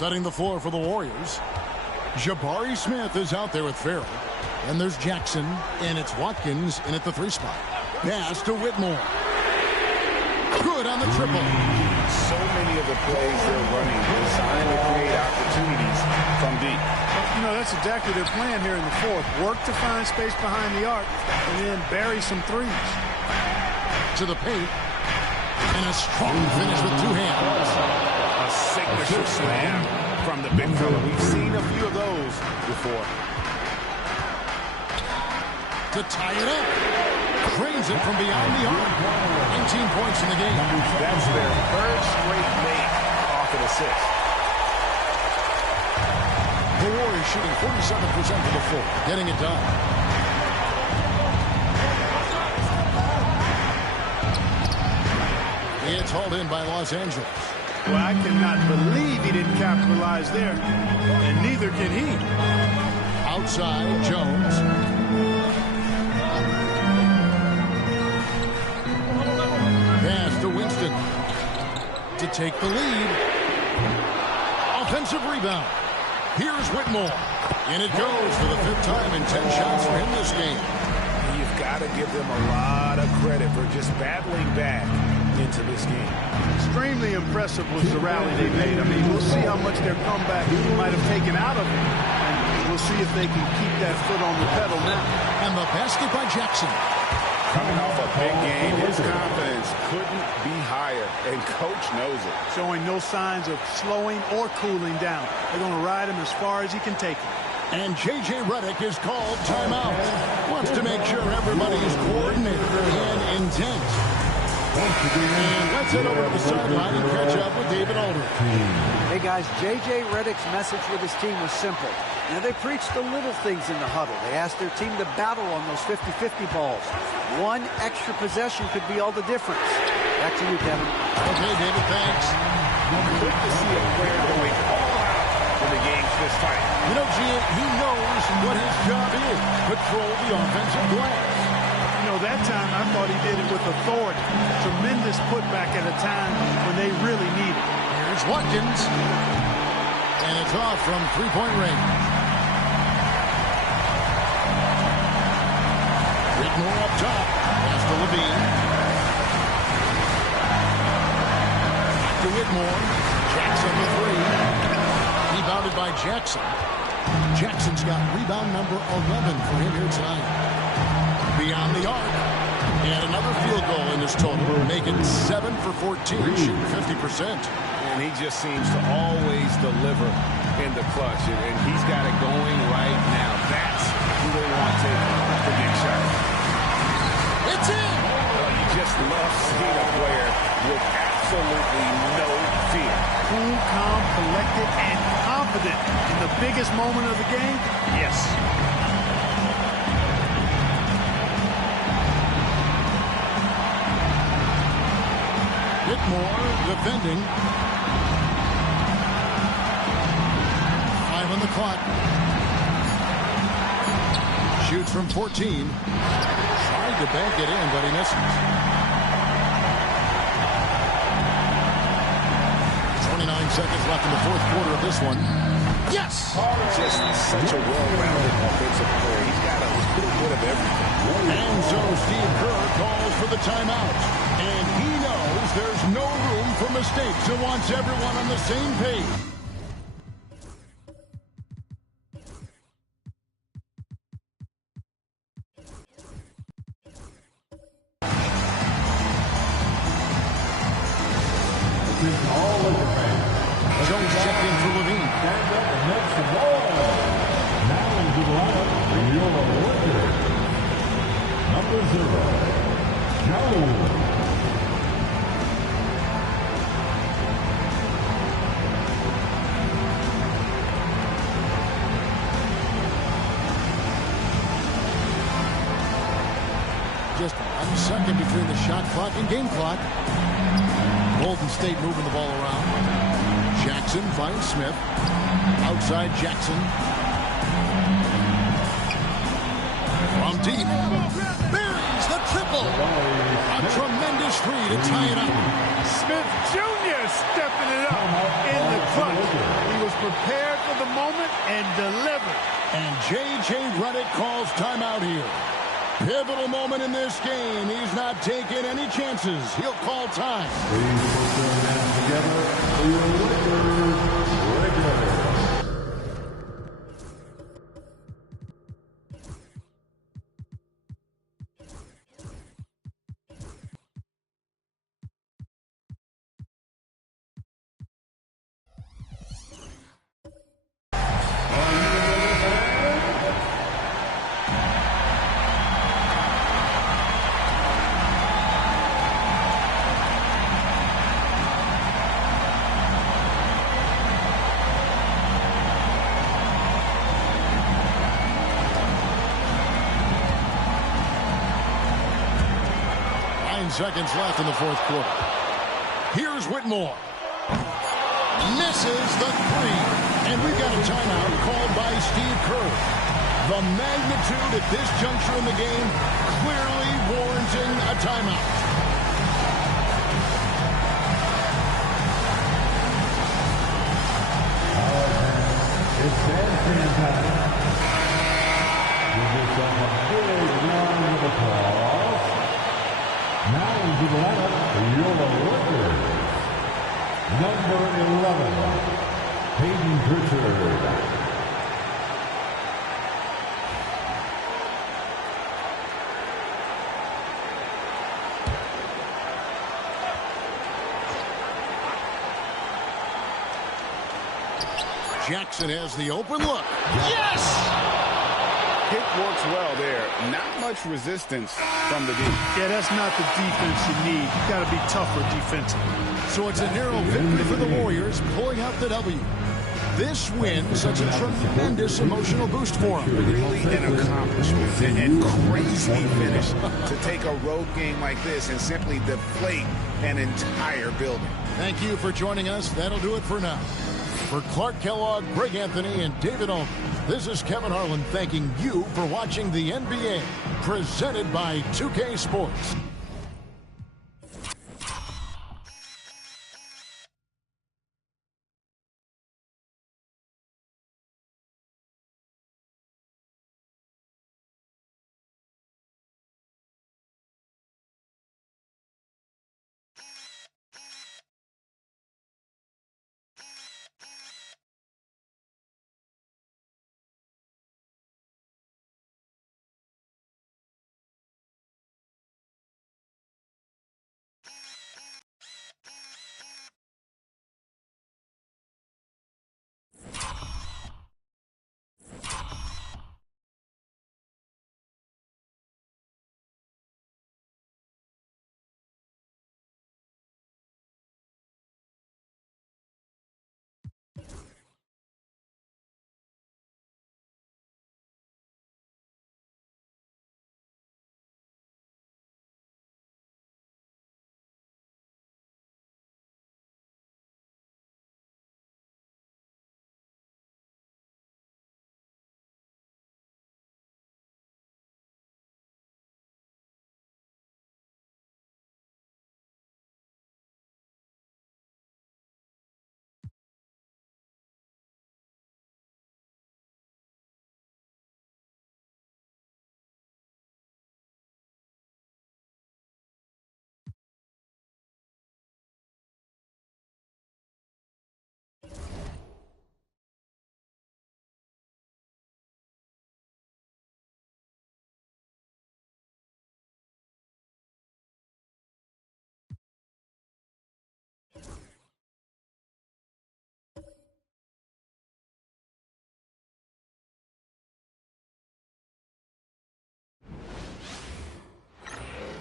Setting the floor for the Warriors. Jabari Smith is out there with Farrell. And there's Jackson, and it's Watkins in at the 3 spot. Pass to Whitmore. Good on the triple. So many of the plays they're running designed to create opportunities from deep. You know, that's exactly their plan here in the fourth. Work to find space behind the arc and then bury some threes. To the paint. And a strong finish with 2 hands. A signature slam from the big fella. We've seen a few of those before. To tie it up. Cranes it from beyond the arc. 19 points in the game. That's their third straight make off an assist. The Warriors shooting 47% for the full, getting it done. It's hauled in by Los Angeles. Well, I cannot believe he didn't capitalize there, and neither can he. Outside, Jones. Pass to Winston to take the lead. Offensive rebound. Here's Whitmore. And it goes for the 5th time in 10 shots for him this game. You've got to give them a lot of credit for just battling back into this game. Extremely impressive was the rally they made. I mean, we'll see how much their comeback might have taken out of them. We'll see if they can keep that foot on the pedal now. And the basket by Jackson. Coming off a big game, his confidence couldn't be higher, and coach knows it. Showing no signs of slowing or cooling down. They're going to ride him as far as he can take him. And J.J. Redick is called timeout. Wants to make sure everybody's coordinated and intent. And let's head over to the sideline and catch up with David Aldridge. Hey guys, J.J. Redick's message with his team was simple. You know, they preached the little things in the huddle. They asked their team to battle on those 50-50 balls. One extra possession could be all the difference. Back to you, Kevin. Okay, David, thanks. Good to see a player going all out when the game's this tight. You know, Gene, he knows what his job is. Control the offensive glass. You know, that time I thought he did it with authority. Tremendous putback at a time when they really need it. Here's Watkins. And it's off from 3-point range. Whitmore up top. Pass to Levine. Back to Whitmore. Jackson the 3. Rebounded by Jackson. Jackson's got rebound number 11 for him here tonight. Beyond the arc. And another field goal in his total. Making 7 for 14. Shooting 50%. And he just seems to always deliver in the clutch. And he's got it going right now. That's who they want taking the big shot. It's in! Well, you just love seeing a player with absolutely no fear. Cool, calm, collected, and confident in the biggest moment of the game? Yes. Whitmore defending. 5 on the clock. Shoots from 14. Tried to bank it in, but he misses. 29 seconds left in the 4th quarter of this one. Yes! Just such a well-rounded offensive player. He's got a little bit of everything. And so Steve Kerr calls for the timeout. And he knows there's no room for mistakes and wants everyone on the same page. Jones checked in for Levine. Stand up and make the ball. Now into the lineup, your winner, number 0, Jones. Just 1 second between the shot clock and game clock. Golden State moving the ball around. Jackson finds Smith. Outside Jackson. From deep. Buries the triple. A tremendous 3 to tie it up. Smith Jr. stepping it up in the clutch. He was prepared for the moment and delivered. And J.J. Redick calls timeout here. Pivotal moment in this game. He's not taking any chances. He'll call time. Please put your hands together for your Lakers. Seconds left in the fourth quarter. Here's Whitmore. Misses the three. And we've got a timeout called by Steve Kerr. The magnitude at this juncture in the game clearly warranting a timeout. It's dancing time. Give yourself a big round of applause. Now into the lineup for your Lakers. Number 11, Peyton Pritchard. Jackson has the open look. Yes! Pick works well there. Not much resistance from the D. Yeah, that's not the defense you need. You got to be tougher defensively. So it's a narrow victory for the Warriors, pulling out the W. This win, such a tremendous emotional boost for them. Really an accomplishment and crazy finish to take a road game like this and simply deflate an entire building. Thank you for joining us. That'll do it for now. For Clark Kellogg, Greg Anthony, and David Owen, this is Kevin Harlan thanking you for watching the NBA, presented by 2K Sports.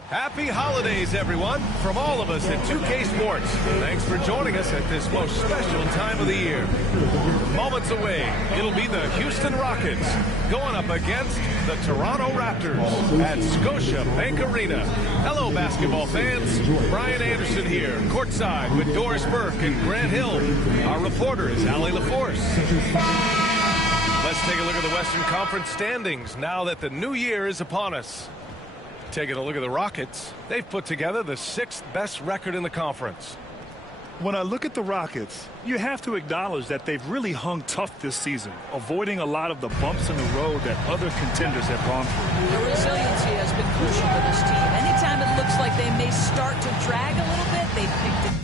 Happy holidays, everyone, from all of us at 2K Sports. Thanks for joining us at this most special time of the year. Moments away, it'll be the Houston Rockets going up against the Toronto Raptors at Scotia Bank Arena. Hello, basketball fans. Brian Anderson here, courtside with Doris Burke and Grant Hill. Our reporter is Allie LaForce. Let's take a look at the Western Conference standings now that the new year is upon us. Taking a look at the Rockets, they've put together the 6th best record in the conference. When I look at the Rockets, you have to acknowledge that they've really hung tough this season, avoiding a lot of the bumps in the road that other contenders have gone through. The resiliency has been crucial for this team. Anytime it looks like they may start to drag a little bit, they've picked it.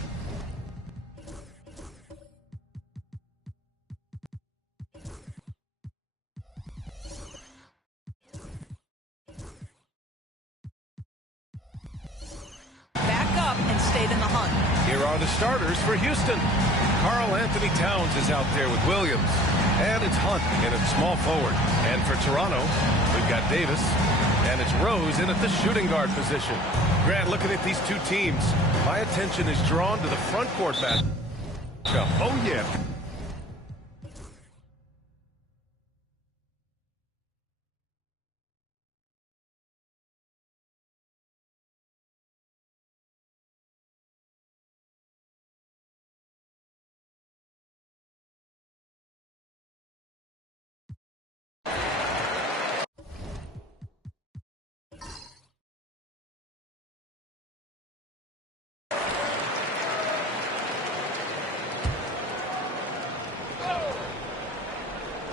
And stayed in the hunt. Here are the starters for Houston. Karl Anthony Towns is out there with Williams. And it's Hunt in at small forward. And for Toronto, we've got Davis. And it's Rose in at the shooting guard position. Grant, looking at these two teams, my attention is drawn to the front court matchup. Oh, yeah.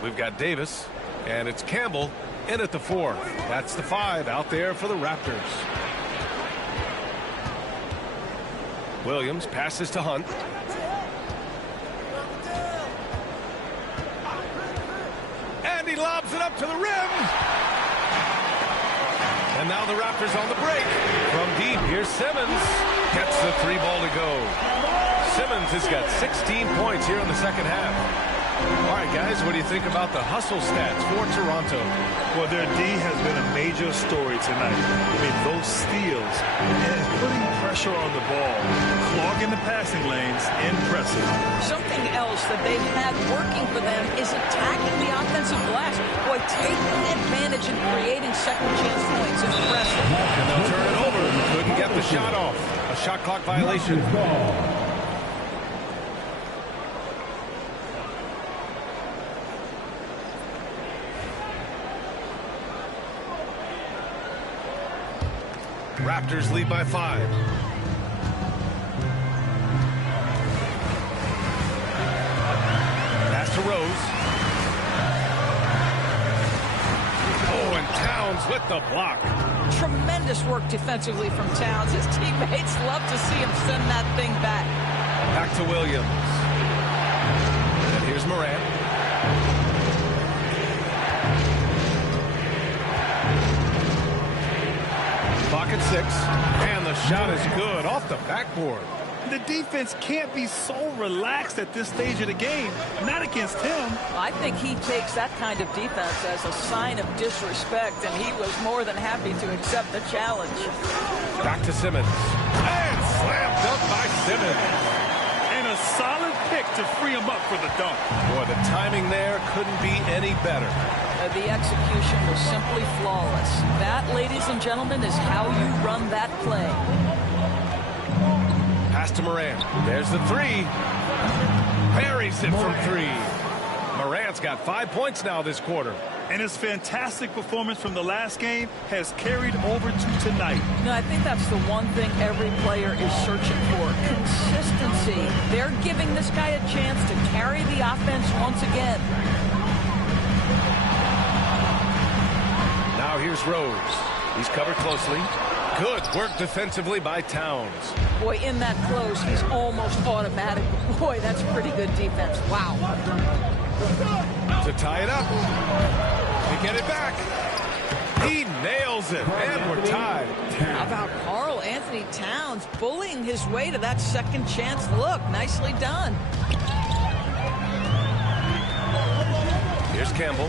We've got Davis, and it's Campbell in at the 4. That's the 5 out there for the Raptors. Williams passes to Hunt. And he lobs it up to the rim. And now the Raptors on the break. From deep, here's Simmons. Gets the 3 ball to go. Simmons has got 16 points here in the second half. All right, guys, what do you think about the hustle stats for Toronto? Well, their D has been a major story tonight. I mean, those steals and putting pressure on the ball, clogging the passing lanes, impressive. Something else that they've had working for them is attacking the offensive glass. Boy, taking advantage and creating second chance points is impressive. And they'll turn it over. Couldn't get the shot off. A shot clock violation. Raptors lead by 5. Pass to Rose. Oh, and Towns with the block. Tremendous work defensively from Towns. His teammates love to see him send that thing back. Back to Williams. And here's Morant. Clock at 6, and the shot is good off the backboard. The defense can't be so relaxed at this stage of the game, not against him. I think he takes that kind of defense as a sign of disrespect, and he was more than happy to accept the challenge. Back to Simmons, and slammed up by Simmons. And a solid pick to free him up for the dunk. Boy, the timing there couldn't be any better. The execution was simply flawless. That, ladies and gentlemen, is how you run that play. Pass to Morant. There's the 3. Buries it from 3. Morant's got 5 points now this quarter. And his fantastic performance from the last game has carried over to tonight. No, I think that's the one thing every player is searching for. Consistency. They're giving this guy a chance to carry the offense once again. Now here's Rose. He's covered closely. Good work defensively by Towns. Boy, in that close, he's almost automatic. Boy, that's pretty good defense. Wow. To tie it up. To get it back. He nails it. And we're tied. How about Karl Anthony Towns bullying his way to that second chance look? Nicely done. Here's Campbell.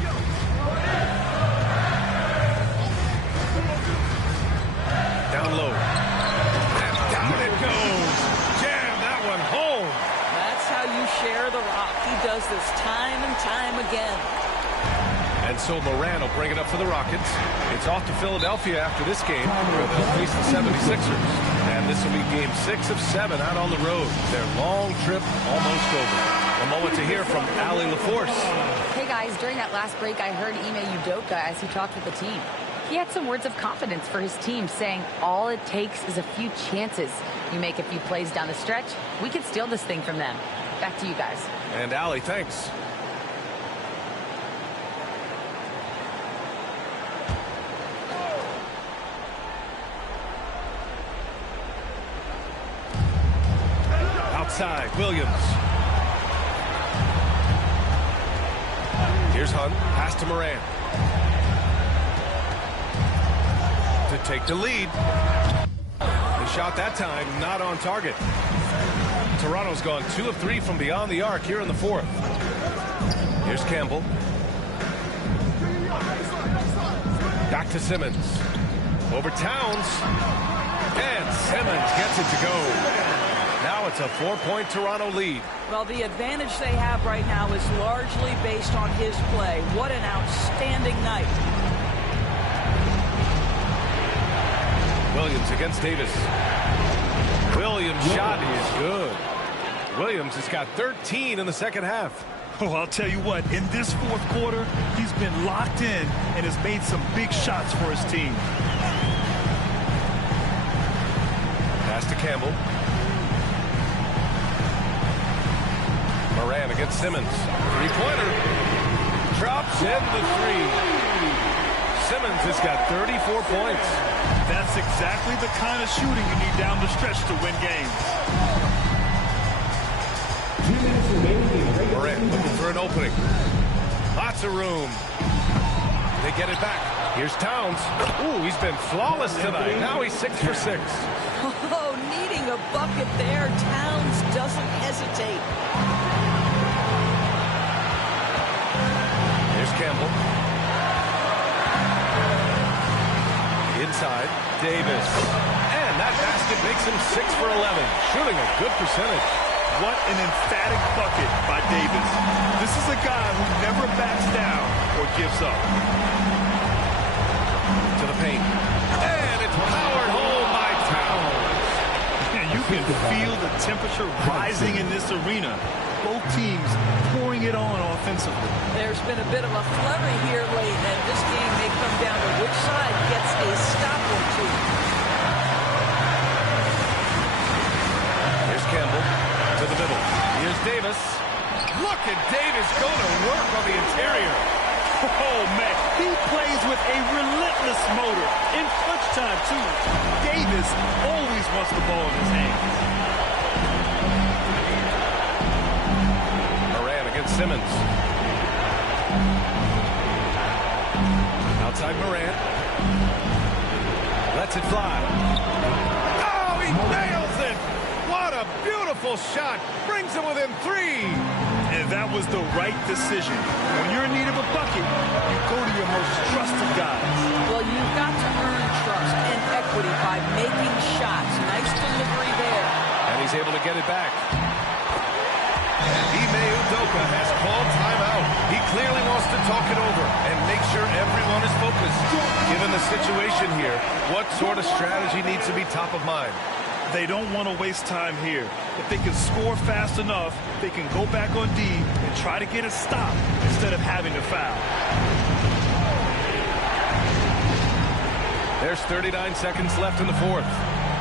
Down low. And down it goes. Jam that one home. That's how you share the rock. He does this time and time again. And so Morant will bring it up for the Rockets. It's off to Philadelphia after this game, where they'll face the 76ers. And this will be game 6 of 7 out on the road. Their long trip almost over. A moment to hear from Allie LaForce. Hey guys, during that last break, I heard Ime Udoka as he talked with the team. He had some words of confidence for his team, saying all it takes is a few chances. You make a few plays down the stretch, we could steal this thing from them. Back to you guys. And Allie, thanks. Outside, Williams. Here's Hunt, pass to Moran. To take the lead. The shot that time, not on target. Toronto's gone 2 of 3 from beyond the arc here in the fourth. Here's Campbell. Back to Simmons. Over Towns. And Simmons gets it to go. Now it's a 4-point Toronto lead. Well, the advantage they have right now is largely based on his play. What an outstanding night. Williams against Davis. Williams' shot is good. Williams has got 13 in the second half. Oh, I'll tell you what, in this fourth quarter, he's been locked in and has made some big shots for his team. Pass to Campbell. Moran against Simmons. Three-pointer. Drops in the three. Simmons has got 34 points. That's exactly the kind of shooting you need down the stretch to win games. Moran looking for an opening. Lots of room. They get it back. Here's Towns. Ooh, he's been flawless tonight. Now he's 6 for 6. Oh, needing a bucket there. Towns doesn't hesitate. Here's Campbell. Inside, Davis. And that basket makes him 6 for 11. Shooting a good percentage. What an emphatic bucket by Davis. This is a guy who never backs down or gives up. To the paint. And it's powered home by Towns. And you can feel the temperature rising in this arena. Both teams pouring it on offensively. There's been a bit of a flurry here late, and this game may come down to which side gets a stop or two. Here's Campbell to the middle. Here's Davis. Look at Davis go to work on the interior. Oh, man, he plays with a relentless motor. In clutch time, too. Davis always wants the ball in his hands. Moran against Simmons. Outside Moran. Lets it fly. Oh, he nails it! What a beautiful shot. Brings him within 3. And that was the right decision. When you're in need of a bucket, you go to your most trusted guys. Well, you've got to earn trust and equity by making shots. Nice delivery there. And he's able to get it back. And Ime Udoka has called timeout. He clearly wants to talk it over and make sure everyone is focused. Given the situation here, what sort of strategy needs to be top of mind? They don't want to waste time here. If they can score fast enough, they can go back on D and try to get a stop instead of having to foul. There's 39 seconds left in the fourth.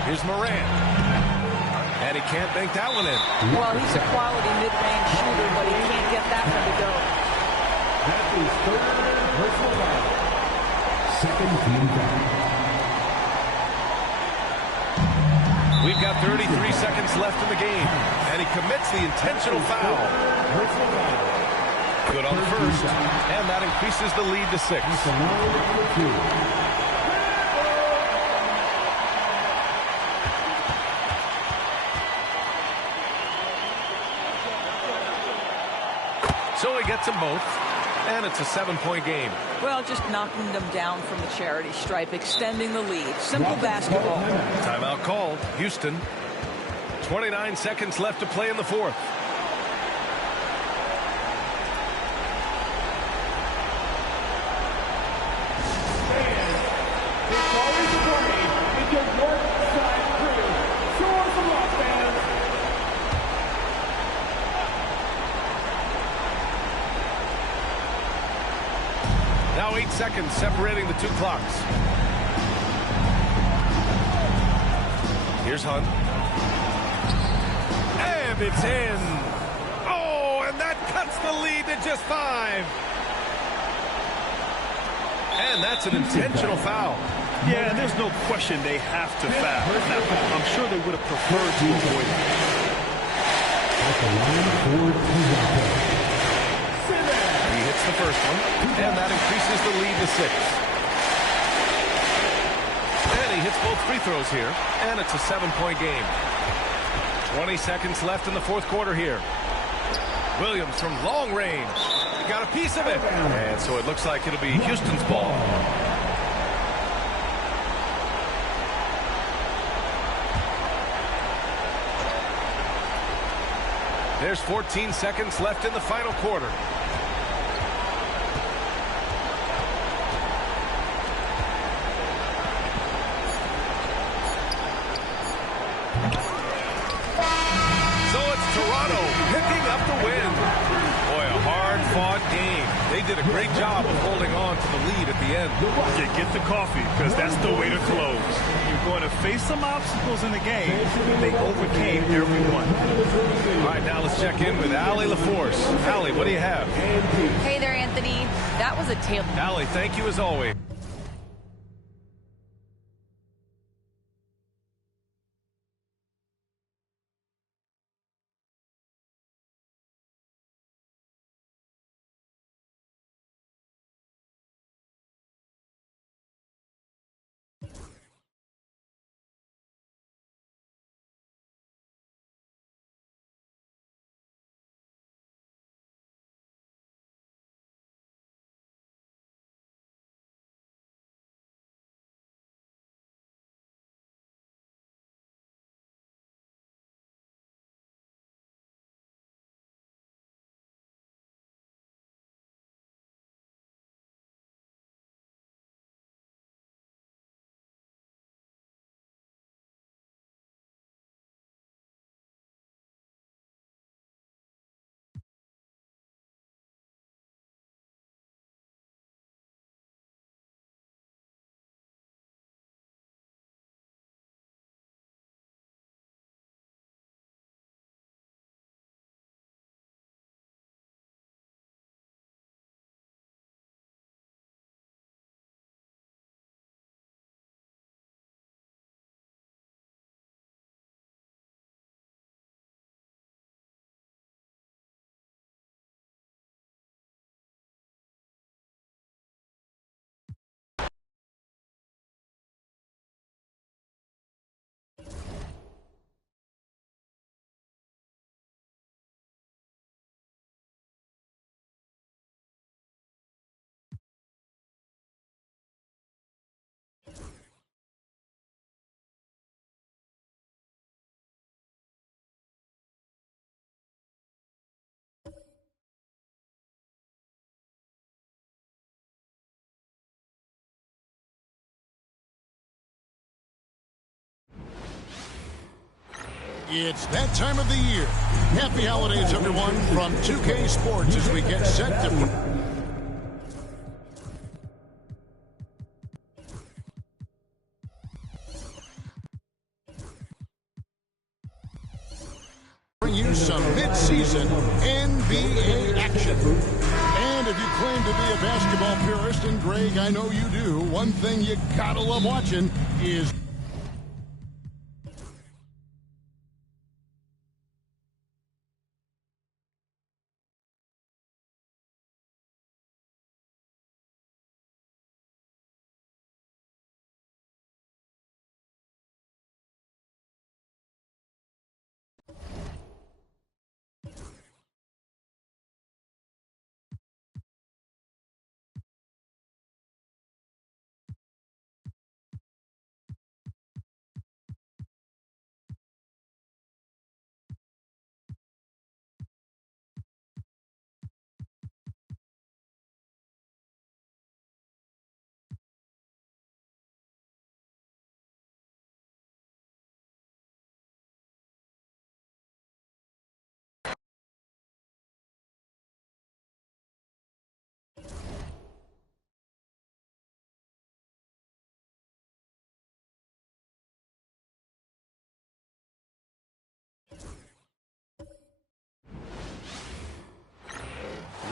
Here's Moran. And he can't bank that one in. Well, he's a quality mid-range shooter, but he can't get that one to go. That is third personal foul. Second team foul. We've got 33 seconds left in the game, and he commits the intentional foul. Good on the first, and that increases the lead to 6. So he gets them both, and it's a 7-point game. Well, just knocking them down from the charity stripe, extending the lead. Simple basketball. Timeout called. Houston. 29 seconds left to play in the fourth. Now 8 seconds separating the two clocks. Here's Hunt. And it's in. Oh, and that cuts the lead to just 5. And that's an intentional foul. Yeah, and there's no question they have to foul. Now, I'm sure they would have preferred to avoid it. At the line for Toronto. He hits the first one, and that increases the lead to 6. And he hits both free throws here, and it's a 7-point game. 20 seconds left in the fourth quarter here. Williams from long range. Got a piece of it. And so it looks like it'll be Houston's ball. There's 14 seconds left in the final quarter. So it's Toronto picking up the win. Boy, a hard-fought game. They did a great job of holding on to the lead at the end. Yeah, get the coffee, because that's the way to close. You're going to face some obstacles in the game. They overcame every one. All right, now let's check in with Allie LaForce. Allie, what do you have? Hey there, Anthony. That was a tail. Allie, thank you as always. It's that time of the year. Happy holidays, everyone, from 2K Sports as we get set to bring you some mid-season NBA action. And if you claim to be a basketball purist, and Greg, I know you do, one thing you gotta love watching is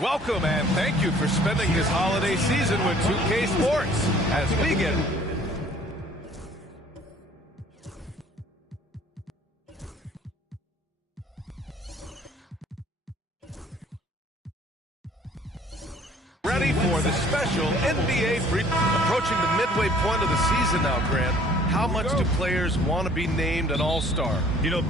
Welcome and thank you for spending this holiday season with 2K Sports as we get... ready for the special NBA free... Approaching the midway point of the season now, Grant. How much do players want to be named an all-star? You know,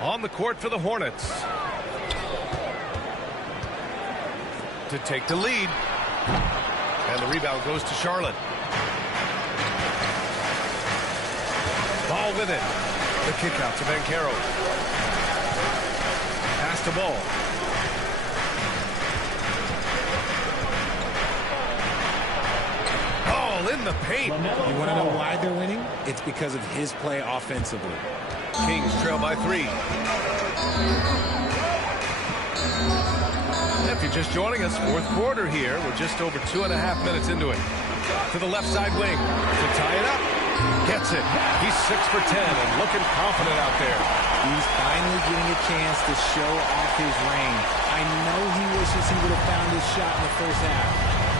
on the court for the Hornets. To take the lead. And the rebound goes to Charlotte. Ball with it. The kick out to Banchero. Pass to Ball. Ball in the paint. You want to know why they're winning? It's because of his play offensively. Kings trail by 3. If you're just joining us, fourth quarter here. We're just over 2.5 minutes into it. To the left side wing to tie it up. Gets it. He's 6 for 10 and looking confident out there. He's finally getting a chance to show off his range. I know he wishes he would have found his shot in the first half.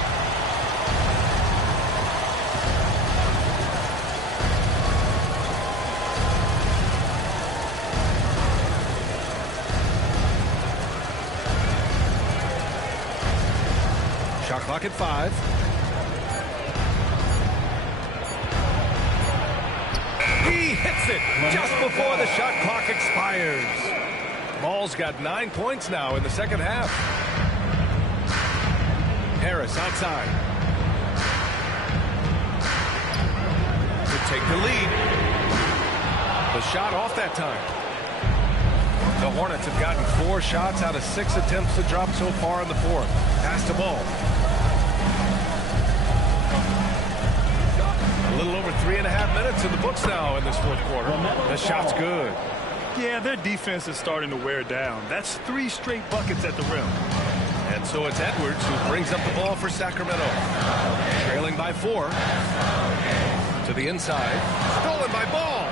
Shot clock at 5. He hits it just before the shot clock expires. Ball's got 9 points now in the second half. Harris outside. To take the lead. The shot off that time. The Hornets have gotten 4 shots out of 6 attempts to drop so far in the fourth. Pass to Ball. A little over 3.5 minutes in the books now in this fourth quarter. The shot's good. Yeah, their defense is starting to wear down. That's 3 straight buckets at the rim. And so it's Edwards who brings up the ball for Sacramento. Trailing by 4. To the inside. Stolen by Ball.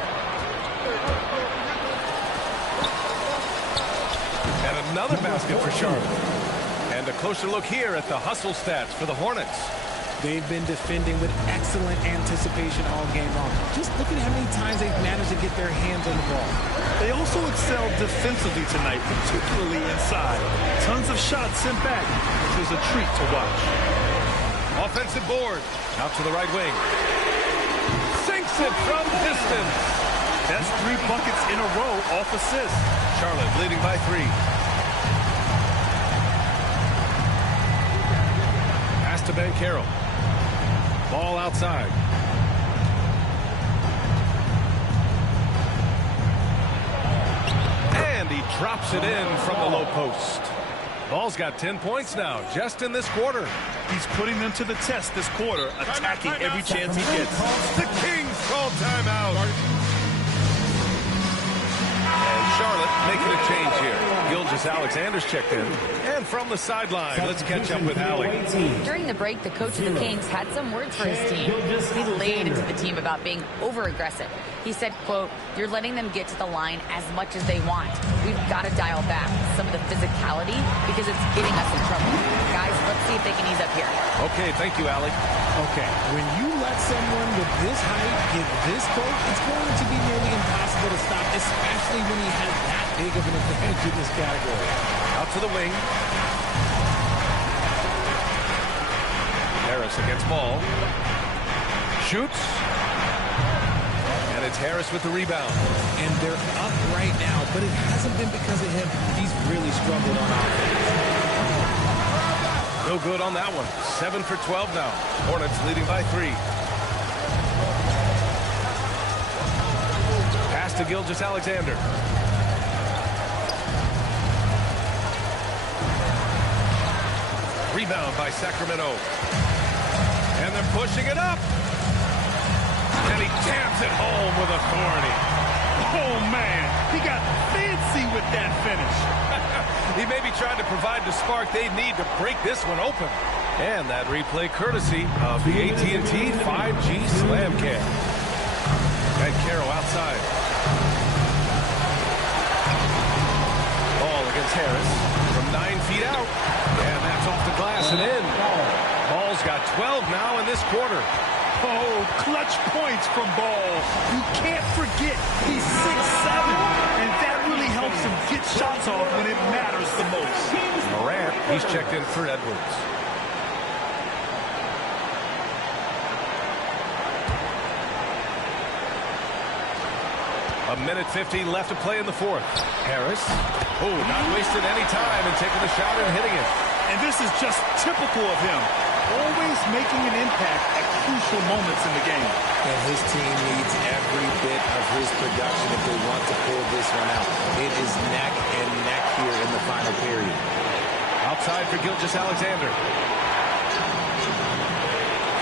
And another basket for Charlotte. And a closer look here at the hustle stats for the Hornets. They've been defending with excellent anticipation all game long. Just look at how many times they've managed to get their hands on the ball. They also excelled defensively tonight, particularly inside. Tons of shots sent back, which is a treat to watch. Offensive board. Out to the right wing. Sinks it from distance. That's 3 buckets in a row off assists. Charlotte leading by 3. Pass to Banchero. Ball outside. And he drops it in from the low post. Ball's got 10 points now, just in this quarter. He's putting them to the test this quarter, attacking every chance he gets. The Kings call timeout. And Charlotte making a change here. Gilgeous-Alexander's checked in. And from the sideline, let's catch up with Allie. During the break, the coach of the Kings had some words for his team. He laid into the team about being over-aggressive. He said, quote, "You're letting them get to the line as much as they want. We've got to dial back some of the physicality because it's getting us in trouble. Guys, let's see if they can ease up here." Okay, thank you, Allie. Okay, when you let someone with this height get this close, it's going to be nearly impossible to stop, especially when he has that big of an advantage in this category. Out to the wing. Harris against Ball. Shoots. And it's Harris with the rebound. And they're up right now, but it hasn't been because of him. He's really struggled on offense. No good on that one. 7 for 12 now. Hornets leading by 3. Pass to Gilgeous-Alexander. Rebound by Sacramento. And they're pushing it up. And he jams it home with authority. Oh, man. He got fancy with that finish. He may be trying to provide the spark they need to break this one open. And that replay courtesy of the AT&T 5G Slam Cam. And Carroll outside. Ball against Harris from 9 feet out. And that's off the glass and in. Ball's got 12 now in this quarter. Oh, clutch points from Ball. You can't forget he's 6'7", and that really helps him get shots off when it matters the most. Morant, he's checked in for Edwards. A minute 15 left to play in the fourth. Harris, not wasting any time and taking the shot and hitting it. And this is just typical of him. Always making an impact at crucial moments in the game. And his team needs every bit of his production if they want to pull this one out. It is neck and neck here in the final period. Outside for Gilgeous-Alexander.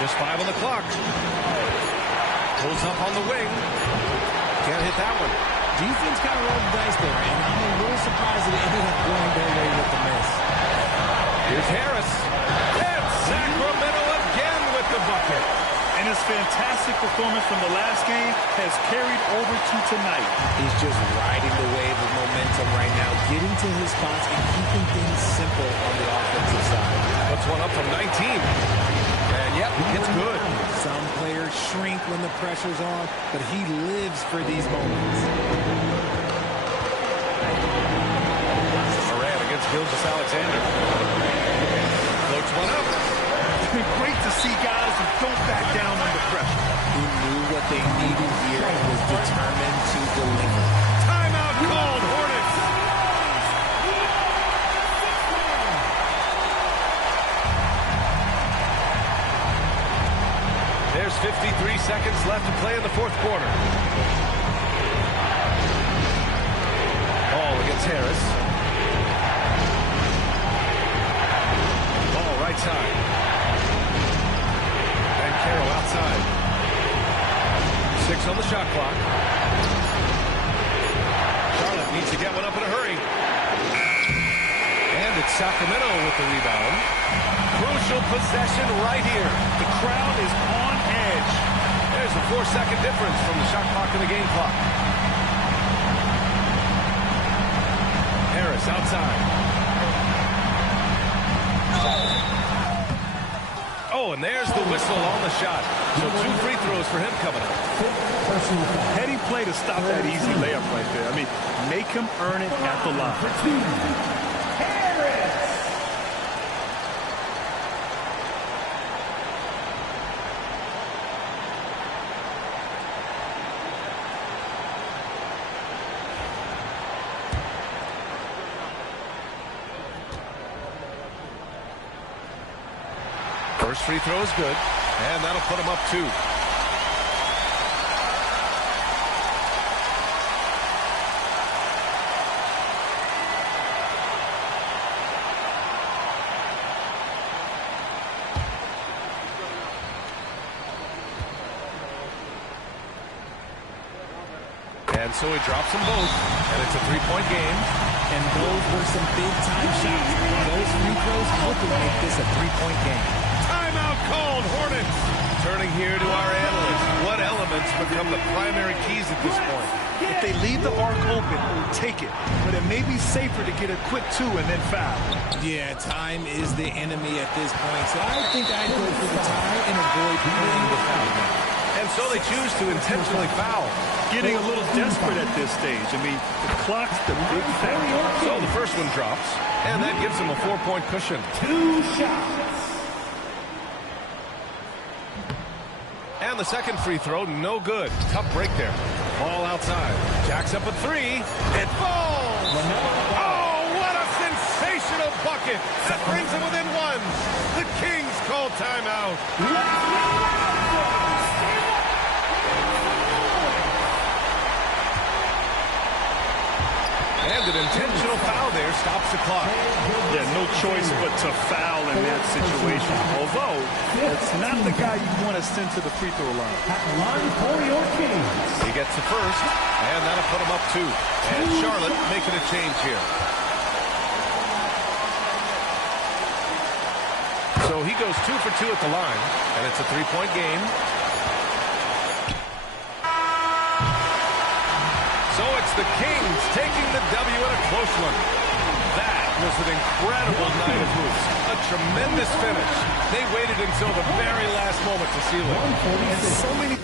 Just 5 on the clock. Pulls up on the wing. Can't hit that one. Defense kind of rolled the dice there, and I'm a little surprised that it ended up going their way with the miss. Here's Harris. And Sacramento again with the bucket. And his fantastic performance from the last game has carried over to tonight. He's just riding the wave of momentum right now, getting to his spots and keeping things simple on the offensive side. Puts one up from 19. And yep, it's good. Some players shrink when the pressure's on, but he lives for these moments. Morant against Gilgeous-Alexander. Floats one up. Great to see guys who don't back down under pressure. Who knew what they needed here and was determined to deliver. Timeout called, Hornets. There's 53 seconds left to play in the fourth quarter. Ball against Harris. Ball right side. And Carroll outside. 6 on the shot clock. Charlotte needs to get one up in a hurry. And it's Sacramento with the rebound. Crucial possession right here. The crowd is on edge. There's a 4-second difference from the shot clock and the game clock. Harris outside. Oh, and there's the whistle on the shot. So 2 free throws for him coming up. Heady play to stop that easy layup right there. I mean, make him earn it at the line. First free throw is good, and that'll put him up 2. And so he drops them both, and it's a 3-point game. And those were some big-time shots. Those free throws helping make this a 3-point game. Timeout called, Hornets. Turning here to our analysts. What elements become the primary keys at this point? If they leave the arc open, take it. But it may be safer to get a quick 2 and then foul. Yeah, time is the enemy at this point. So I think I'd go for the tie and avoid playing the foul. And so they choose to intentionally foul. Getting a little desperate at this stage. I mean, the clock's the big factor. So the first one drops, and that gives them a 4-point cushion. 2 shots. And the second free throw, no good. Tough break there. Ball outside. Jacks up a 3. It falls! Oh, what a sensational bucket! That brings them within 1. The Kings call timeout. And an intentional Personal foul there stops the clock. Yeah, no choice but to foul in that situation. Although, it's not the guy you want to send to the free throw line. At the line for your Kings. He gets the first, and that'll put him up 2. And Charlotte making a change here. So he goes 2 for 2 at the line, and it's a 3-point game. So it's the Kings taking the W in a close one. That was an incredible night of hoops. A tremendous finish. They waited until the very last moment to seal it. And so many...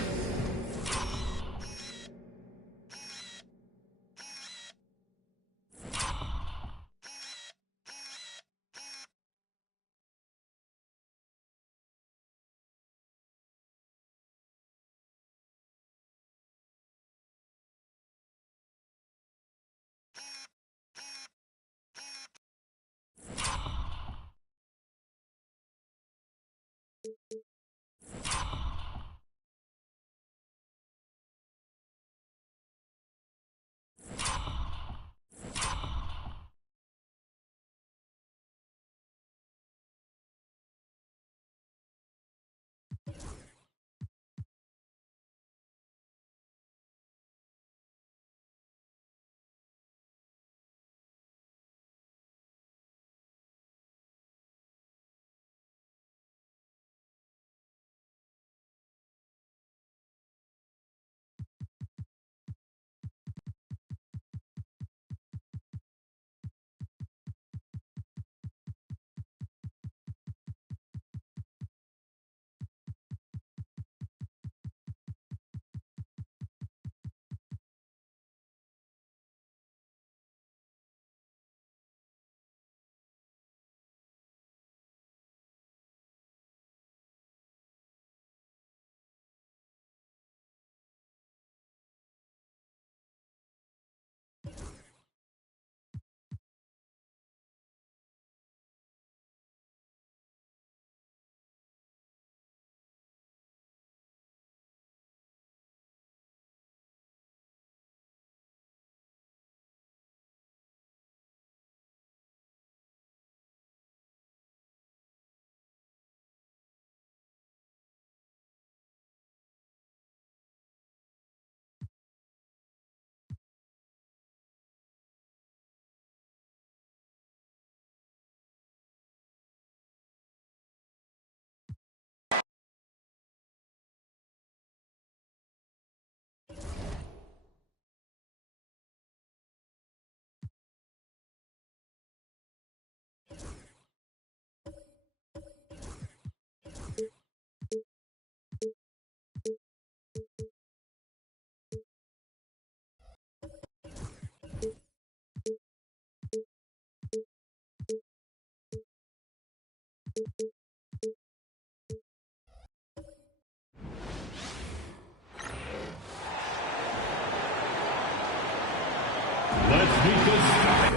Let's meet the start.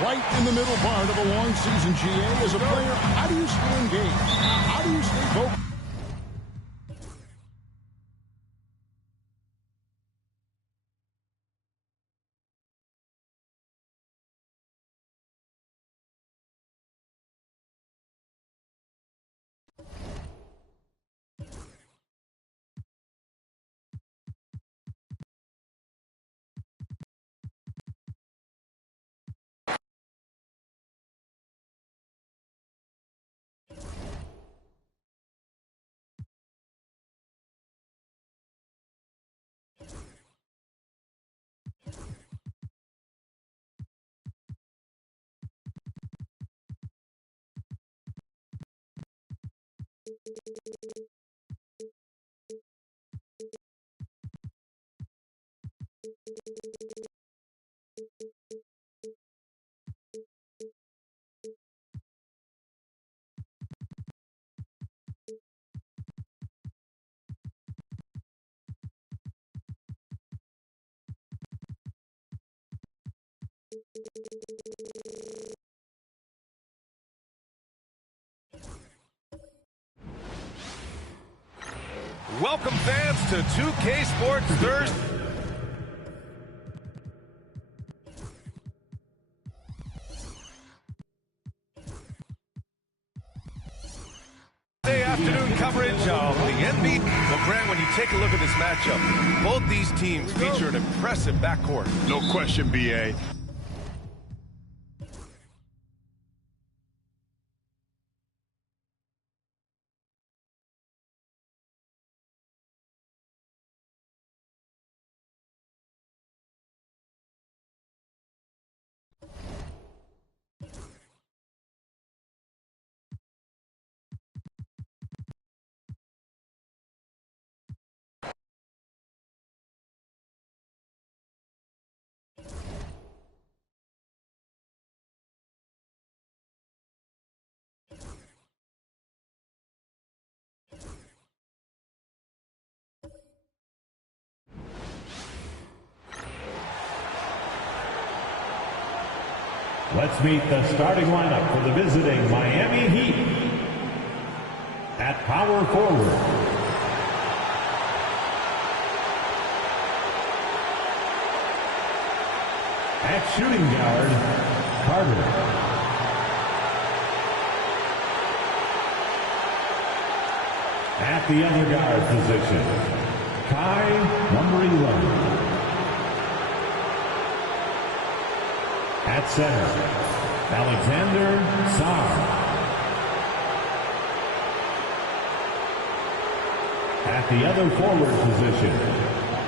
Right in the middle part of a long season, GA. As a player, how do you stay engaged? How do you stay focused? Welcome fans to 2K Sports Thursday. Afternoon coverage of the NBA. Well, Grant, when you take a look at this matchup, both these teams feature an impressive backcourt. No question, B.A. Let's meet the starting lineup for the visiting Miami Heat. At power forward, at shooting guard, Carter. At the other guard position, Kai, number 11. At center, Alexander Sarr. At the other forward position,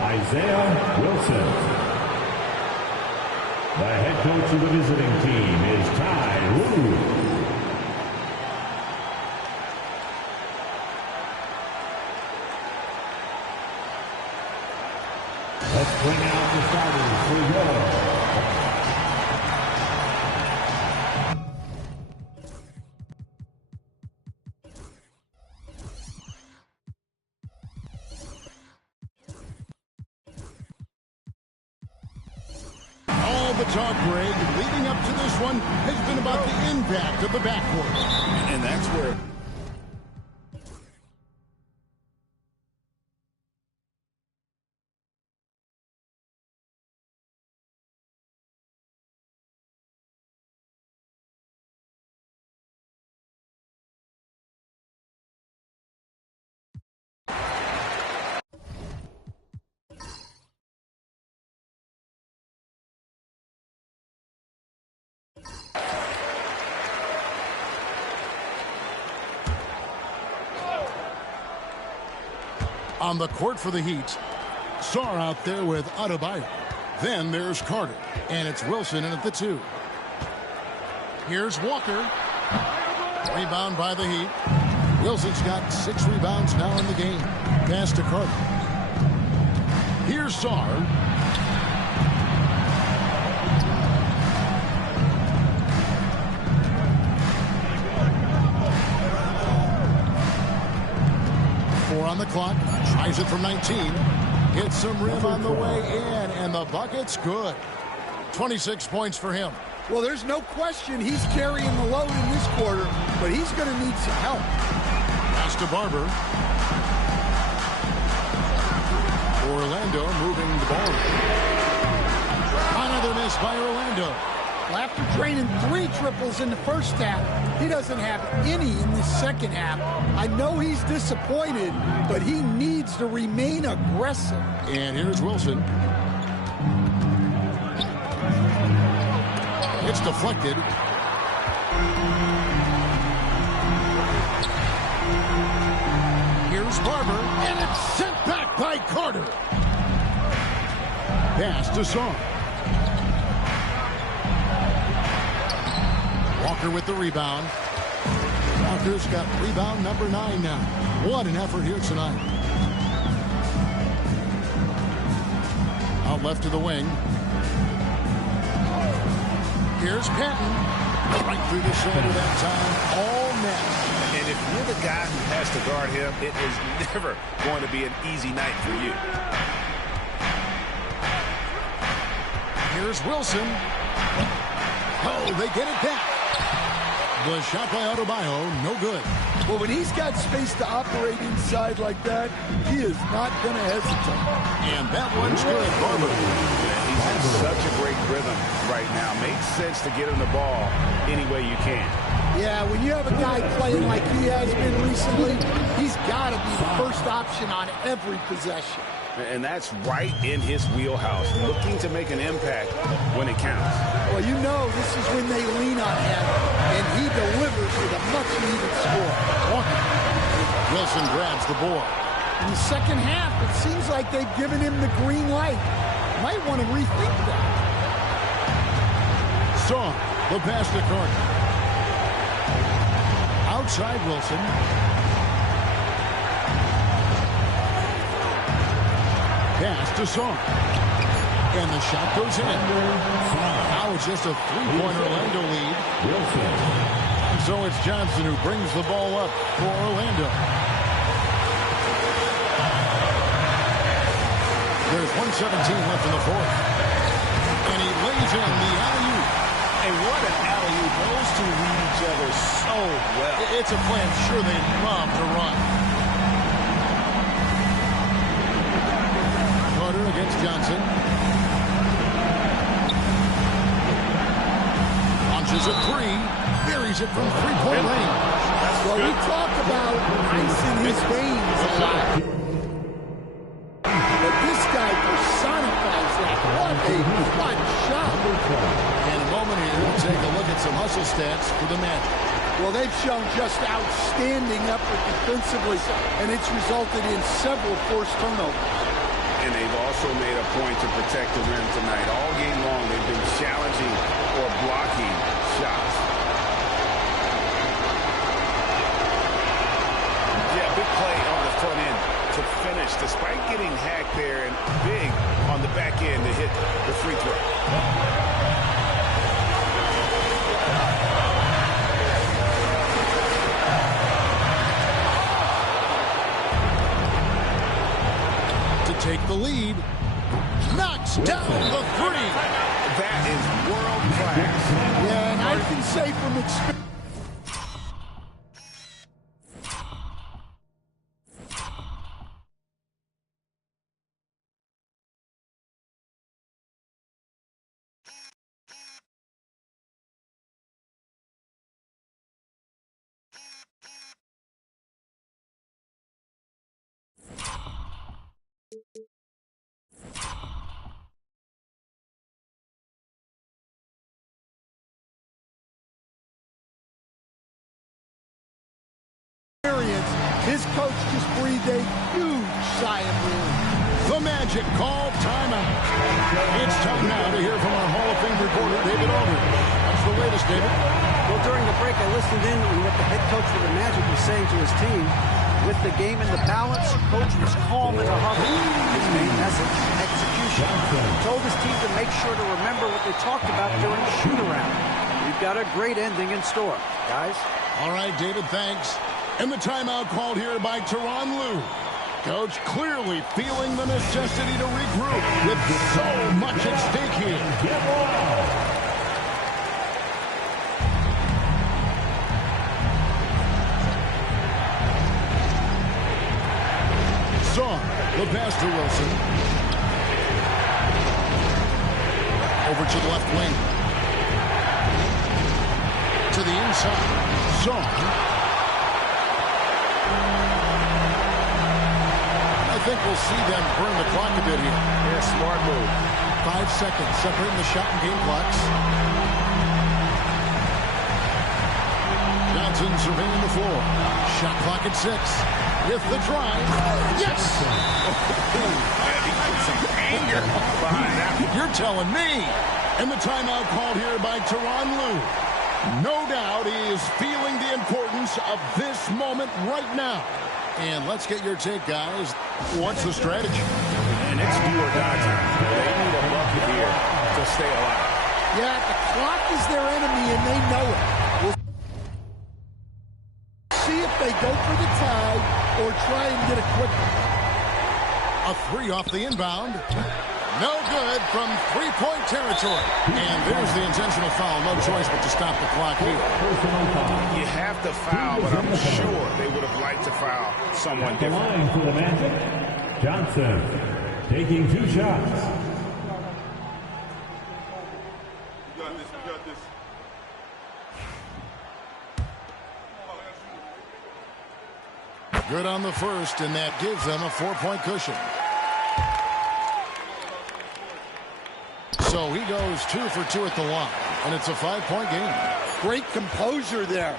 Isaiah Wilson. The head coach of the visiting team is Ty Lue. Let's bring out the starters for Euro. The talk, Greg, leading up to this one has been about the impact of the backcourt. And that's where... On the court for the Heat, Sarr out there with Adebayo. Then there's Carter, and it's Wilson in at the 2. Here's Walker. Rebound by the Heat. Wilson's got 6 rebounds now in the game. Pass to Carter. Here's Sarr. On the clock, tries it from 19, hits some rim on the way in, and the bucket's good. 26 points for him. Well, there's no question he's carrying the load in this quarter, but he's going to need some help. Pass to Barber. Orlando moving the ball. Another miss by Orlando. Well, after draining 3 triples in the first half, he doesn't have any in the second half. I know he's disappointed, but he needs to remain aggressive. And here's Wilson. It's deflected. Here's Barber, and it's sent back by Carter. Pass to Sarr. Walker with the rebound. Walker's got rebound number 9 now. What an effort here tonight. Out left to the wing. Here's Patton. Right through the shoulder that time. All net. And if you're the guy who has to guard him, it is never going to be an easy night for you. Here's Wilson. Oh, they get it back. The shot by Adebayo, no good. Well, when he's got space to operate inside like that, he is not going to hesitate. And that one's good, Barber. He's in such a great rhythm right now. Makes sense to get him the ball any way you can. Yeah, when you have a guy playing like he has been recently, he's got to be the first option on every possession. And that's right in his wheelhouse, looking to make an impact when it counts. Well, you know this is when they lean on him, and he delivers with a much-needed score. Wilson grabs the board. In the second half, it seems like they've given him the green light. Might want to rethink that. Song, the pass to Carter. Outside Wilson. Pass to Song. And the shot goes in. Now it's just a three-point Orlando lead. And so it's Johnson who brings the ball up for Orlando. There's 1:17 left in the fourth. And he lays in the alley-oop. And what an alley-oop. Those two read each other so well. It's a play I'm sure they love to run. Carter against Johnson. Launches a three. Buries it from three-point range. Well, we talk about ice in his veins a lot. But this guy personifies that. What a clutch shot. In a moment here, we'll take a look at some hustle stats for the Magic. Well, they've shown just outstanding effort defensively, and it's resulted in several forced turnovers. And they've also made a point to protect the rim tonight. All game long, they've been challenging or blocking shots. Yeah, big play on the front end to finish, despite getting hacked there, and big on the back end to hit the free throw. Take the lead. Knocks down the three. That is world class. Yeah, and I can say from experience. His coach just breathed a huge sigh of relief. The Magic call timeout. It's time now to hear from our Hall of Fame reporter, David Aldridge. What's the latest, David? Well, during the break, I listened in on what the head coach for the Magic was saying to his team. With the game in the balance, coach was calm in the huddle. His main message, execution. He told his team to make sure to remember what they talked about during the shoot-around. We've got a great ending in store, guys. All right, David, thanks. And the timeout called here by Tyronn Lue. Coach clearly feeling the necessity to regroup with so much at stake here. Song, the pass to Wilson. Over to the left wing. To the inside. Song. I think we'll see them burn the clock a bit here. Yeah, smart move. 5 seconds separating the shot and game clocks. Johnson surveying the floor. Shot clock at 6. With the drive. Yes! Some anger behind that. You're telling me. And the timeout called here by Tyronn Lue. No doubt he is feeling the importance of this moment right now. And let's get your take, guys. What's the strategy? And it's do or die time. They need a bucket here to stay alive. Yeah, the clock is their enemy, and they know it. We'll see if they go for the tie or try and get a quick. A three off the inbound. No good from three-point territory. And there's the intentional foul. No choice but to stop the clock here. You have to foul, but I'm sure they would have liked to foul someone The different. line for the Magic, Johnson, taking 2 shots. We got this. Good on the first, and that gives them a 4-point cushion. So he goes 2 for 2 at the line, and it's a 5-point game. Great composure there.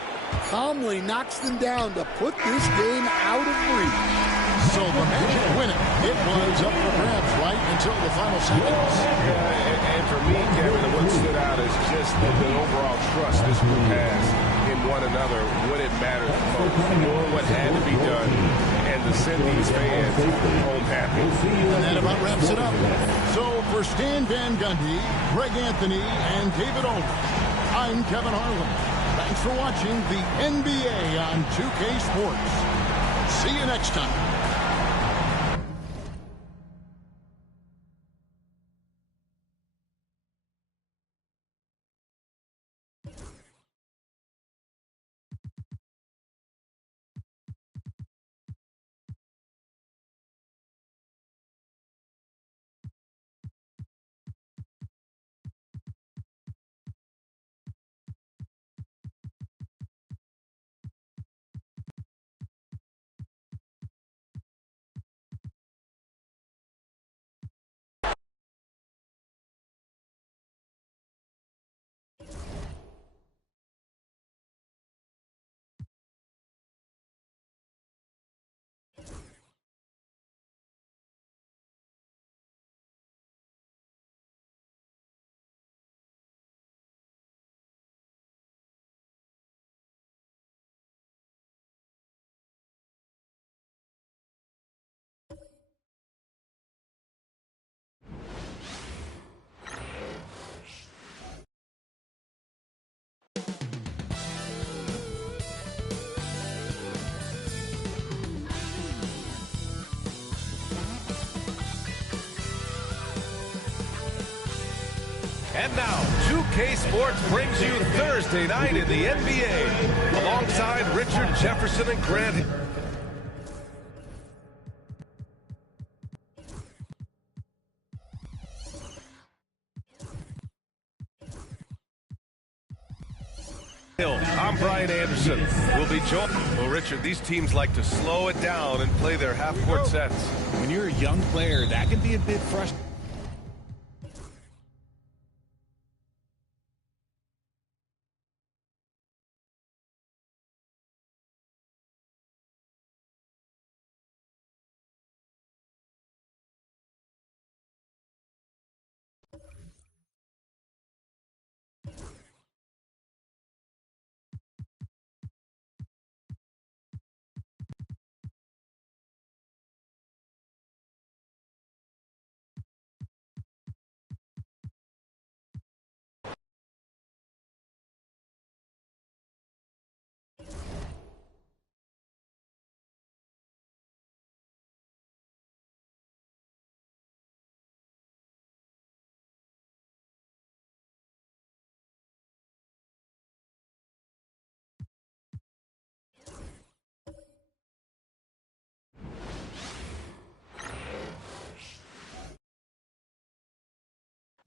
Calmly knocks them down to put this game out of reach. So the Magic win it. It was up for grabs right until the final seconds. And for me, Kevin, what stood out is just the overall trust this group has in one another when it mattered most, knowing what had to be done, and to send these fans home happy. And that about wraps it up. So for Stan Van Gundy, Greg Anthony, and David Olin, I'm Kevin Harlan. Thanks for watching the NBA on 2K Sports. See you next time. And now, 2K Sports brings you Thursday night in the NBA, alongside Richard Jefferson and Grant. I'm Brian Anderson. We'll be joined. Well, Richard, these teams like to slow it down and play their half-court sets. When you're a young player, that can be a bit frustrating.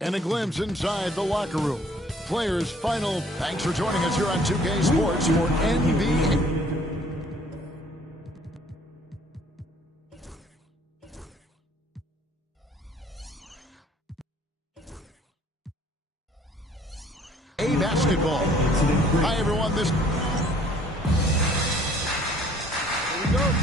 And a glimpse inside the locker room. Players' final thanks for joining us here on 2K Sports for NBA. Basketball. Hi, everyone. This. Here we go.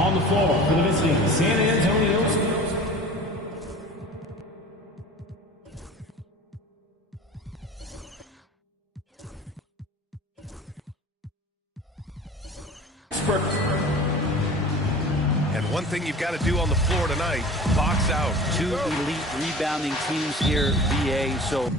On the floor for the visiting San Antonio. And one thing you've got to do on the floor tonight, box out. Two elite rebounding teams here, VA, so...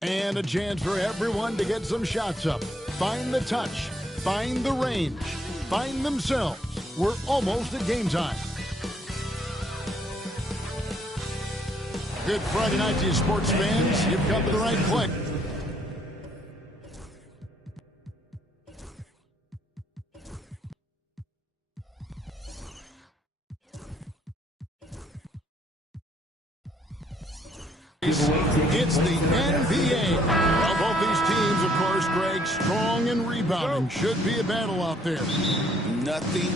And a chance for everyone to get some shots up. Find the touch. Find the range. Find themselves. We're almost at game time. Good Friday night to you, sports fans. You've come to the right place. It's the NBA. Well, both these teams, of course, Greg, strong and rebounding. Should be a battle out there. Nothing.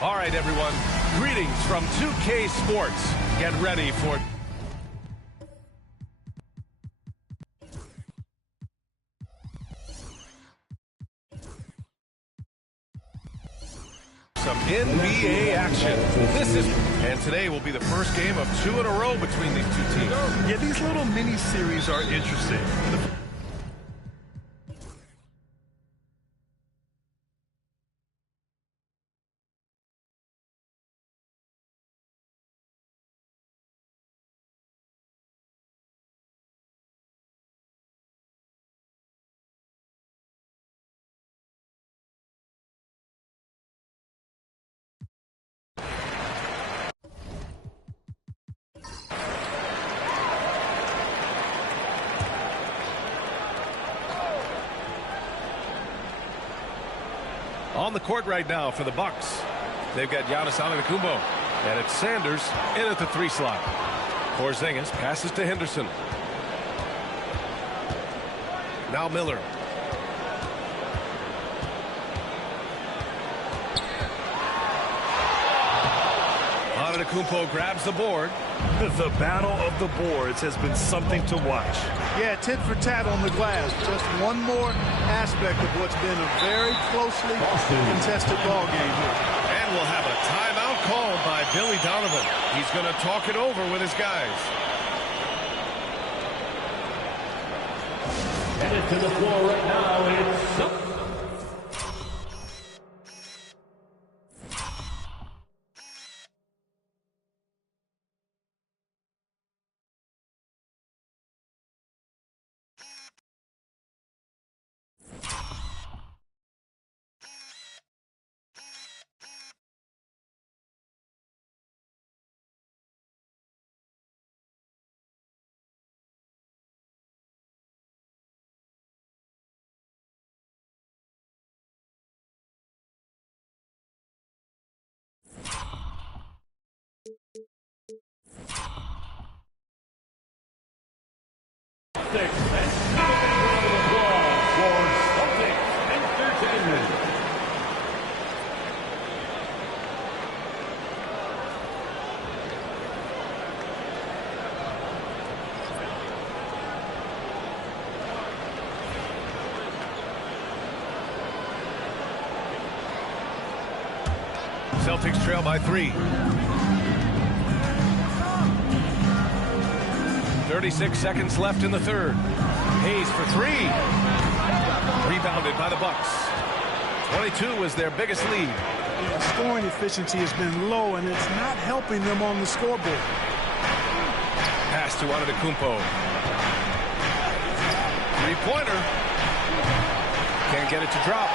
All right, everyone. Greetings from 2K Sports. Get ready for some NBA action. And today will be the first game of 2 in a row between these two teams. Yeah, these little mini-series are interesting. On the court right now for the Bucks. They've got Giannis Antetokounmpo. And it's Sanders in at the 3 slot. Porzingis passes to Henderson. Now Miller. Antetokounmpo grabs the board. The battle of the boards has been something to watch. Yeah, tit for tat on the glass. Just one more aspect of what's been a very closely contested ball game here. And we'll have a timeout called by Billy Donovan. He's going to talk it over with his guys. Headed to the floor right now, it's Celtics trail by 3. 36 seconds left in the third. Hayes for 3. Rebounded by the Bucks. 22 was their biggest lead. Yeah, scoring efficiency has been low, and it's not helping them on the scoreboard. Pass to Antetokounmpo. 3-pointer. Can't get it to drop.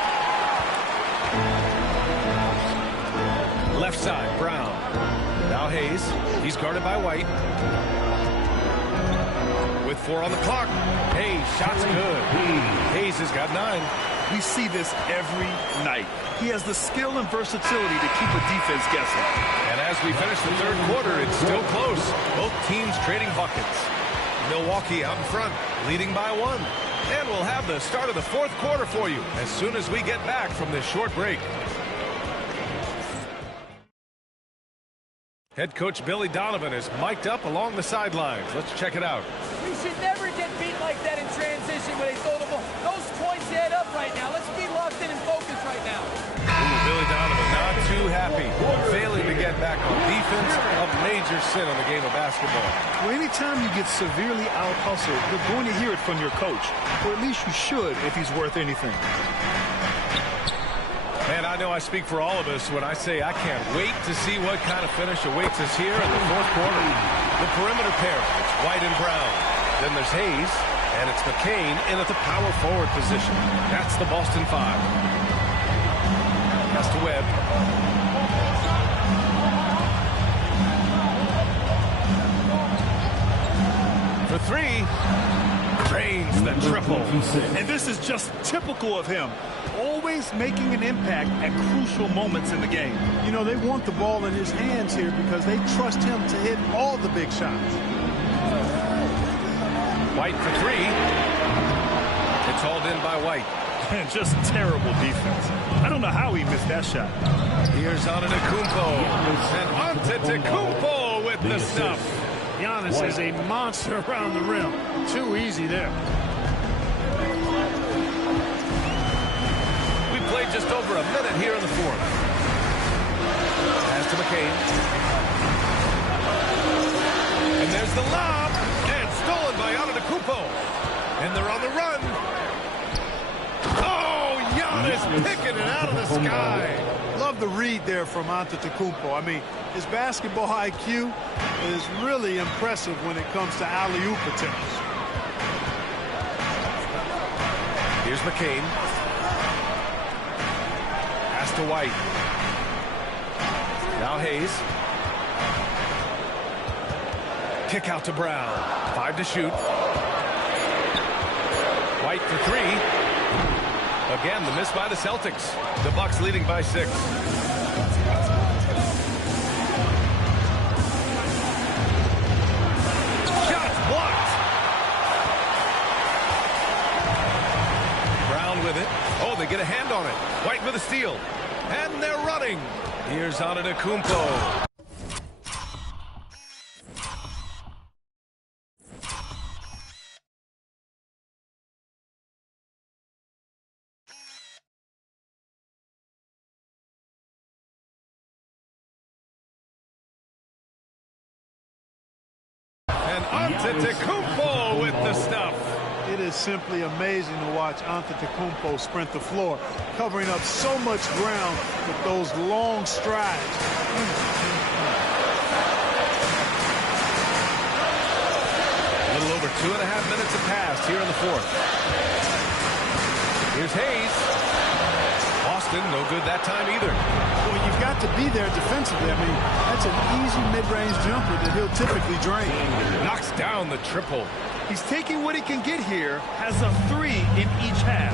Left side, Brown. Now Hayes. He's guarded by White. With 4 on the clock. Hayes, shot's good. Hayes has got 9. We see this every night. He has the skill and versatility to keep a defense guessing. And as we finish the third quarter, it's still close. Both teams trading buckets. Milwaukee out in front, leading by 1. And we'll have the start of the fourth quarter for you as soon as we get back from this short break. Head coach Billy Donovan is mic'd up along the sidelines. Let's check it out. We should never get beat like that in transition when they throw the ball. Those points add up right now. Let's be locked in and focused right now. Ooh, Billy Donovan not too happy. Failing to get back on defense, a major sin on the game of basketball. Well, anytime you get severely out-hustled, you're going to hear it from your coach. Or at least you should if he's worth anything. And I know I speak for all of us when I say I can't wait to see what kind of finish awaits us here in the fourth quarter. The perimeter pair, it's White and Brown. Then there's Hayes, and it's McCain in at the power forward position. That's the Boston 5. Pass to Webb. For 3. Drains the triple. And this is just typical of him. Always making an impact at crucial moments in the game. You know, they want the ball in his hands here because they trust him to hit all the big shots. White for 3. It's hauled in by White. And just terrible defense. I don't know how he missed that shot. Here's Antetokounmpo. And Antetokounmpo with the stuff. Giannis is a monster around the rim. Too easy there. We played just over a minute here in the fourth. Pass to McCain. And there's the lob. And stolen by Antetokounmpo. And they're on the run. Oh, Giannis picking it out of the sky. Love the read there from Antetokounmpo. I mean, his basketball IQ is really impressive when it comes to alley-oop attempts. Here's McCain. Pass to White. Now Hayes. Kick out to Brown. 5 to shoot. White for 3. again, the miss by the Celtics. The Bucks leading by 6. Shots blocked. Brown with it. Oh, they get a hand on it. White with a steal. And they're running. Here's Antetokounmpo. And Antetokounmpo with the stuff. It is simply amazing to watch Antetokounmpo sprint the floor, covering up so much ground with those long strides. A little over 2.5 minutes have passed here in the 4th. Here's Hayes. Boston, no good that time either. Well, you've got to be there defensively. I mean, that's an easy mid-range jumper that he'll typically drain. Knocks down the triple. He's taking what he can get here, has a 3 in each half.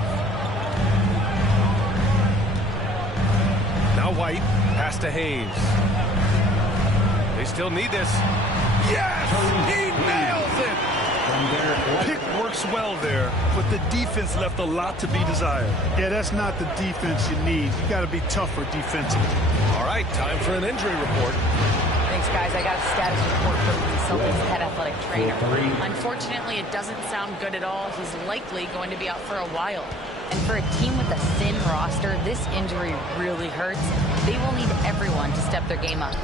Now White, pass to Hayes. They still need this. Yes! He nails it! Pick works well there, but the defense left a lot to be desired. Yeah, that's not the defense you need. You got to be tougher defensively. All right, time for an injury report. Thanks, guys. I got a status report from the Celtics head athletic trainer. Unfortunately, it doesn't sound good at all. He's likely going to be out for a while. And for a team with a thin roster, this injury really hurts. They will need everyone to step their game up.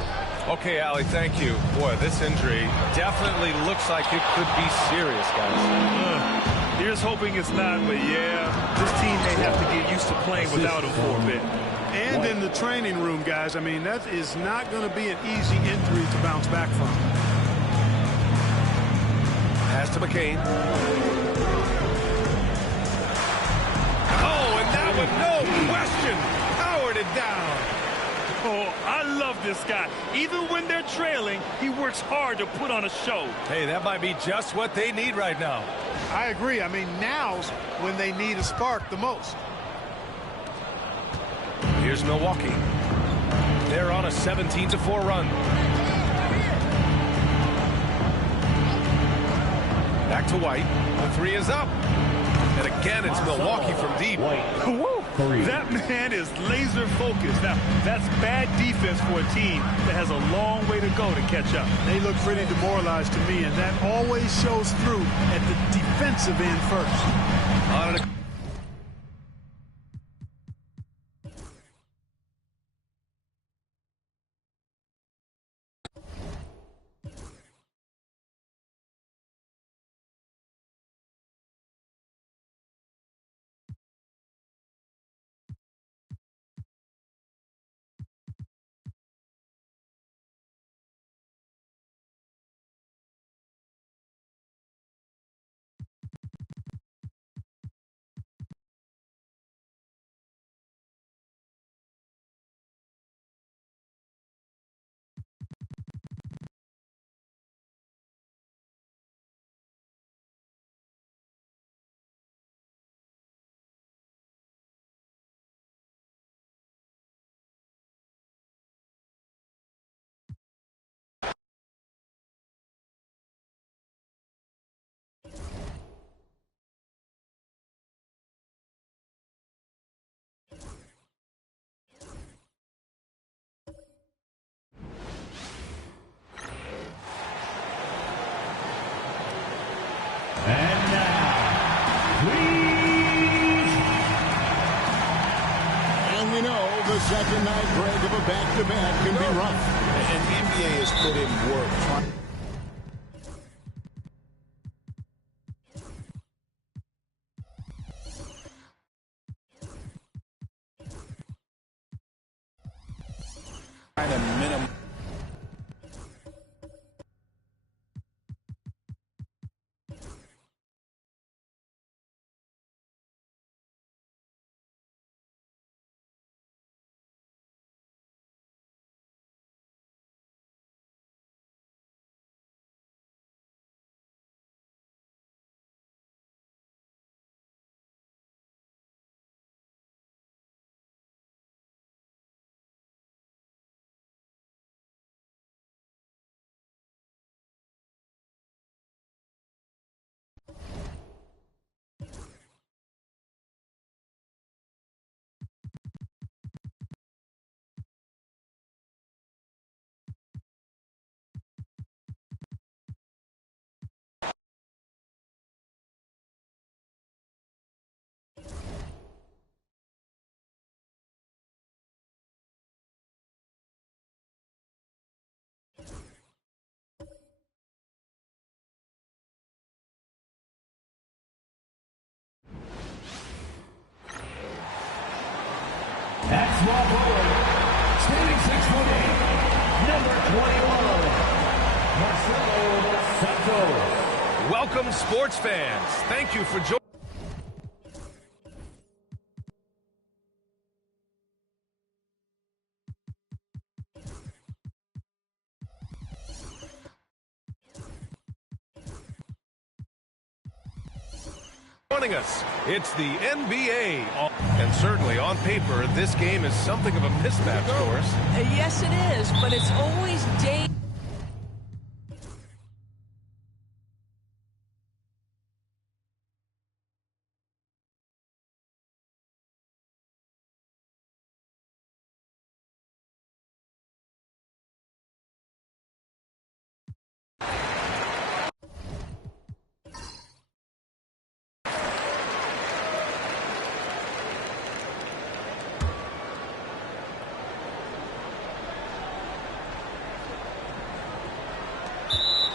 Okay, Allie, thank you. Boy, this injury definitely looks like it could be serious, guys. Here's hoping it's not, but yeah, this team may have to get used to playing without him for a bit. And in the training room, guys, I mean, that is not going to be an easy injury to bounce back from. Pass to McCain. Oh, and that one, no question, powered it down. Oh, I love this guy. Even when they're trailing, he works hard to put on a show. Hey, that might be just what they need right now. I agree. I mean, now's when they need a spark the most. Here's Milwaukee. They're on a 17-4 run. Back to White. The 3 is up. And again, it's Milwaukee from deep. That man is laser focused. Now, that's bad defense for a team that has a long way to go to catch up. They look pretty demoralized to me, and that always shows through at the defensive end first. And now, please. And we know the second night, Greg, of a back-to-back can be rough. And the NBA has put in work. Trying to minimize. Small forward, standing 6'8", number 21, Marcelo Santos. Welcome, sports fans. Thank you for joining. Joining us, it's the NBA, and certainly on paper, this game is something of a mismatch, Doris. Yes, it is, but it's always day.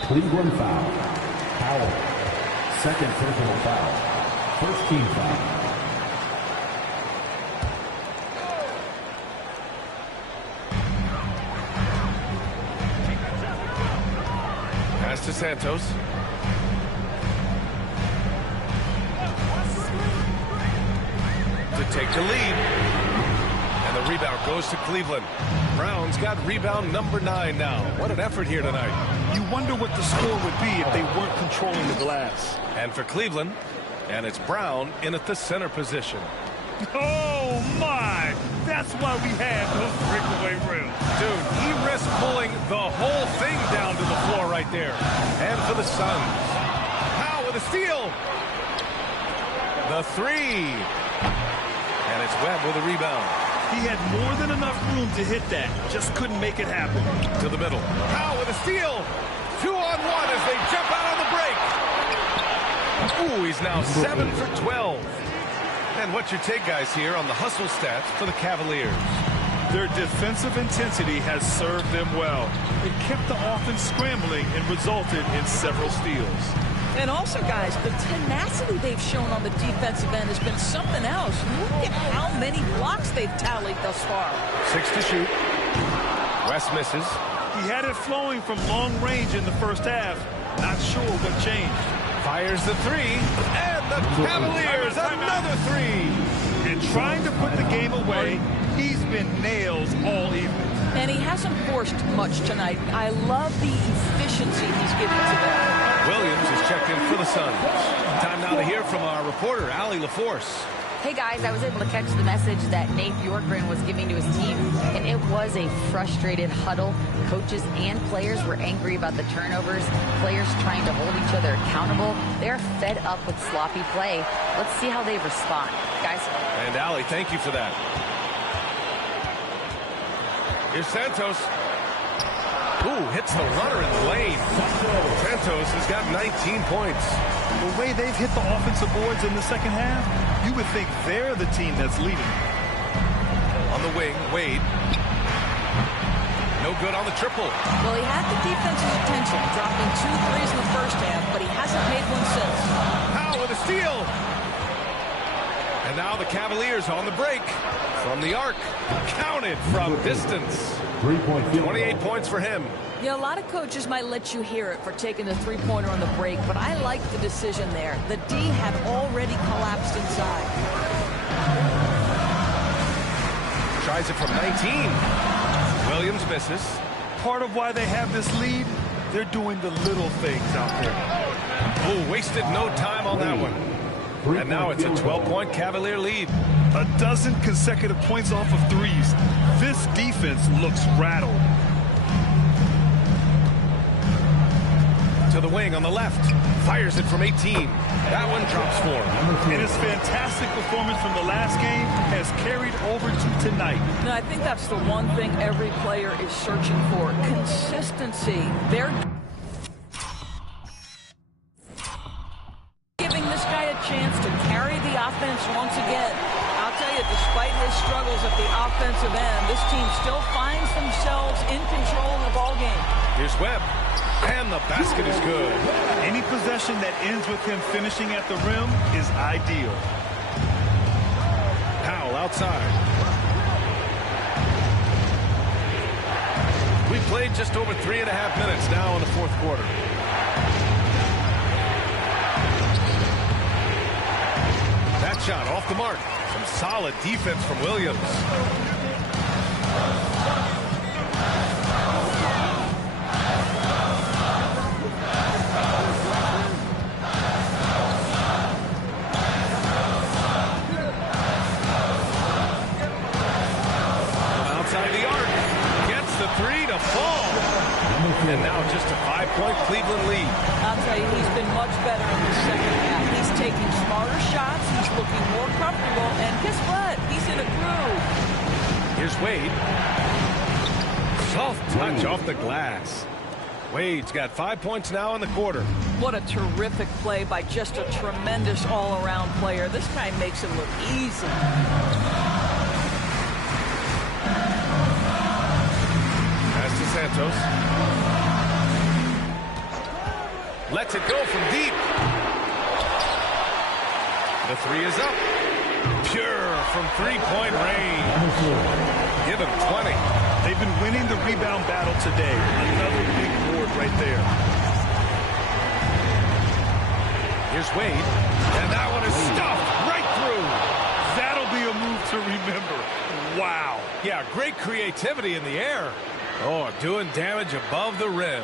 Cleveland foul. Powell. Second personal foul. First team foul. Pass to Santos. To take the lead. And the rebound goes to Cleveland. Brown's got rebound number 9 now. What an effort here tonight. You wonder what the score would be if they weren't controlling the glass. And for Cleveland, and it's Brown in at the center position. Oh, my! That's why we have those breakaway rims. Dude, he risked pulling the whole thing down to the floor right there. And for the Suns. Powell with a steal. The 3. And it's Webb with a rebound. He had more than enough room to hit that. Just couldn't make it happen. To the middle. Powell with a steal. 2-on-1 as they jump out on the break. Ooh, he's now 7 for 12. And what's your take, guys, here on the hustle stats for the Cavaliers? Their defensive intensity has served them well. It kept the offense scrambling and resulted in several steals. And also, guys, the tenacity they've shown on the defensive end has been something else. Look at how many blocks they've tallied thus far. 6 to shoot. West misses. He had it flowing from long range in the first half. Not sure what changed. Fires the 3. And the Cavaliers, another 3. And trying to put the game away, he's been nails all evening. And he hasn't forced much tonight. I love the efficiency he's giving to them. Williams is checked in for the Suns. Time now to hear from our reporter, Allie LaForce. Hey guys, I was able to catch the message that Nate Bjorkgren was giving to his team, and it was a frustrated huddle. Coaches and players were angry about the turnovers, players trying to hold each other accountable. They're fed up with sloppy play. Let's see how they respond. Guys. And Allie, thank you for that. Here's Santos. Ooh, hits the runner in the lane. Santos has got 19 points. The way they've hit the offensive boards in the second half, you would think they're the team that's leading. On the wing, Wade. No good on the triple. Well, he had the defense's attention, dropping 2 threes in the first half, but he hasn't made one since. Powell with a steal. And now the Cavaliers on the break. From the arc. Counted from distance. 28 points for him. Yeah, a lot of coaches might let you hear it for taking the three-pointer on the break, but I like the decision there. The D had already collapsed inside. Tries it from 19. Williams misses. Part of why they have this lead, they're doing the little things out there. Oh, wasted no time on that one. And now it's a 12-point Cavalier lead. A dozen consecutive points off of threes. This defense looks rattled. To the wing on the left. Fires it from 18. That one drops 4. And his fantastic performance from the last game has carried over to tonight. No, I think that's the one thing every player is searching for. Consistency. They're giving this guy a chance to carry the offense once again. I'll tell you, despite his struggles at the offensive end, this team still finds themselves in control of the ball game. Here's Webb. And the basket is good. Any possession that ends with him finishing at the rim is ideal. Powell outside. played just over 3.5 minutes now in the fourth quarter. That shot off the mark. Some solid defense from Williams. And now just a 5-point Cleveland lead. I'll tell you, he's been much better in the second half. He's taking smarter shots. He's looking more comfortable. And guess what? He's in a groove. Here's Wade. Soft touch off the glass. Wade's got 5 points now in the quarter. What a terrific play by just a tremendous all-around player. This guy makes it look easy. Santos lets it go from deep. The three is up. Pure from three-point range. Give him 20. They've been winning the rebound battle today. Another big board right there. Here's Wade. And that one is stuffed right through. That'll be a move to remember. Wow. Yeah, great creativity in the air. Oh, doing damage above the rim.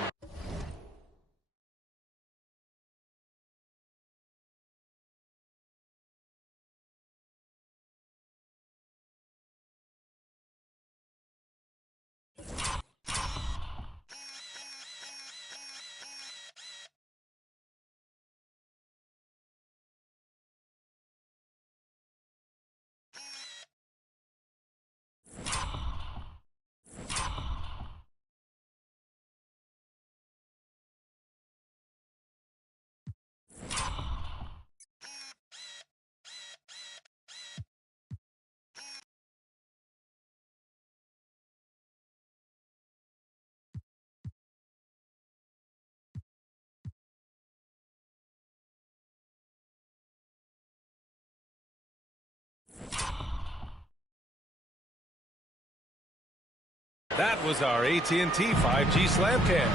That was our AT&T 5G slam cam.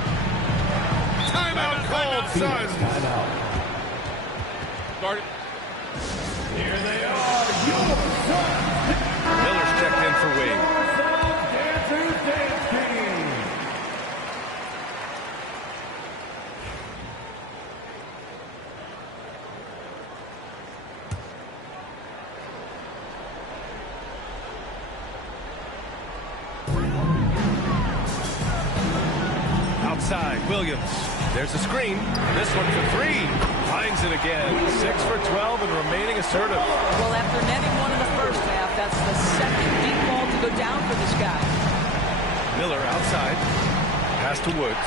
Timeout called, Suns. Timeout. Guard. Here they are. Miller's checked in for Wade. Outside, Williams. There's a screen. This one for three. Finds it again. 6 for 12 and remaining assertive. Well, after netting one in the first half, that's the second deep ball to go down for this guy. Miller outside. Pass to Woods.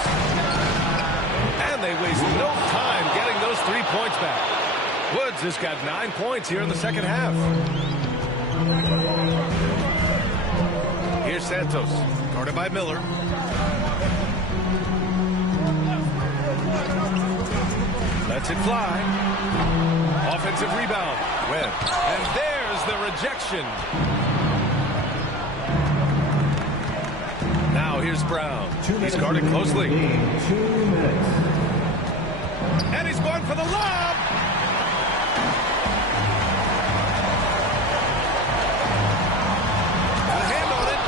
And they waste no time getting those 3 points back. Woods has got 9 points here in the second half. Here's Santos. Guarded by Miller. Lets it fly. Offensive rebound. Webb. And there's the rejection. Now here's Brown. He's guarded closely. 2 minutes. And he's going for the lob. Got a hand on it.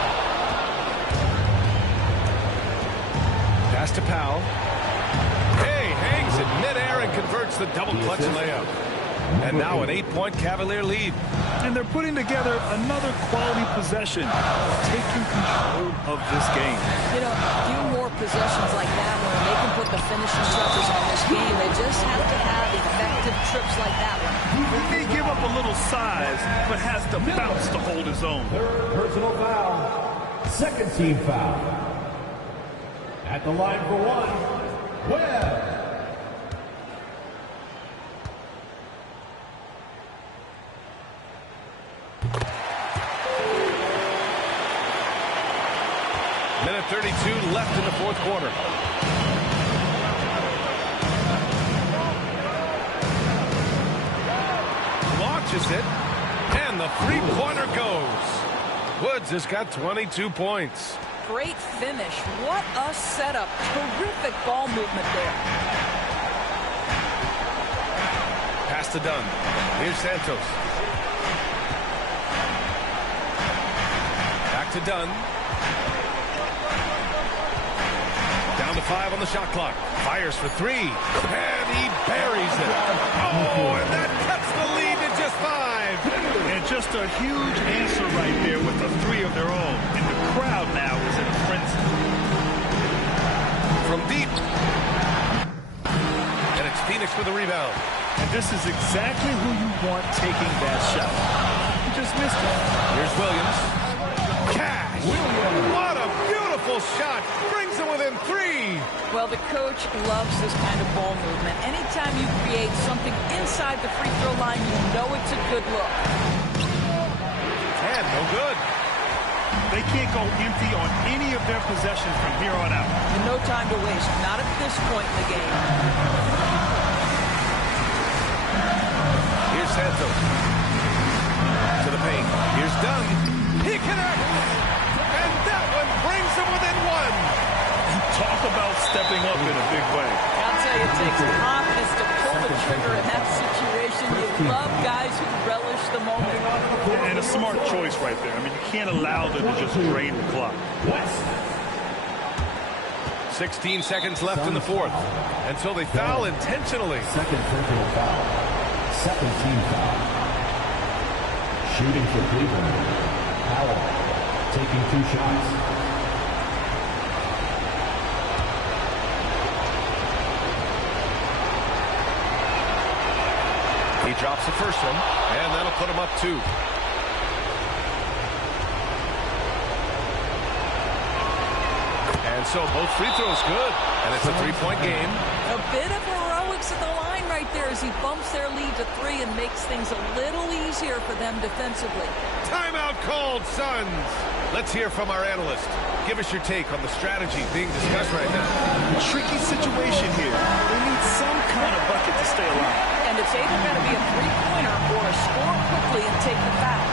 Pass to Powell. In midair and converts the double clutch layup. And now an 8-point Cavalier lead. And they're putting together another quality possession, taking control of this game. You know, a few more possessions like that where they can put the finishing touches on this game. They just have to have effective trips like that one. He may give up a little size, but has to bounce to hold his own. Third personal foul. Second team foul. At the line for one, Webb. Minute 32 left in the fourth quarter. Launches it, and the three-pointer goes. Woods has got 22 points. great finish. What a setup. Terrific ball movement there. Pass to Dunn. Here's Santos. Back to Dunn. Down to 5 on the shot clock. Fires for 3. And he buries it. Oh, and that cuts the lead to just 5. And just a huge answer right there with the 3 of their own. And the crowd now is in a frenzy. From deep. And it's Phoenix for the rebound. And this is exactly who you want taking that shot. He just missed it. Here's Williams. Cash. What a beautiful shot. Brings it within 3. Well, the coach loves this kind of ball movement. Anytime you create something inside the free throw line, you know it's a good look. And no good. They can't go empty on any of their possessions from here on out. And no time to waste. Not at this point in the game. Here's Santos. To the paint. Here's Dunn. He connects. And that one brings him within 1. Talk about stepping up in a big way. I'll tell you, it takes confidence to pull the trigger in that situation. You love guys who relish the moment. And a smart choice right there. I mean, you can't allow them to just drain the clock. 16 seconds left in the 4th. Until they foul intentionally. Second personal foul. Second team foul. Shooting for Cleveland. Powell taking 2 shots. He drops the first one, and that'll put him up 2. And so both free throws good, and it's a 3-point game. A bit of heroics at the line right there as he bumps their lead to 3 and makes things a little easier for them defensively. Timeout called, Suns. Let's hear from our analyst. Give us your take on the strategy being discussed right now. Tricky situation here. They need some kind of bucket to stay alive. And it's either going to be a three-pointer or a score quickly and take the foul.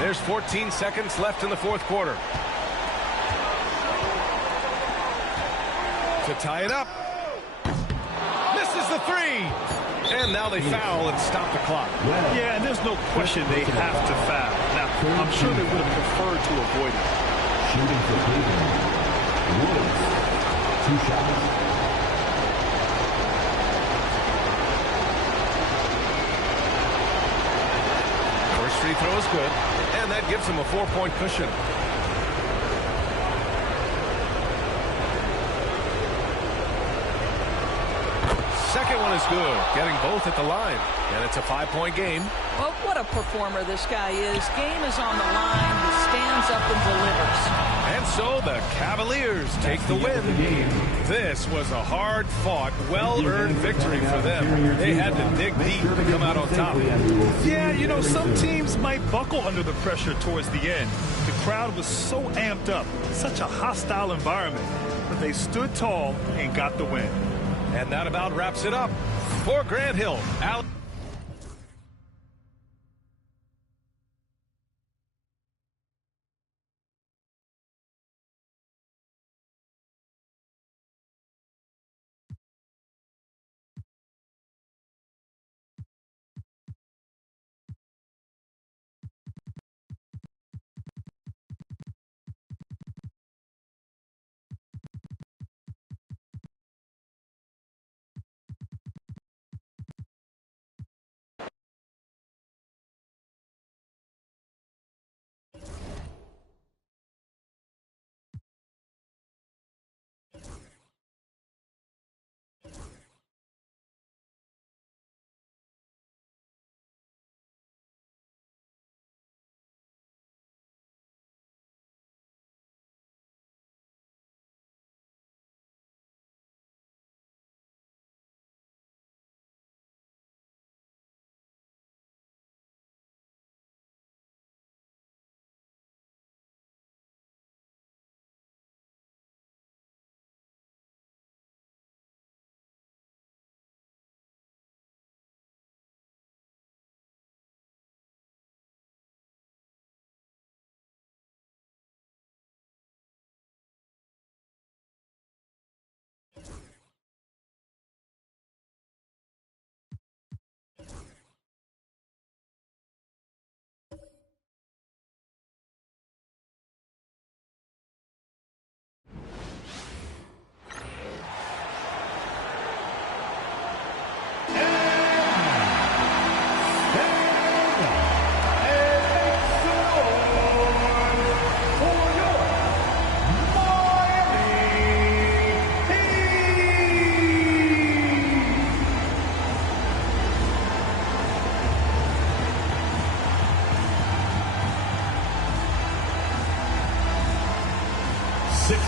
There's 14 seconds left in the 4th quarter. To tie it up. Misses the 3. And now they foul and stop the clock. Yeah, and there's no question they have to foul. Now, I'm sure they would have preferred to avoid it. Shooting for Cleveland. Woods. 2 shots. First free throw is good, and that gives him a 4-point cushion. Second one is good, getting both at the line, and it's a 5-point game. Well, what a performer this guy is. Game is on the line. He stands up and delivers. And so the Cavaliers take the win. This was a hard-fought, well-earned victory for them. They had to dig deep to come out on top. Yeah, you know, some teams might buckle under the pressure towards the end. The crowd was so amped up, such a hostile environment, but they stood tall and got the win. And that about wraps it up. For Grant Hill, Alex.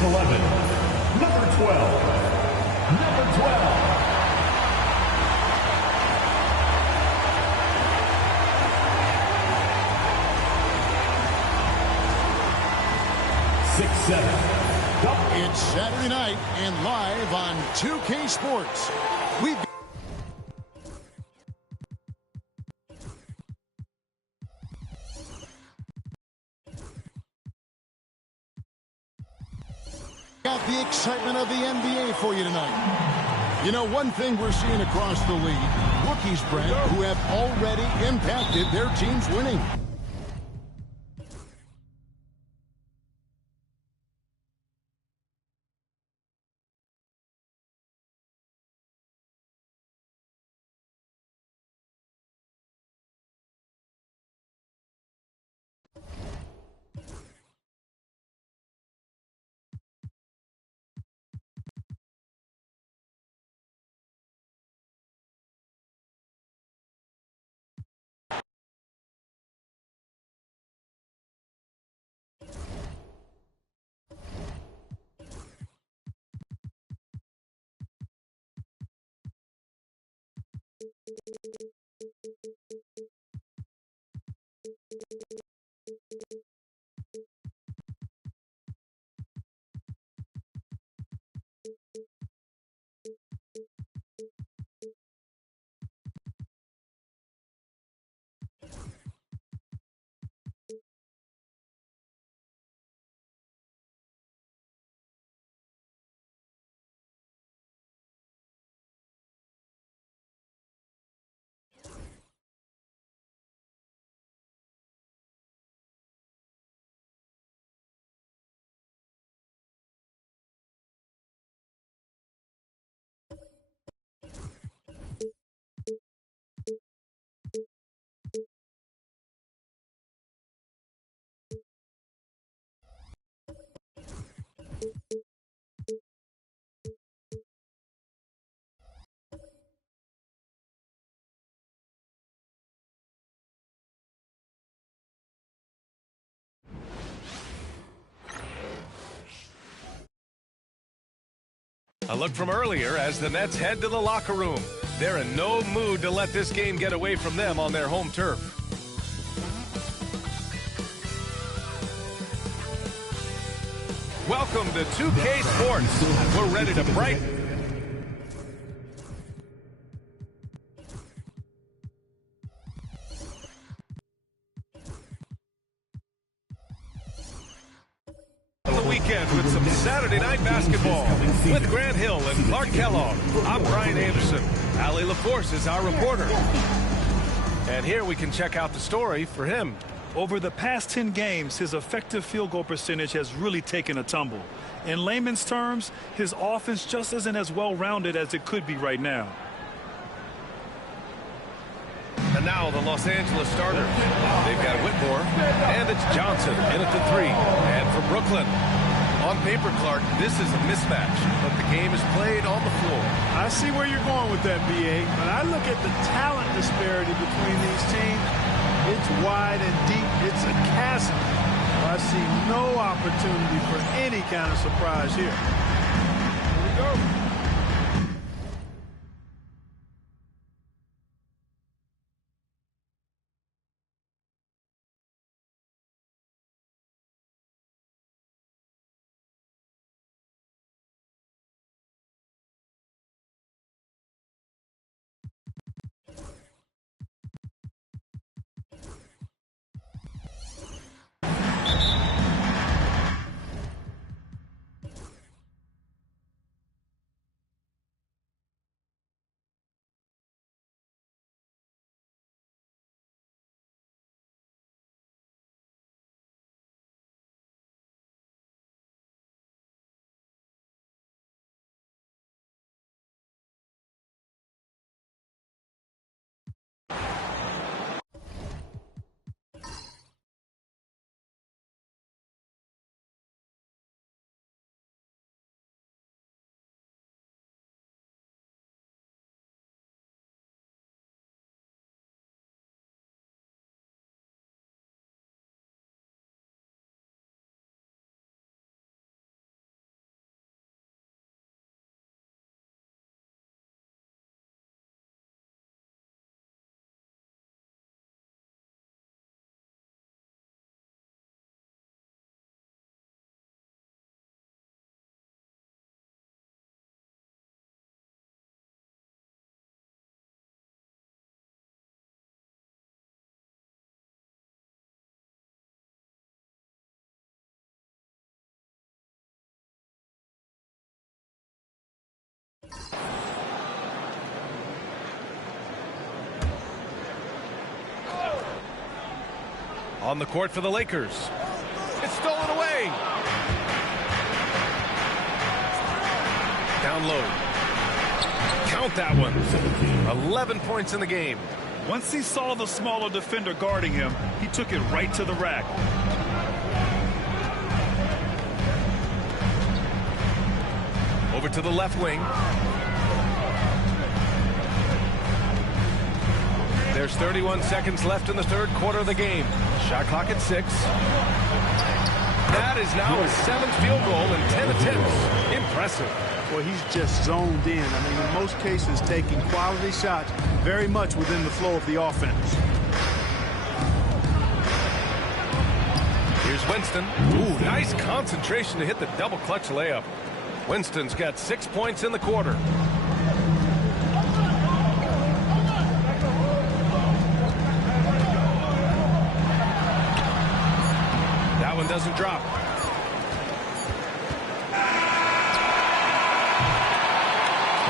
11. Number 12. Number 12. 6-7. It's Saturday night and live on 2K Sports. We've got the excitement of the NBA for you tonight. You know, one thing we're seeing across the league, rookies, Brent, who have already impacted their team's winning. A look from earlier as the Nets head to the locker room. They're in no mood to let this game get away from them on their home turf. Welcome to 2K Sports. We're ready to brighten. The weekend with some Saturday night basketball with Grant Hill and Clark Kellogg. I'm Brian Anderson. Allie LaForce is our reporter. And here we can check out the story for him. Over the past 10 games, his effective field goal percentage has really taken a tumble. In layman's terms, his offense just isn't as well-rounded as it could be right now. And now the Los Angeles starters. They've got Whitmore, and it's Johnson in at the 3. And from Brooklyn, on paper, Clark, this is a mismatch, but the game is played on the floor. I see where you're going with that, B.A., but I look at the talent disparity between these teams. It's wide and deep. It's a chasm. I see no opportunity for any kind of surprise here. Here we go. On the court for the Lakers. It's stolen away. Down low. Count that one. 11 points in the game. Once he saw the smaller defender guarding him, he took it right to the rack. Over to the left wing. There's 31 seconds left in the third quarter of the game. Shot clock at 6. That is now his 7th field goal in 10 attempts. Impressive. Well, he's just zoned in. I mean, in most cases, taking quality shots very much within the flow of the offense. Here's Winston. Ooh, nice concentration to hit the double clutch layup. Winston's got 6 points in the quarter. That one doesn't drop.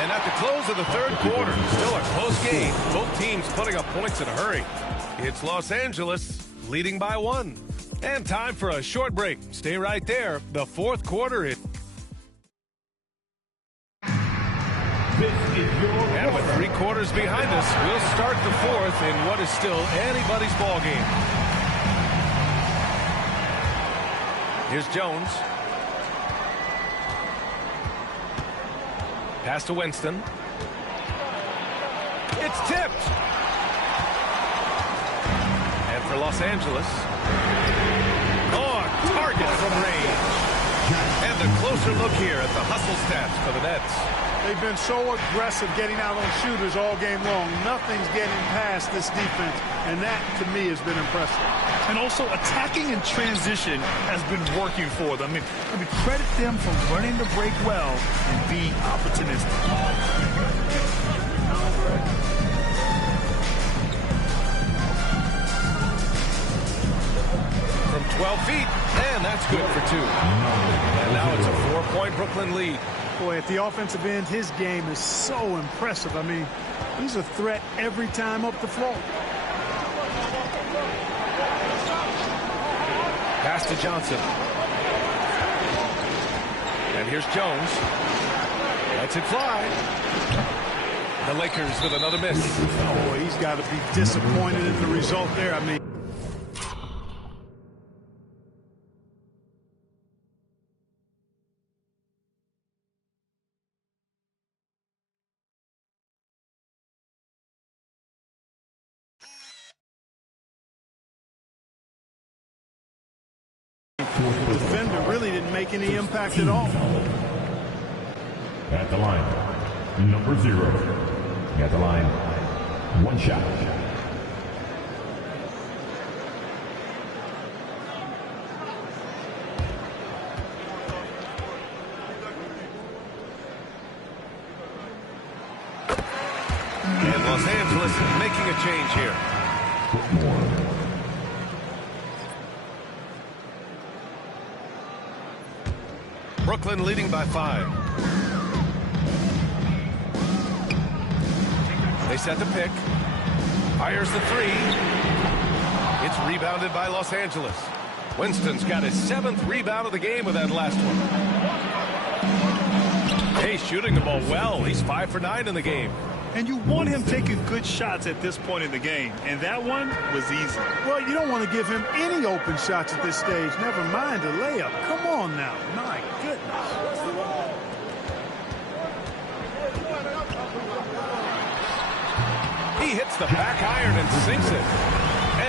And at the close of the third quarter, still a close game. Both teams putting up points in a hurry. It's Los Angeles leading by 1. And time for a short break. Stay right there. The fourth quarter is... And with 3 quarters behind us, we'll start the fourth in what is still anybody's ball game. Here's Jones. Pass to Winston. It's tipped. And for Los Angeles. Oh, target from range. And a closer look here at the hustle stats for the Nets. They've been so aggressive getting out on shooters all game long. Nothing's getting past this defense, and that, to me, has been impressive. And also, attacking in transition has been working for them. I mean, credit them for running the break well and being opportunistic. From 12 feet, and that's good for 2. And now it's a 4-point Brooklyn lead. Boy, at the offensive end, his game is so impressive. I mean, he's a threat every time up the floor. Pass to Johnson. And here's Jones. Lets it fly. The Lakers with another miss. Oh, he's got to be disappointed in the result there. I mean, the defender really didn't make any impact at all. At the line, number 0. At the line, 1 shot. And Los Angeles making a change here. Brooklyn leading by 5. They set the pick. Fires the 3. It's rebounded by Los Angeles. Winston's got his 7th rebound of the game with that last one. Hey, shooting the ball well. He's 5 for 9 in the game. And you want him taking good shots at this point in the game. And that one was easy. Well, you don't want to give him any open shots at this stage. Never mind a layup. Come on now. My goodness. He hits the back iron and sinks it.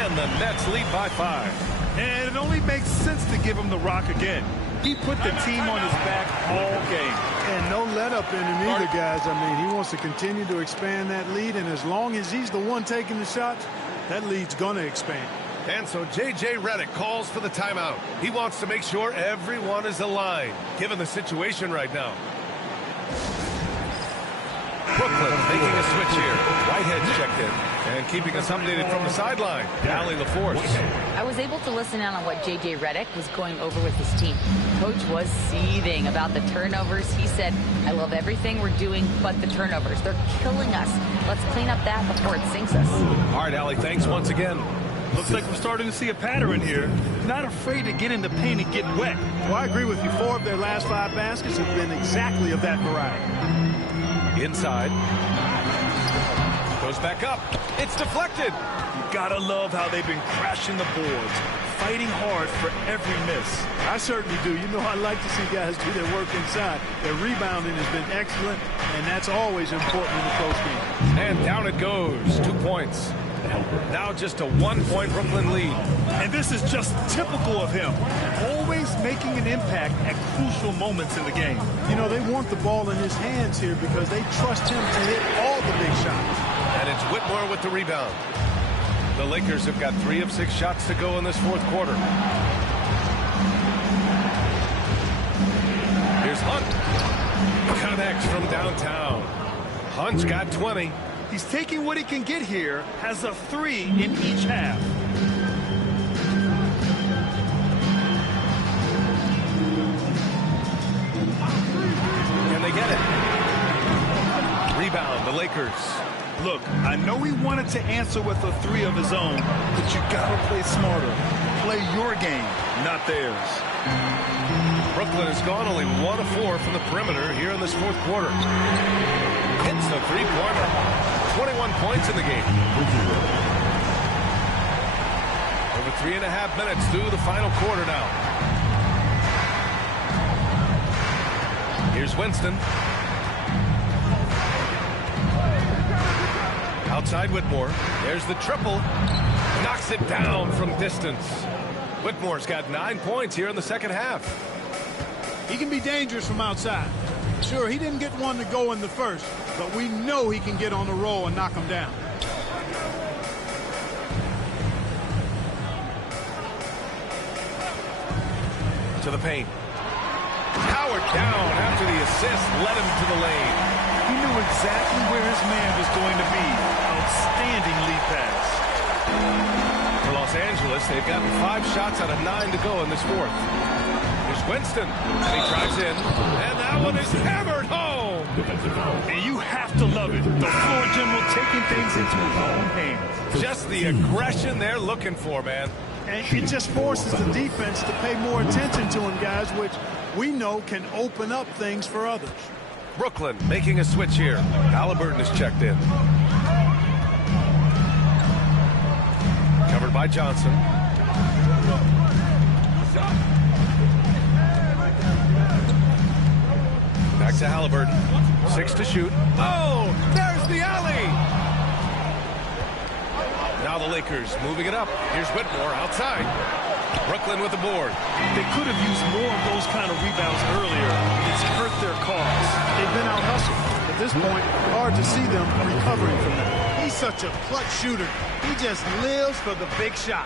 And the Nets lead by 5. And it only makes sense to give him the rock again. He put the team on his back all game. And no let up in him either, guys. I mean, he wants to continue to expand that lead, and as long as he's the one taking the shots, that lead's going to expand. And so J.J. Redick calls for the timeout. He wants to make sure everyone is aligned, given the situation right now. Brooklyn making a switch here. Whitehead's checked in. And keeping us updated from the sideline, Allie LaForce. I was able to listen in on what J.J. Redick was going over with his team. Coach was seething about the turnovers. He said, I love everything we're doing but the turnovers. They're killing us. Let's clean up that before it sinks us. All right, Allie, thanks once again. Looks like we're starting to see a pattern here. Not afraid to get in the paint and get wet. Well, I agree with you. 4 of their last 5 baskets have been exactly of that variety. Inside. Goes back up. It's deflected. You gotta love how they've been crashing the boards, fighting hard for every miss. I certainly do. You know, I like to see guys do their work inside. Their rebounding has been excellent, and that's always important in the close game. And down it goes. 2 points. Now just a 1-point Brooklyn lead. And this is just typical of him. Always making an impact at crucial moments in the game. You know, they want the ball in his hands here because they trust him to hit all the big shots. And it's Whitmore with the rebound. The Lakers have got 3 of 6 shots to go in this 4th quarter. Here's Hunt. Connects from downtown. Hunt's got 20. He's taking what he can get here, has a 3 in each half. Can they get it? Rebound, the Lakers. Look, I know he wanted to answer with a 3 of his own, but you gotta play smarter. Play your game, not theirs. Brooklyn has gone only 1 of 4 from the perimeter here in this 4th quarter. Hits the 3-pointer. 21 points in the game. Over 3.5 minutes through the final quarter now. Here's Winston. Outside Whitmore. There's the triple. Knocks it down from distance. Whitmore's got 9 points here in the second half. He can be dangerous from outside. Sure, he didn't get one to go in the first, but we know he can get on the roll and knock him down. To the paint. Howard down after the assist led him to the lane. He knew exactly where his man was going to be. Outstanding lead pass. For Los Angeles, they've gotten 5 shots out of 9 to go in this 4th. Here's Winston, and he drives in, and that one is hammered home. And you have to love it. The floor general taking things into his own hands. Just the aggression they're looking for, man. And it just forces the defense to pay more attention to him, guys, which we know can open up things for others. Brooklyn making a switch here. Halliburton is checked in. Covered by Johnson. Back to Halliburton. 6 to shoot. Oh, there's the alley. Now the Lakers moving it up. Here's Whitmore outside. Brooklyn with the board. They could have used more of those kind of rebounds earlier. It's hurt their cause. They've been out hustled. At this point, hard to see them recovering from that. He's such a clutch shooter. He just lives for the big shot.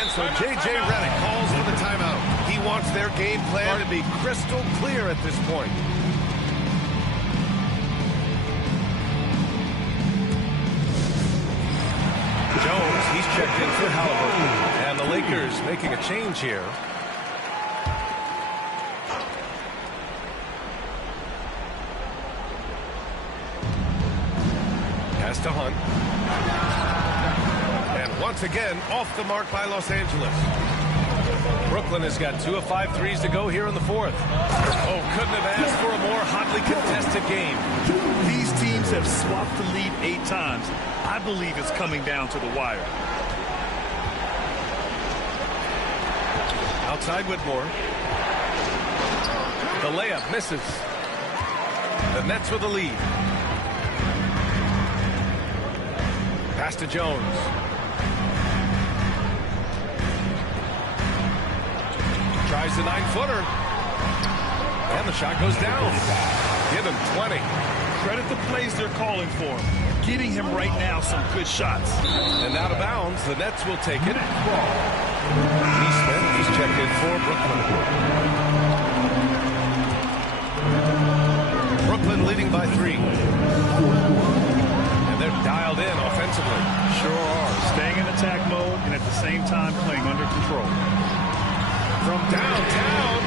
And so J.J. Redick calls for the timeout. He wants their game plan to be crystal clear at this point. Jones, he's checked in for Halliburton. And the Lakers making a change here. Pass to Hunt. And once again, off the mark by Los Angeles. Brooklyn has got 2 of 5 threes to go here in the 4th. Oh, couldn't have asked for a more hotly contested game. These teams have swapped the lead 8 times. I believe it's coming down to the wire. Outside Whitmore. The layup misses. The Nets with the lead. Pass to Jones. Tries the 9-footer. And the shot goes down. Give him 20. Credit the plays they're calling for him. Getting him right now some good shots. And out of bounds, the Nets will take it. Neesmith, he's checked in for Brooklyn. Brooklyn leading by 3. And they're dialed in offensively. Sure are. Staying in attack mode and at the same time playing under control. From downtown,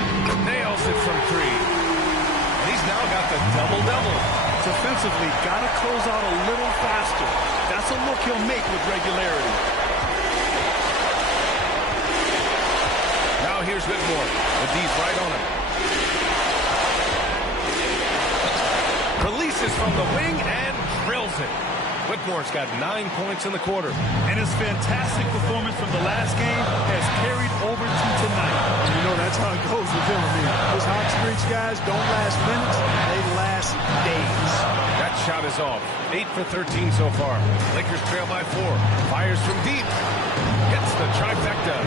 nails it from 3. And he's now got the double-double. Defensively, got to close out a little faster. That's a look he'll make with regularity. Whitmore with these right on him. Releases from the wing and drills it. Whitmore's got 9 points in the quarter. And his fantastic performance from the last game has carried over to tonight. And you know, that's how it goes with him. I mean, those hot streaks, guys, don't last minutes. They last days. That shot is off. 8 for 13 so far. Lakers trail by 4. Fires from deep. Hits the trifecta.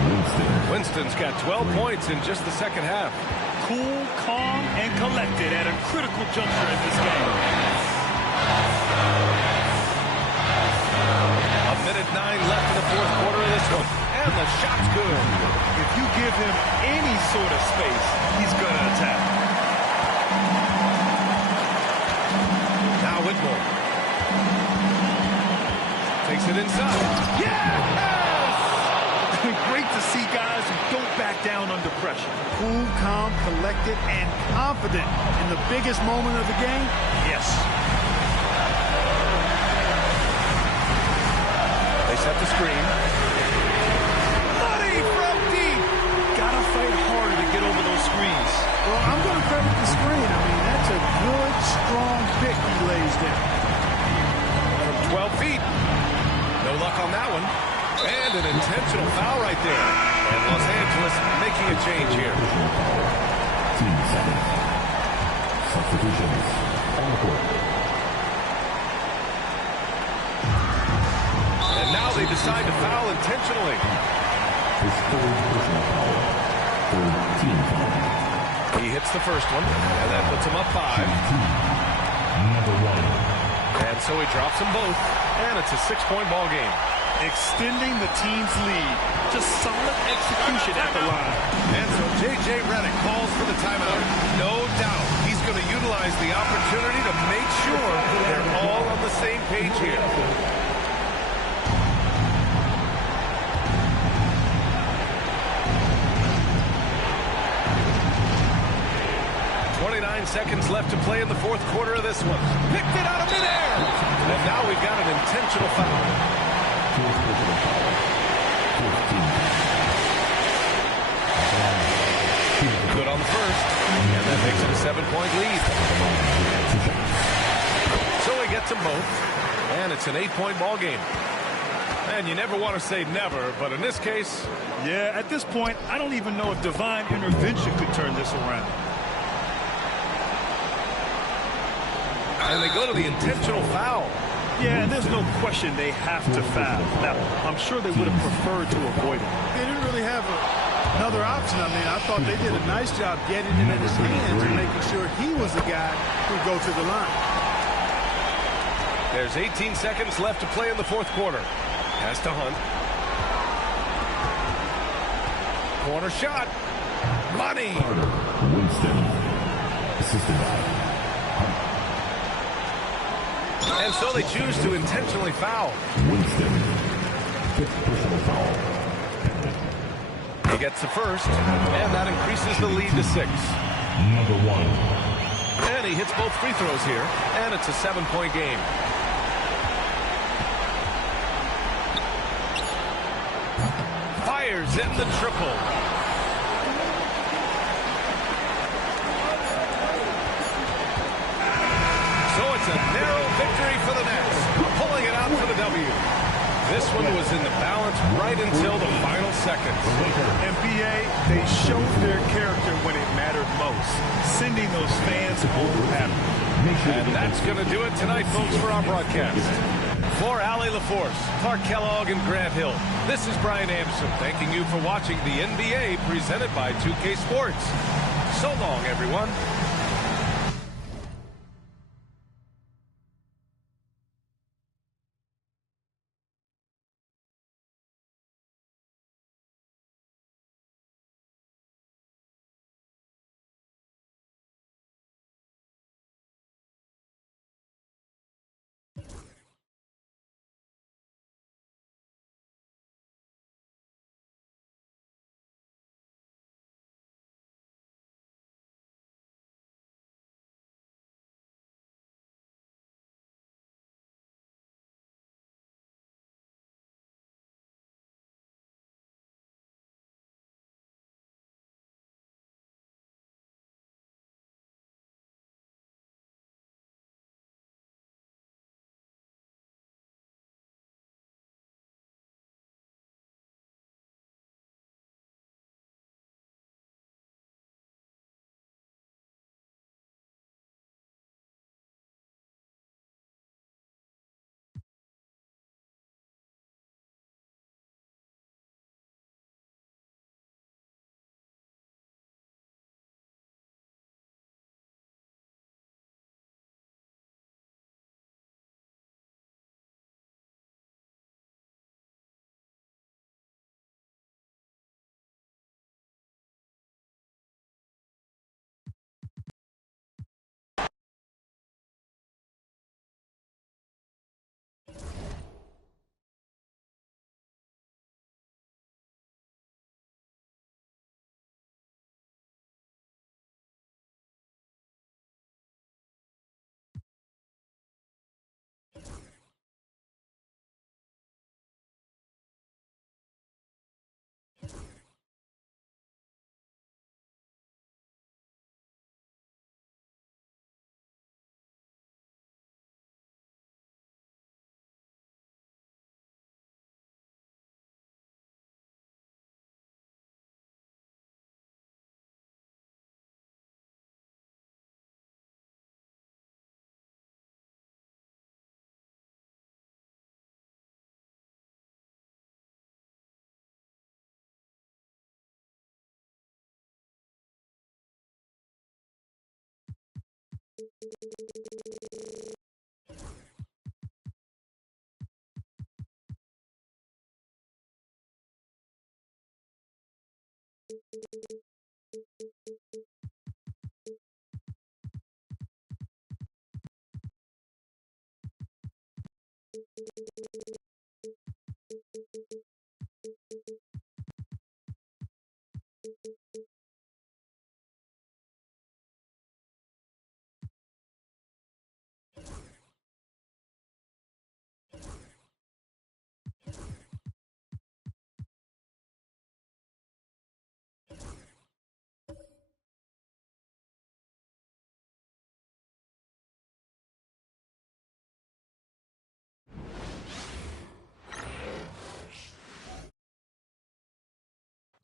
Winston's got 12 points in just the second half. Cool, calm, and collected at a critical juncture in this game. A minute 9 left in the fourth quarter of this one. And the shot's good. If you give him any sort of space, he's going to attack. Now Whitmore. Takes it inside. Yes! Great to see guys who don't back down under pressure. Cool, calm, collected, and confident in the biggest moment of the game. Yes. They set the screen. Money from deep. Gotta fight harder to get over those screens. Well, I'm going to credit the screen. I mean, that's a good, strong pick he lays there. From 12 feet. No luck on that one. And an intentional foul right there. And Los Angeles making a change here. Team seconds. Substitutions on the court. And now they decide to foul intentionally. His third personal foul. Third team foul. He hits the first one, and that puts him up 5. Number 1. And so he drops them both, and it's a 6-point ball game. Extending the team's lead. Just solid execution at the line. And so J.J. Redick calls for the timeout. No doubt he's going to utilize the opportunity to make sure they're all on the same page here. Seconds left to play in the fourth quarter of this one. Picked it out of midair. And now we've got an intentional foul. Good on the first. And that makes it a 7-point lead. So he gets them both. And it's an 8-point ball game. And you never want to say never, but in this case... Yeah, at this point, I don't even know if divine intervention could turn this around. And they go to the intentional foul. Yeah, and there's no question they have to foul. Now, I'm sure they would have preferred to avoid it. They didn't really have another option. I mean, I thought they did a nice job getting it in his hands and making sure he was the guy who'd go to the line. There's 18 seconds left to play in the fourth quarter. Has to Hunt. Corner shot. Money. Winston. Assisted by and so they choose to intentionally foul. Winston. 5th personal foul. He gets the first, and that increases the lead to 6. Number 1. And he hits both free throws here, and it's a 7-point game. Fires in the triple. It's a narrow victory for the Nets, pulling it out for the W. This one was in the balance right until the final seconds. NBA, they showed their character when it mattered most, sending those fans home happy. And that's going to do it tonight, folks, for our broadcast. For Allie LaForce, Clark Kellogg, and Grant Hill, this is Brian Anderson thanking you for watching the NBA presented by 2K Sports. So long, everyone.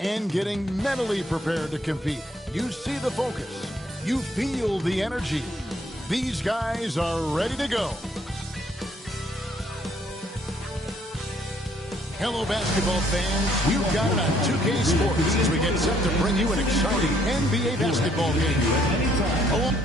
And getting mentally prepared to compete. You see the focus. You feel the energy. These guys are ready to go. Hello, basketball fans. You've got it on 2K Sports as we get set to bring you an exciting NBA basketball game.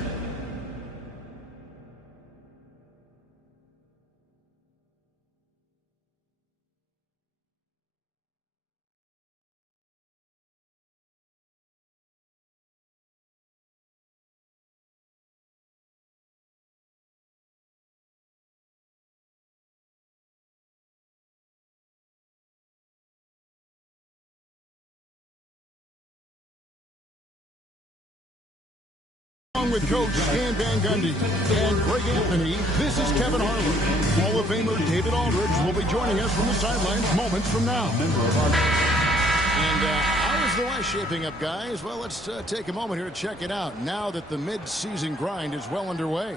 Along with Coach Stan Van Gundy and Greg Anthony, this is Kevin Harlan. Hall of Famer David Aldridge will be joining us from the sidelines moments from now. And how is the West shaping up, guys? Well, let's take a moment here to check it out now that the mid-season grind is well underway.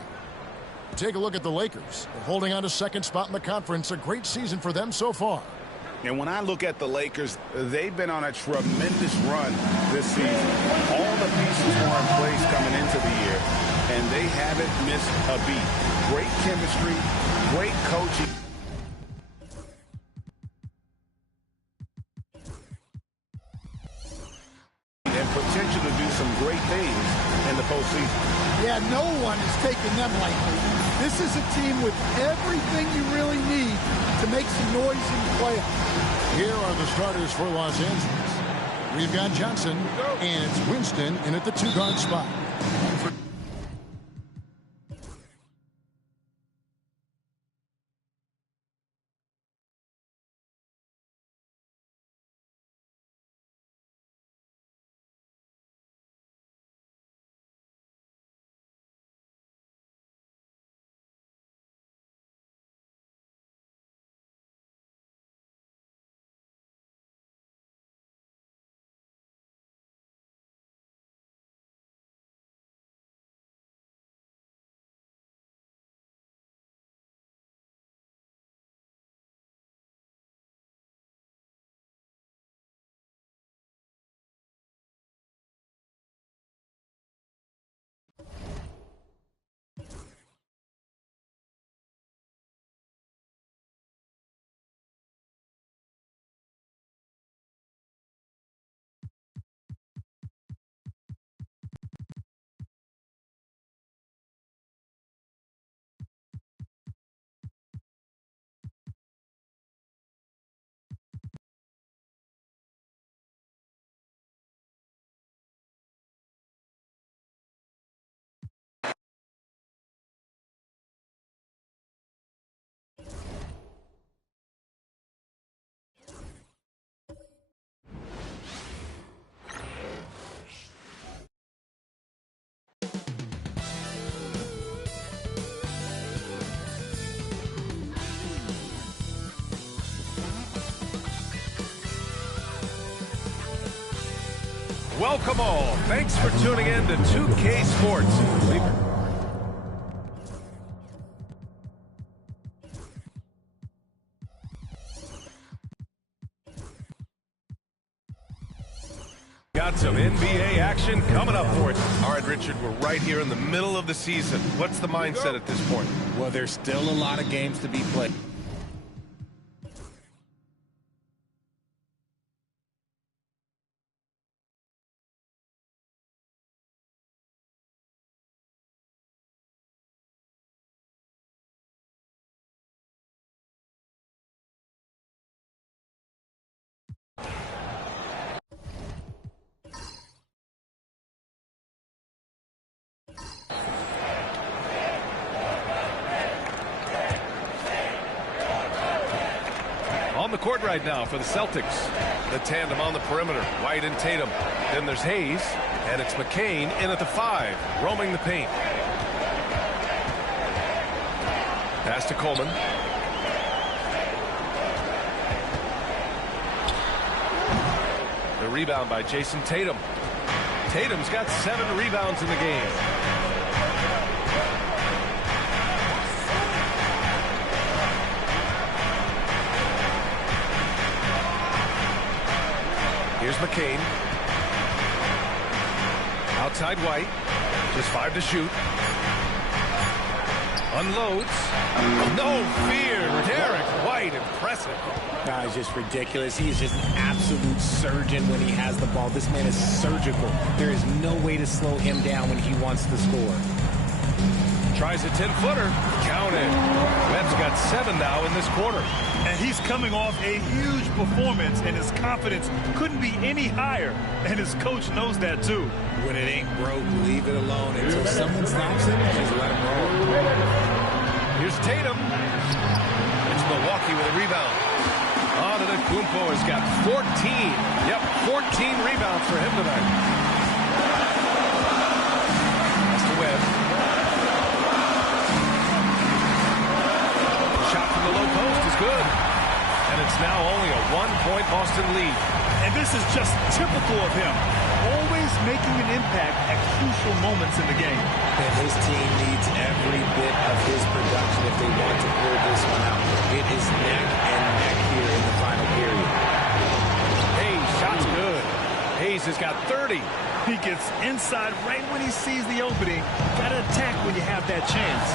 Take a look at the Lakers. They're holding on to second spot in the conference. A great season for them so far. And when I look at the Lakers, they've been on a tremendous run this season. All the pieces were in place coming into the year, and they haven't missed a beat. Great chemistry, great coaching. And potential to do some great things in the postseason. Yeah, no one is taking them lightly. This is a team with everything you really need to make some noise in the playoffs. Here are the starters for Los Angeles. We've got Johnson, and it's Winston in at the two-guard spot. Welcome all. Thanks for tuning in to 2K Sports. Got some NBA action coming up for us. All right, Richard, we're right here in the middle of the season. What's the mindset at this point? Well, there's still a lot of games to be played. on the court right now for the Celtics. The tandem on the perimeter, White and Tatum. Then there's Hayes, and it's McCain in at the 5, roaming the paint. Pass to Coleman. The rebound by Jason Tatum. Tatum's got 7 rebounds in the game. Here's McCain. Outside White. Just 5 to shoot. Unloads. No fear. Derek White, impressive. It's just ridiculous. He is just an absolute surgeon when he has the ball. This man is surgical. There is no way to slow him down when he wants to score. Tries a 10-footer. Counted. Webb's got 7 now in this quarter. And he's coming off a huge performance, and his confidence couldn't be any higher. And his coach knows that, too. When it ain't broke, leave it alone. Until someone stops him, just let him roll. Here's Tatum. It's Milwaukee with a rebound. Antetokounmpo has got 14. Yep, 14 rebounds for him tonight. That's to Webb. Shot from the low post is good. And it's now only a 1-point Boston lead. And this is just typical of him. Always making an impact at crucial moments in the game. And his team needs every bit of his production if they want to pull this one out. It is neck and neck here in the final period. Hayes, shot's good. Hayes has got 30. He gets inside right when he sees the opening. Got to attack when you have that chance.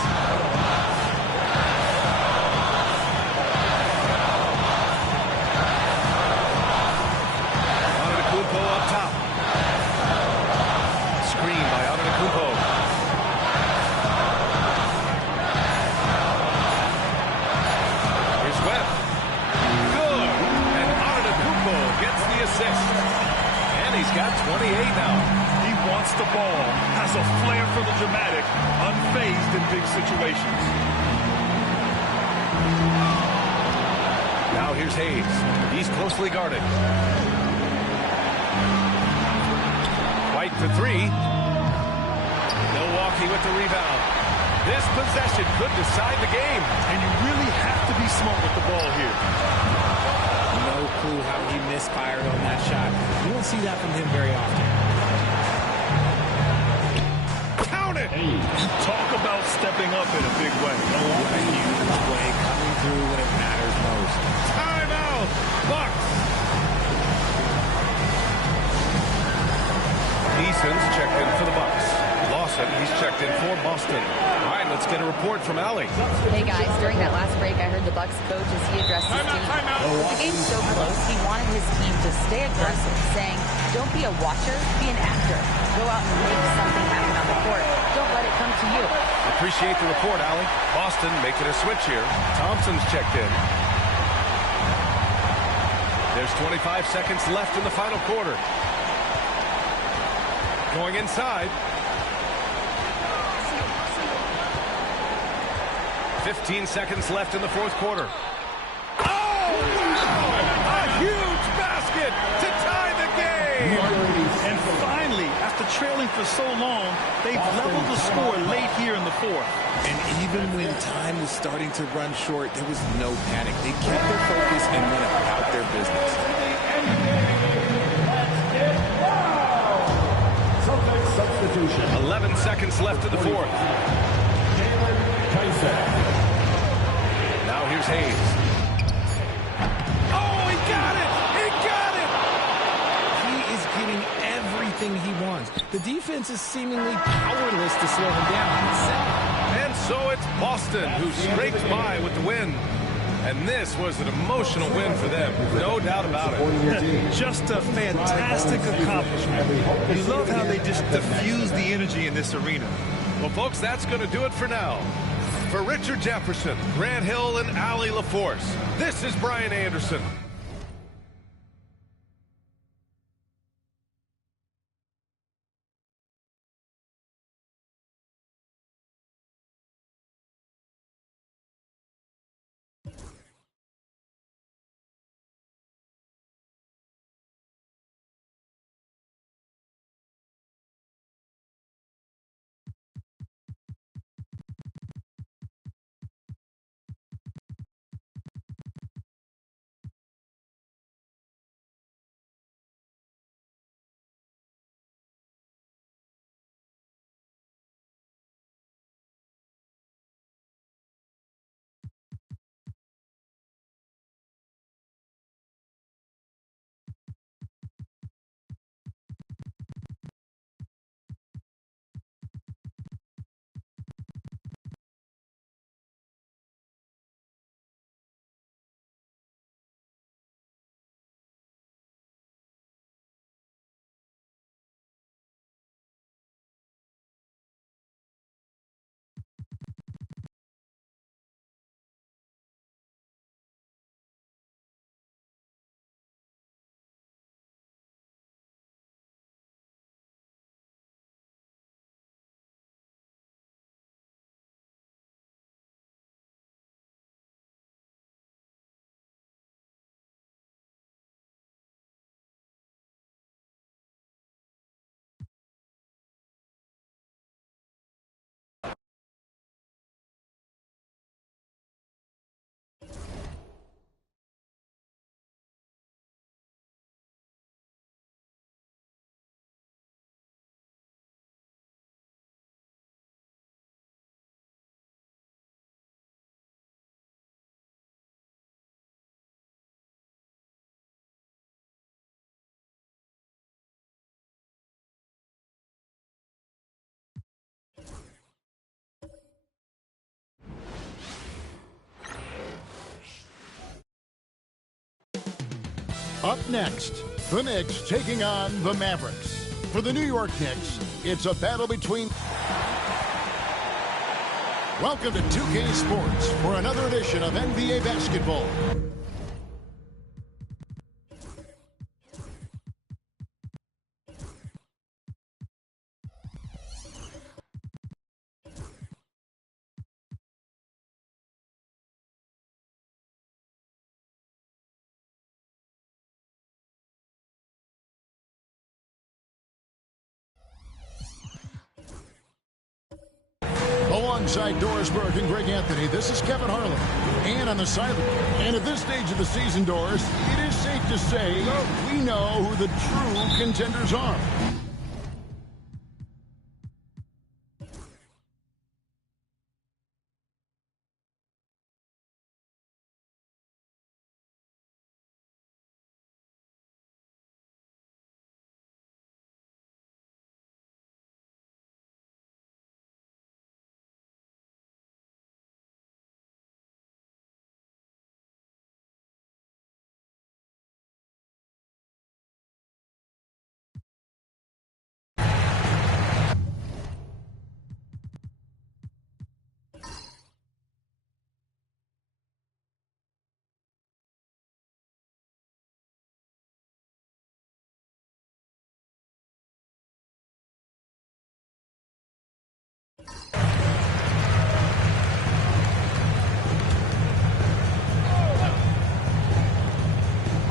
Up top. Screen by Antetokounmpo. Here's Webb. Good. And Antetokounmpo gets the assist. And he's got 28 now. He wants the ball. Has a flair for the dramatic. Unfazed in big situations. Now here's Hayes. He's closely guarded. White for 3. Milwaukee with the rebound. This possession could decide the game. And you really have to be smart with the ball here. No clue how he misfired on that shot. You don't see that from him very often. Count it! Talk about stepping up in a big way. A huge way, coming through when it matters most. Timeout! Bucks! Eason's checked in for the Bucks. Lawson, he's checked in for Boston. All right, let's get a report from Allie. Hey guys, during that last break, I heard the Bucks coach as he addressed his team. With the game so close, he wanted his team to stay aggressive, saying, "Don't be a watcher, be an actor. Go out and make something happen on the court. Don't let it come to you." Appreciate the report, Allie. Boston making a switch here. Thompson's checked in. There's 25 seconds left in the final quarter. Going inside. 15 seconds left in the fourth quarter. Oh, wow! A huge basket to tie the game! And finally, after trailing for so long, they've leveled the score late here in the fourth. And even when time was starting to run short, there was no panic. They kept their focus and went about their business. 11 seconds left in the fourth. Now here's Hayes. Oh, he got it! He got it! He is getting everything he wants. The defense is seemingly powerless to slow him down. And so it's Boston who scraped by with the win. And this was an emotional win for them, no doubt about it. Just a fantastic accomplishment. You love how they just diffuse the energy in this arena. Well, folks, that's going to do it for now. For Richard Jefferson, Grant Hill, and Allie LaForce, this is Brian Anderson. Up next, the Knicks taking on the Mavericks. For the New York Knicks, it's a battle between... Welcome to 2K Sports for another edition of NBA basketball. Alongside Doris Burke and Greg Anthony, this is Kevin Harlan. And on the sideline. And at this stage of the season, Doris, it is safe to say we know who the true contenders are.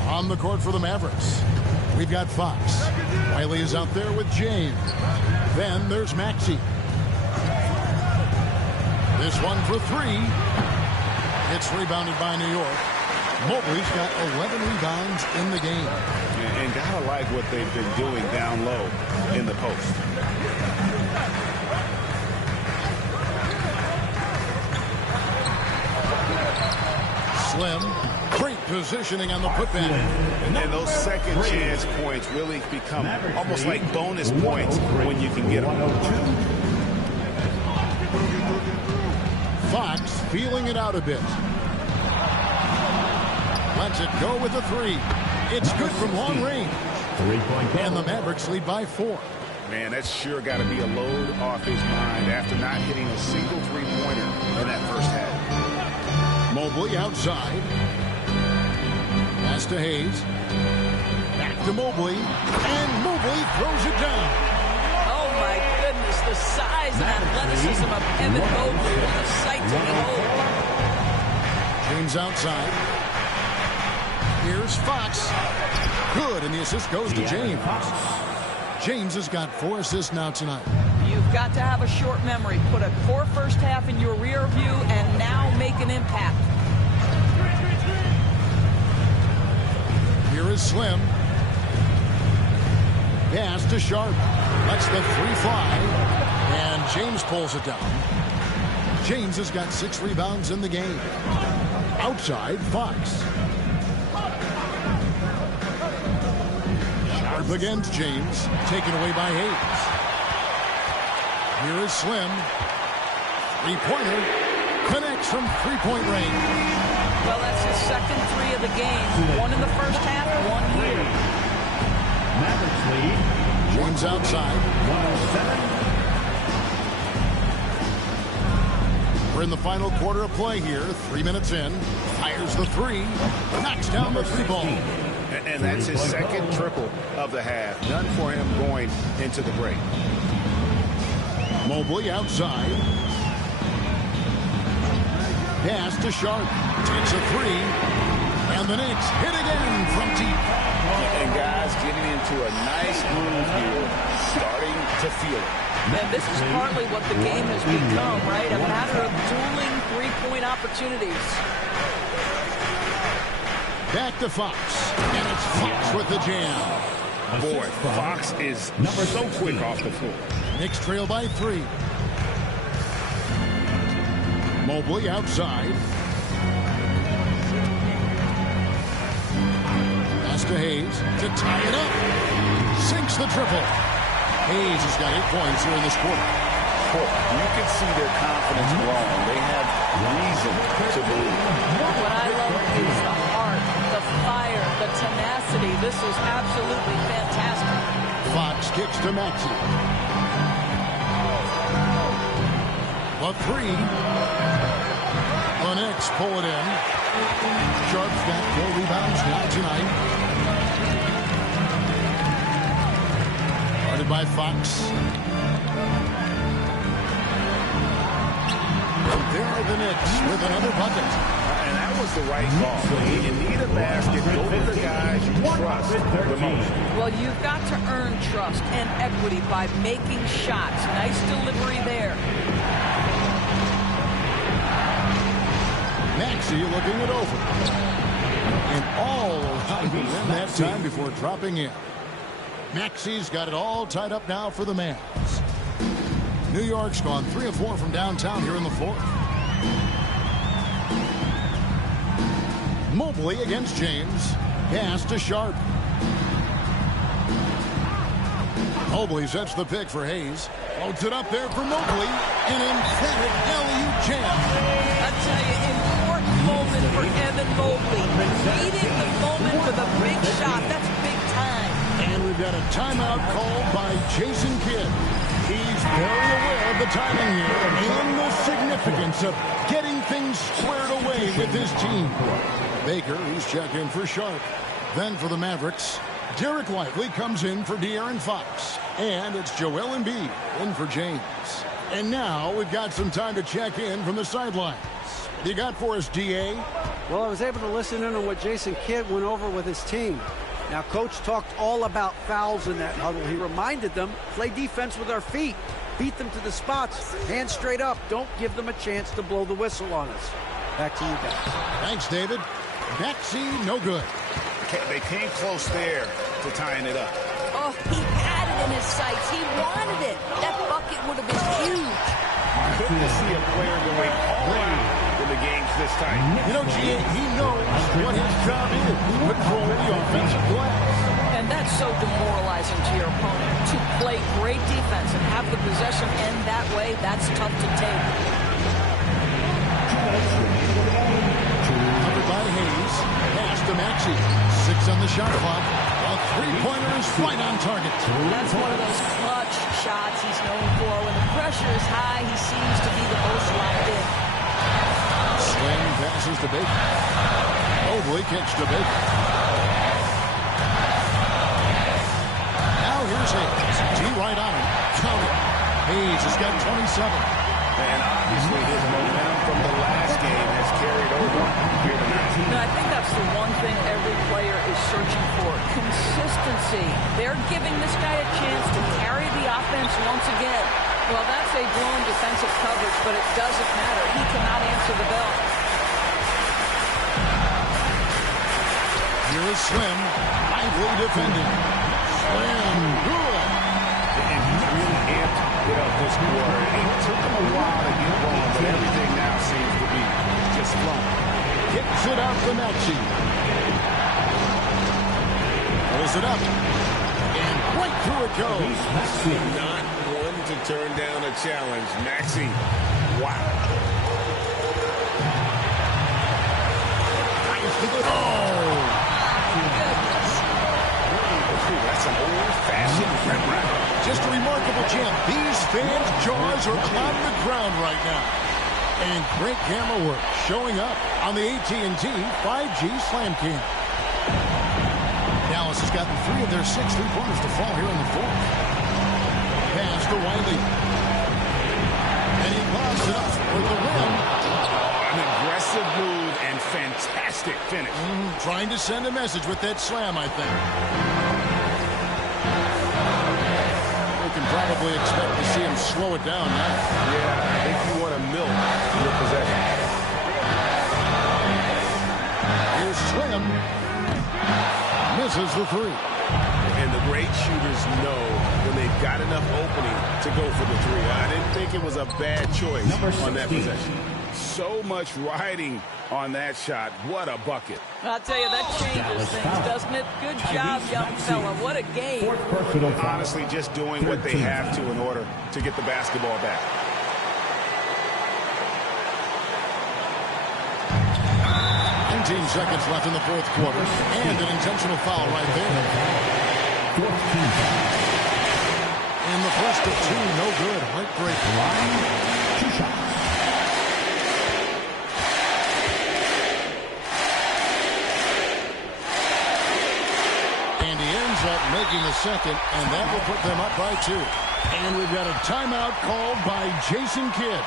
On the court for the Mavericks, we've got Fox. Wiley is out there with James. Then there's Maxey. This one for three. It's rebounded by New York. Mobley's got 11 rebounds in the game. And gotta like what they've been doing down low in the post. Slim. Great positioning on the putback. And those second chance points really become almost like bonus points when you can get them. Fox feeling it out a bit. Lets it go with a three. It's good from long range. And the Mavericks lead by 4. Man, that's sure got to be a load off his mind after not hitting a single three-pointer in that first half. Mobley outside. Pass to Hayes. Back to Mobley. And Mobley throws it down. Oh, my goodness. The size and athleticism of Evan Mobley was a sight to behold. James outside. Here's Fox. Good, and the assist goes to James. James has got 4 assists now tonight. You've got to have a short memory. Put a core first half in your rear view and now make an impact. Here is Slim. Pass to Sharp. Lets the three fly. And James pulls it down. James has got 6 rebounds in the game. Outside, Fox. Sharp against James. Taken away by Hayes. Here is Slim. Three-pointer. Connects from three-point range. Well, that's his second three of the game. One in the first half, one here. Mavericks lead. James outside. 107. We're in the final quarter of play here. 3 minutes in. Fires the three. Knocks down the three ball. And that's his second triple of the half. None for him going into the break. Mobley outside. Pass to Sharp. Takes a three. And the Knicks hit again from deep. And guys getting into a nice groove here. Starting to feel it. And this is partly what the game has become, right? A matter of dueling three-point opportunities. Back to Fox. And it's Fox with the jam. Boy, Fox is so quick off the floor. Knicks trail by 3. Mobley outside. Pass to Hayes to tie it up. Sinks the triple. Hayes has got 8 points here in this quarter. You can see their confidence growing. They have reason to believe. What I love is the heart, the fire, the tenacity. whistles absolutely fantastic. Fox kicks to Maxey. The three. The Knicks pull it in. Sharp's got 4 rebounds now tonight. Guarded by Fox. And there are the Knicks with another bucket. And that was the right call. You need a basket. Go to the guys you trust the most. Well, you've got to earn trust and equity by making shots. Nice delivery there. Maxey looking it over. And all around the rim that time before dropping in. Maxey's got it all tied up now for the Mavs. New York's gone 3 of 4 from downtown here in the fourth. Mobley against James. Pass to Sharp. Mobley sets the pick for Hayes. Floats it up there for Mobley. An emphatic alley-oop jam. I tell you, important moment for Evan Mobley. Needing the moment for the big shot. That's big time. And we've got a timeout called by Jason Kidd. He's very aware of the timing here and the significance of getting things squared away with his team. Baker, he's checked in for Sharp. Then for the Mavericks, Derek Lively comes in for De'Aaron Fox. And it's Joel Embiid in for James. And now we've got some time to check in from the sidelines. You got for us, D.A.? Well, I was able to listen in on what Jason Kidd went over with his team. Now, Coach talked all about fouls in that huddle. He reminded them, play defense with our feet. Beat them to the spots. Hands straight up. Don't give them a chance to blow the whistle on us. Back to you guys. Thanks, David. Maxey, no good. They came close there to tying it up. Oh, he had it in his sights. He wanted it. That bucket would have been huge. Good to see a player going all out in the games this time. You know, G.A., he knows what his job is. Control the offensive glass. And that's so demoralizing to your opponent. To play great defense and have the possession end that way, that's tough to take. Covered by Hayes. Pass to Maxey. 6 on the shot clock. A three-pointer is right on target. That's one of those clutch shots he's known for. When the pressure is high, he seems to be the most locked in. Slam passes to Baker. Mobley kicks to Baker. Now here's Hayes. T right on him. Count it. Hayes has got 27. And obviously his momentum from the last game has carried over here tonight. I think that's the one thing every player is searching for. Consistency. They're giving this guy a chance to carry the offense once again. Well, that's a blown defensive coverage, but it doesn't matter. He cannot answer the bell. Here is Slim. Lively defending. Slim. Good. And he's really amped it up this quarter. It took him a while to get going, but everything now seems to be just flowing. Kicks it out to Maxey. Pulls it up. And right through it goes. Not one to turn down a challenge. Maxey. Wow. That's an old-fashioned rip-rap. Just a remarkable jam. These fans' jaws are on the ground right now. And great camera work showing up on the AT&T 5G Slam Cam. Dallas has gotten 3 of their 6 3-pointers to fall here in the fourth. Pass to Wiley. And he lobs it up for the win. An aggressive move and fantastic finish. Trying to send a message with that slam, I think. We can probably expect to see him slow it down now. Yeah, I think you want to milk your possession. Here's Slim. Misses the 3. And the great shooters know when they've got enough opening to go for the 3. I didn't think it was a bad choice on that possession. So much riding on that shot. What a bucket. I'll tell you, that changes things, doesn't it? Good job, young fella. What a game. Honestly, just doing what they have to in order to get the basketball back. 17 seconds left in the fourth quarter, and an intentional foul right there. And the first of two, no good. Heartbreak. Line, 2 shots. And he ends up making the second, and that will put them up by 2. And we've got a timeout called by Jason Kidd.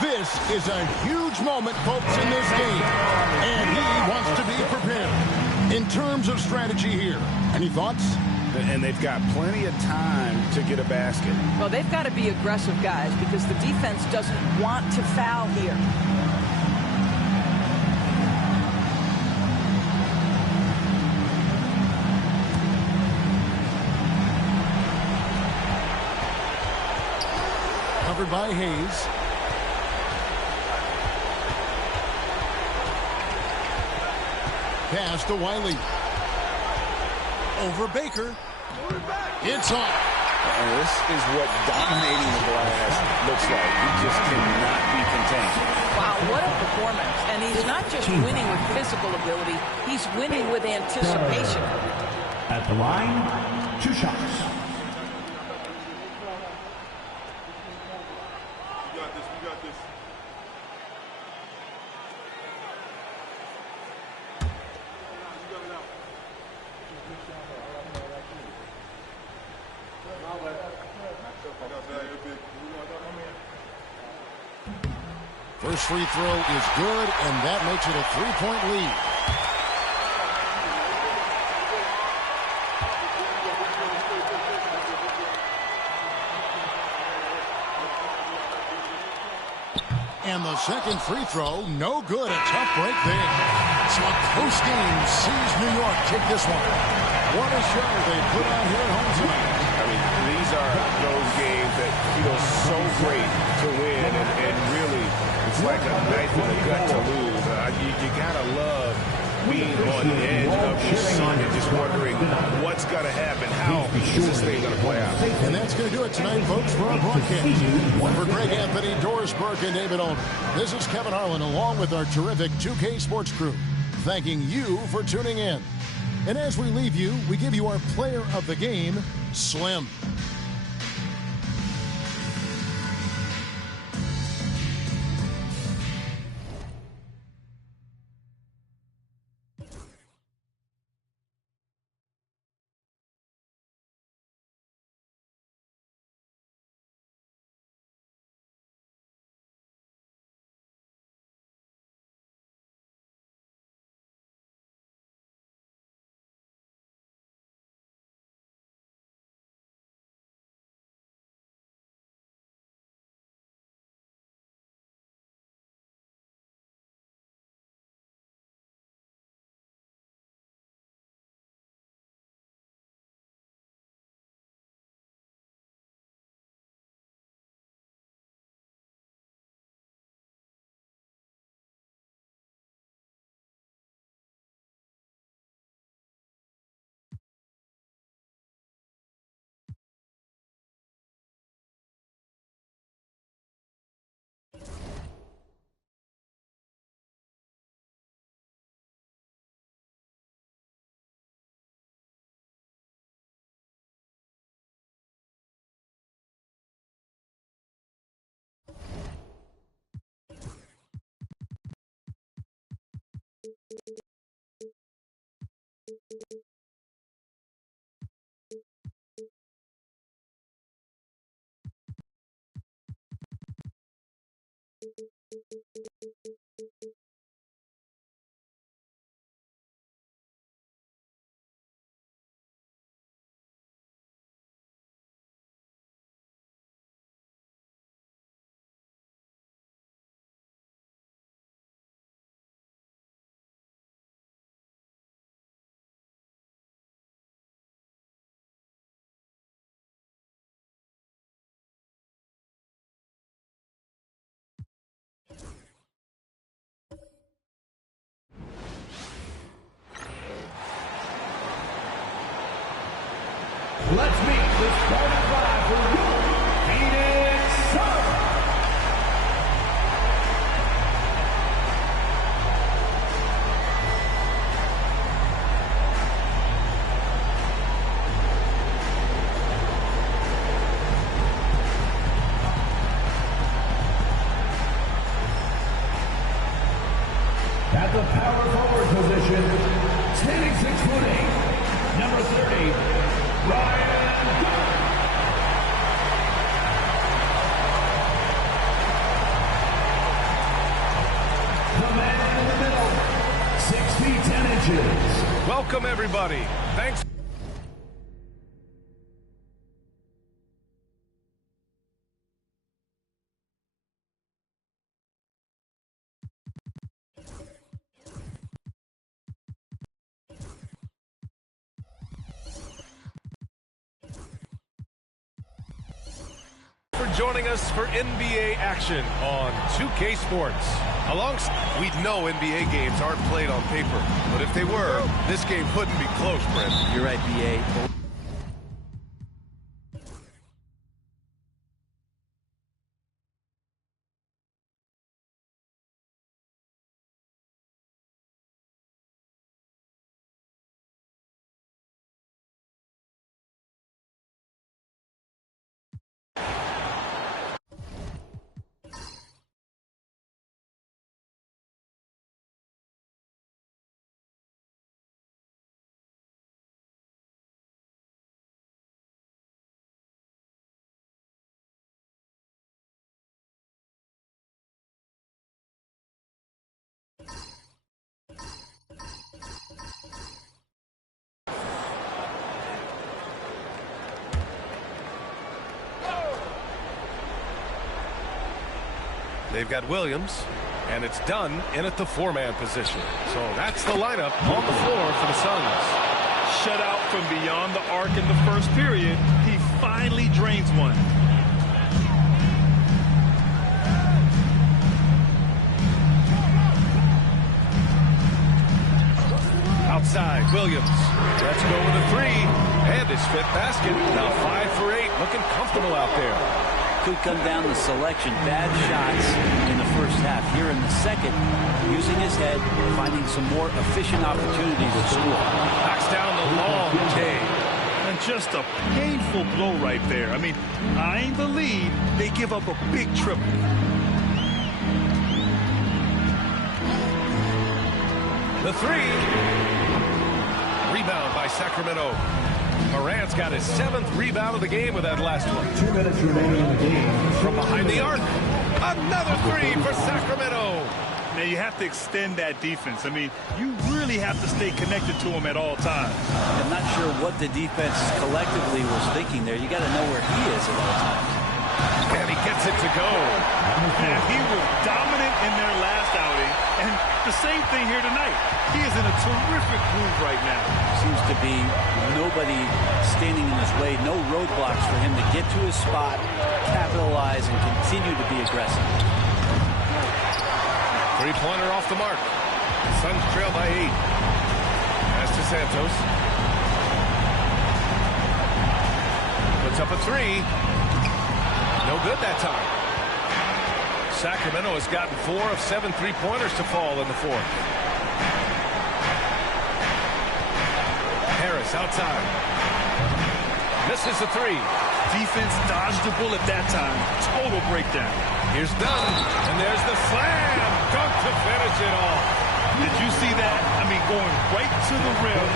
This is a huge moment, folks, in this game. And he wants to be prepared. In terms of strategy here, any thoughts? And they've got plenty of time to get a basket. Well, they've got to be aggressive, guys, because the defense doesn't want to foul here. Covered by Hayes. Pass to Wiley. Over Baker. It's on. And this is what dominating the glass looks like. He just cannot be contained. Wow, what a performance. And he's not just winning with physical ability, he's winning with anticipation. At the line, 2 shots. First free throw is good, and that makes it a 3-point lead. And the second free throw, no good. A tough break there. So a close game sees New York take this one. What a show they put on here at home tonight. I mean, these are those games that feel so great to win, and really, it's like a knife in the gut to lose. You gotta love being on the edge of your seat and just wondering what's going to happen. How is this thing going to play out? And that's going to do it tonight, folks, for our broadcast. For Greg Anthony, Doris Burke, and David Olden, this is Kevin Harlan along with our terrific 2K Sports crew, thanking you for tuning in. And as we leave you, we give you our player of the game, Slim. Let's meet the starting five for your Phoenix Suns. Welcome, everybody. Thanks. For joining us for NBA action on 2K Sports. We know NBA games aren't played on paper, but if they were, this game wouldn't be close, Brent. You're right, BA. They've got Williams, and it's done in at the four-man position. So that's the lineup on the floor for the Suns. Shut out from beyond the arc in the first period. He finally drains one. Outside, Williams. Let's go with a three. And his fifth basket. Now 5 for 8. Looking comfortable out there. Could come down to selection. Bad shots in the first half. Here in the second, using his head, finding some more efficient opportunities to score. Knocks down the long K. And just a painful blow right there. I mean, eyeing the lead, they give up a big triple. The three. Rebound by Sacramento. Morant's got his 7th rebound of the game with that last one. 2 minutes remaining in the game. From behind the arc. Another three for Sacramento. Now, you have to extend that defense. I mean, you really have to stay connected to him at all times. I'm not sure what the defense collectively was thinking there. You got to know where he is at all times. And he gets it to go. And he was dominant in their last outing. And the same thing here tonight. He is in a terrific groove right now. Seems to be nobody standing in his way. No roadblocks for him to get to his spot, capitalize, and continue to be aggressive. Three-pointer off the mark. Suns trail by 8. Pass to Santos. Puts up a three. No good that time. Sacramento has gotten 4 of 7 three-pointers to fall in the fourth. Harris outside. Misses the three. Defense dodged the bullet that time. Total breakdown. Here's Dunn. And there's the slam. Dunk to finish it off. Did you see that? I mean, going right to the rim.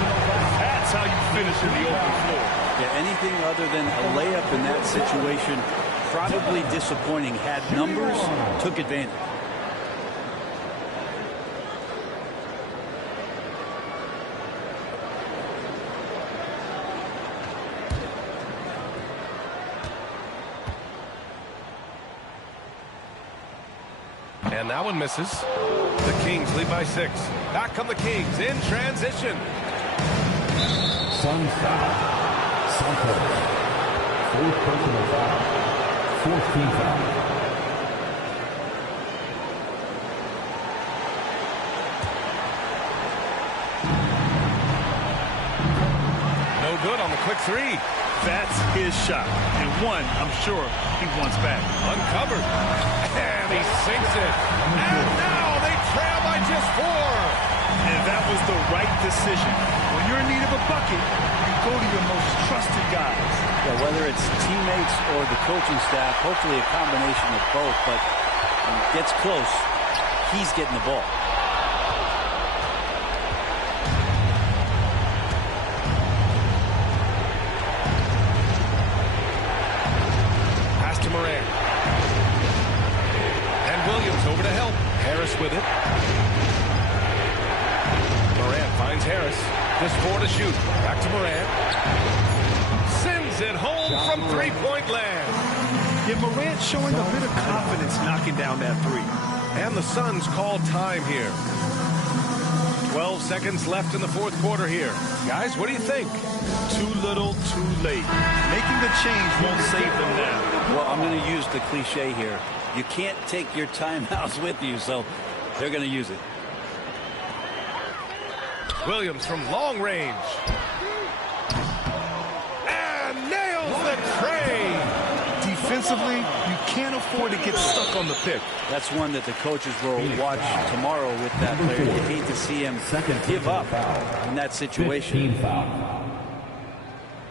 That's how you finish in the open floor. Yeah, anything other than a layup in that situation, probably disappointing. Had numbers, took advantage. And that one misses. The Kings lead by 6. Back come the Kings in transition. Suns foul. Santos. 4th personal foul. 4th team foul. No good on the quick three. That's his shot. And one, I'm sure, he wants back. Uncovered. And he sinks it. And now they trail by just 4. And that was the right decision. When you're in need of a bucket, you go to your most trusted guys. Yeah, whether it's teammates or the coaching staff, hopefully a combination of both. But when it gets close, he's getting the ball. Just 4 to shoot. Back to Morant. Sends it home from three-point land. Yeah, Morant showing a bit of confidence knocking down that three. And the Suns call time here. 12 seconds left in the fourth quarter here. Guys, what do you think? Too little, too late. Making the change won't save them now. Well, I'm going to use the cliche here. You can't take your timeouts with you, so they're going to use it. Williams from long range. And nails the tray. Defensively, you can't afford to get stuck on the pick. That's one that the coaches will watch tomorrow with that player. You hate to see him give up in that situation. Foul.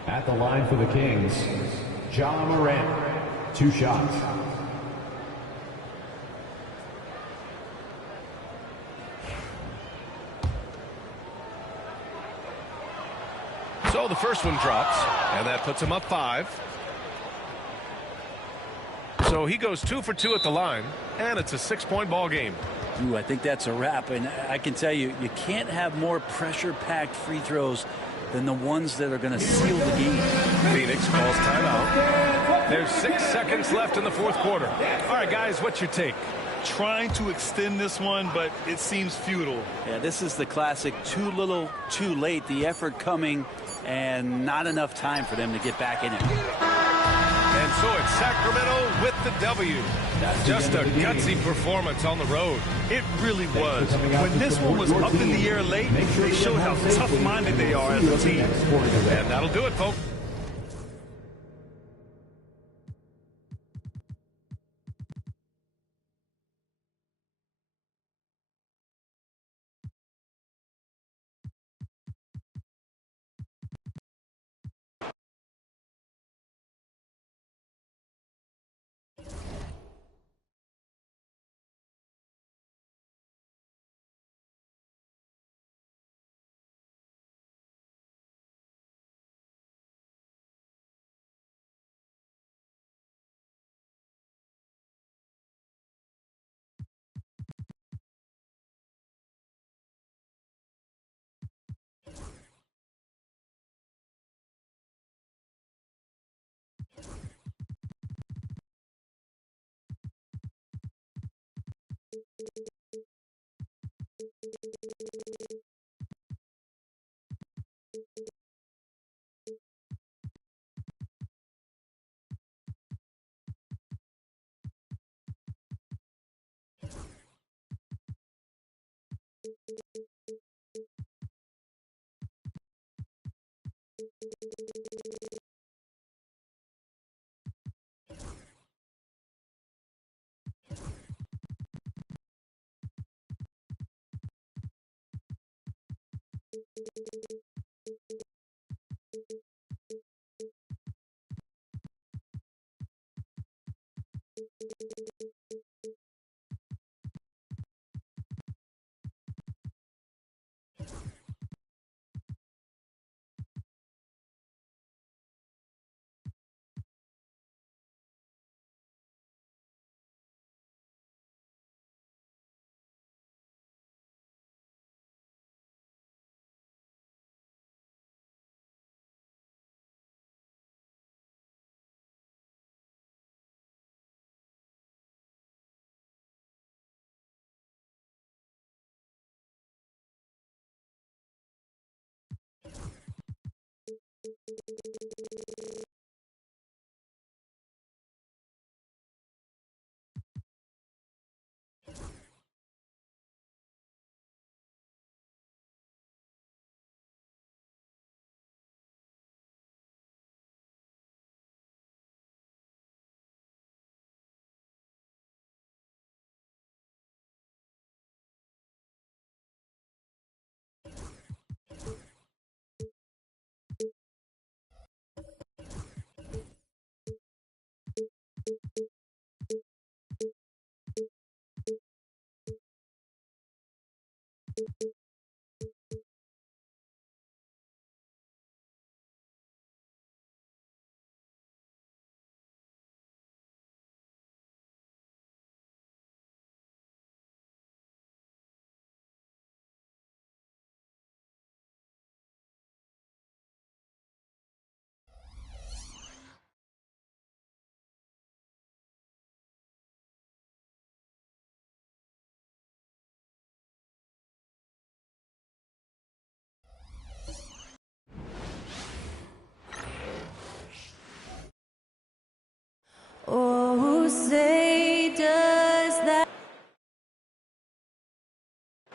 At the line for the Kings, Ja Morant. 2 shots. So the first one drops, and that puts him up 5. So he goes 2 for 2 at the line, and it's a 6-point ball game. Ooh, I think that's a wrap, and I can tell you, you can't have more pressure-packed free throws than the ones that are going to seal the game. Phoenix calls timeout. There's 6 seconds left in the fourth quarter. All right, guys, what's your take? Trying to extend this one, but it seems futile. Yeah, this is the classic too little, too late. The effort coming and not enough time for them to get back in it. And so it's Sacramento with the W. Just a gutsy performance on the road. It really was. When this one was up in the air late, they showed how tough-minded they are as a team. And that'll do it, folks.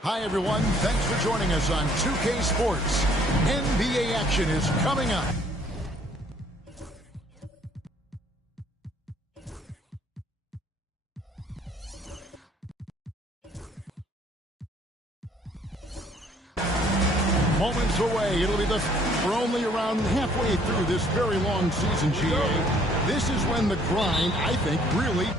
Hi, everyone. Thanks for joining us on 2K Sports. NBA action is coming up. Moments away. It'll be we're only around halfway through this very long season, GA. This is when the grind, I think, really...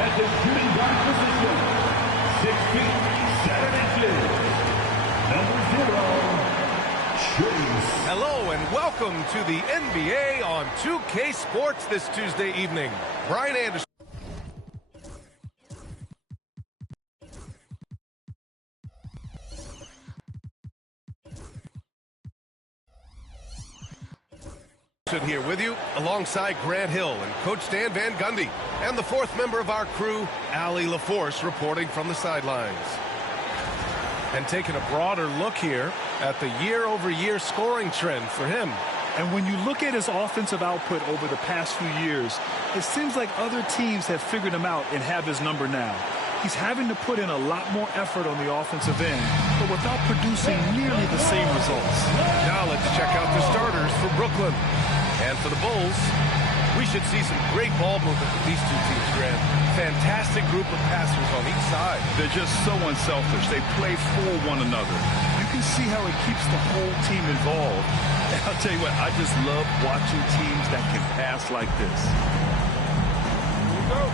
At the shooting guard position, 6 feet, 7 inches, number 0, Chase. Hello and welcome to the NBA on 2K Sports this Tuesday evening. Brian Anderson. Here with you alongside Grant Hill and Coach Dan Van Gundy and the fourth member of our crew, Allie LaForce, reporting from the sidelines. And taking a broader look here at the year-over-year scoring trend for him. And when you look at his offensive output over the past few years, it seems like other teams have figured him out and have his number now. He's having to put in a lot more effort on the offensive end, but without producing nearly the same results. Now let's check out the starters for Brooklyn. And for the Bulls, we should see some great ball movement with these two teams, Grant. Fantastic group of passers on each side. They're just so unselfish. They play for one another. You can see how it keeps the whole team involved. And I'll tell you what, I just love watching teams that can pass like this. Here we go.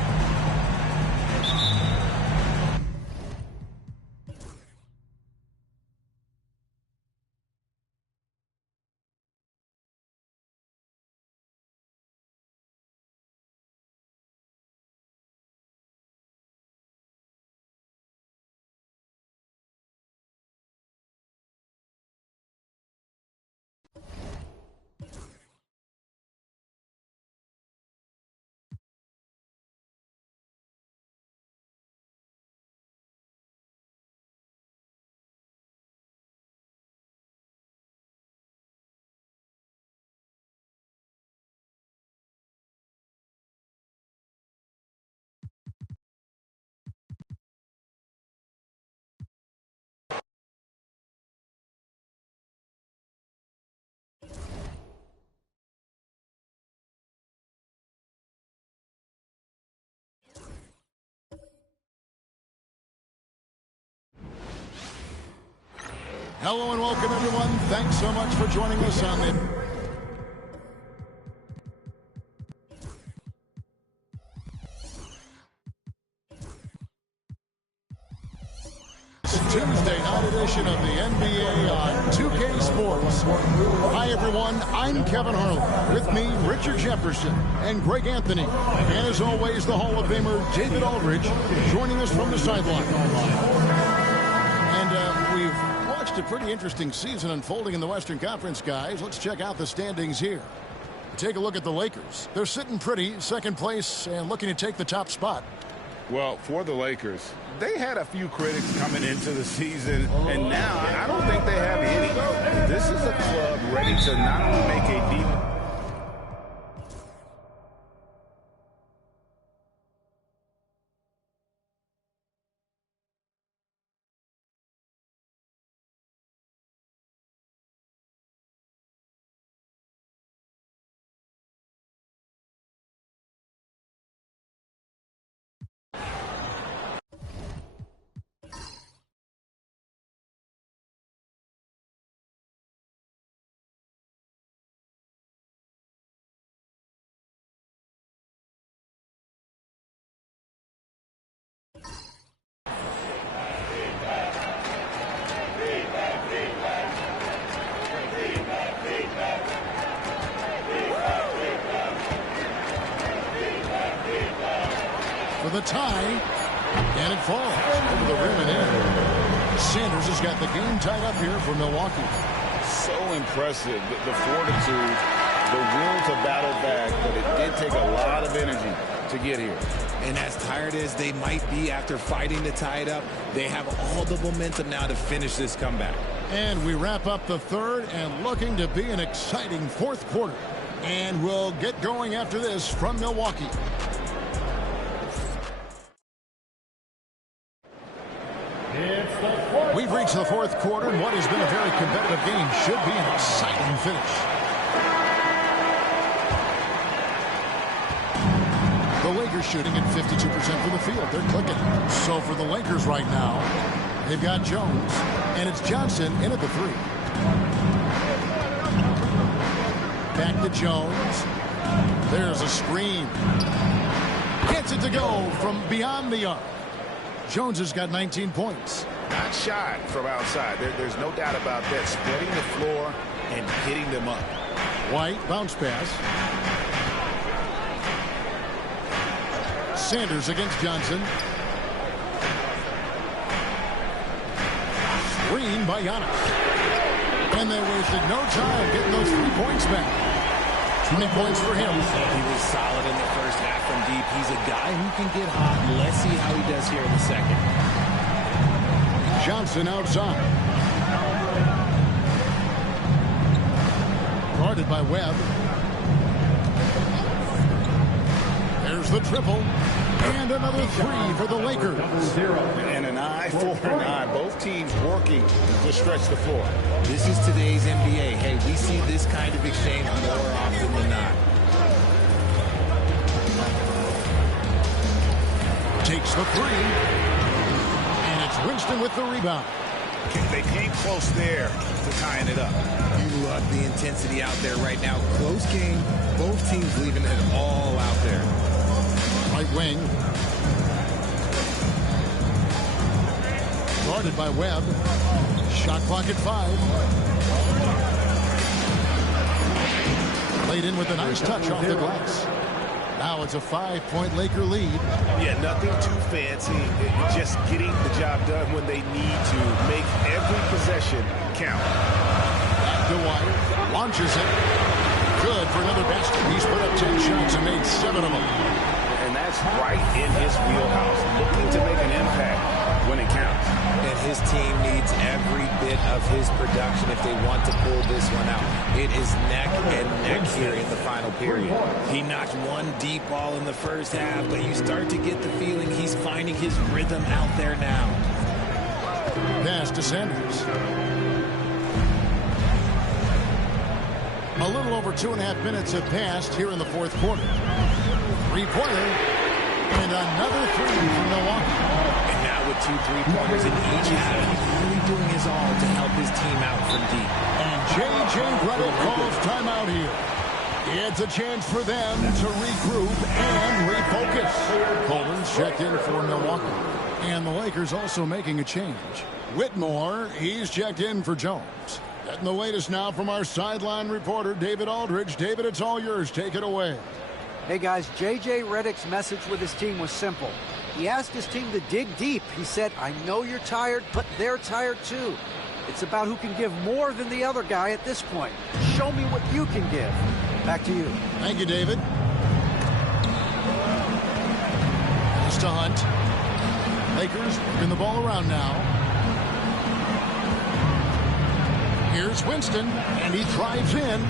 Hello and welcome, everyone. Thanks so much for joining us on the... Tuesday night edition of the NBA on 2K Sports. Hi, everyone. I'm Kevin Harlan. With me, Richard Jefferson and Greg Anthony. And as always, the Hall of Famer, David Aldridge, joining us from the sideline. And we've watched a pretty interesting season unfolding in the Western Conference, guys. Let's check out the standings here. Take a look at the Lakers. They're sitting pretty, second place, and looking to take the top spot. Well, for the Lakers, they had a few critics coming into the season, and now I don't think they have any. This is a club ready to not only make a deep... For the tie, and it falls over the rim and in. Sanders has got the game tied up here for Milwaukee. So impressive, the fortitude, the will to battle back, but it did take a lot of energy to get here. And as tired as they might be after fighting to tie it up, they have all the momentum now to finish this comeback. And we wrap up the third and looking to be an exciting fourth quarter. And we'll get going after this from Milwaukee. We've reached the fourth quarter, and what has been a very competitive game should be an exciting finish. The Lakers shooting at 52% from the field. They're clicking. So for the Lakers right now, they've got Jones, and it's Johnson in at the three. Back to Jones. There's a screen. Can't gets it to go from beyond the arc. Jones has got 19 points. Not shot from outside. There's no doubt about that. Spreading the floor and hitting them up. White, bounce pass. Sanders against Johnson. Screen by Giannis. And they wasted no time getting those 3 points back. 20 points for him. He was solid in the first half from deep. He's a guy who can get hot. Let's see how he does here in the second. Johnson outside. Guarded by Webb. There's the triple. And another 3 for the Lakers. And an eye for an eye. Both teams working to stretch the floor. This is today's NBA. Hey, we see this kind of exchange more often than not. Takes the 3. And it's Winston with the rebound. They came close there to tying it up. You love the intensity out there right now. Close game. Both teams leaving it all out there. Right wing. Guarded by Webb. Shot clock at 5. Played in with a nice touch off the glass. Now it's a 5-point Laker lead. Yeah, nothing too fancy. Just getting the job done when they need to. Make every possession count. Back to White. Launches it. Good for another basket. He's put up 10 shots and made 7 of them. And that's right in his wheelhouse. Looking to make an impact when it counts. And his team needs every bit of his production if they want to pull this one out. It is neck and neck here in the final period. He knocked one deep ball in the first half, but you start to get the feeling he's finding his rhythm out there now. Pass to Sanders. A little over 2.5 minutes have passed here in the fourth quarter. 3-pointer. And another 3 from Milwaukee. And now with 2 3-pointers in each half, he's really doing his all to help his team out from deep. And J.J. Redick calls timeout here. It's a chance for them to regroup and refocus. Coleman's checked in for Milwaukee. And the Lakers also making a change. Whitmore, he's checked in for Jones. Getting the latest now from our sideline reporter, David Aldridge. David, it's all yours. Take it away. Hey, guys, J.J. Redick's message with his team was simple. He asked his team to dig deep. He said, I know you're tired, but they're tired too. It's about who can give more than the other guy at this point. Show me what you can give. Back to you. Thank you, David. Pass to Hunt. Lakers working the ball around now. Here's Winston, and he drives in.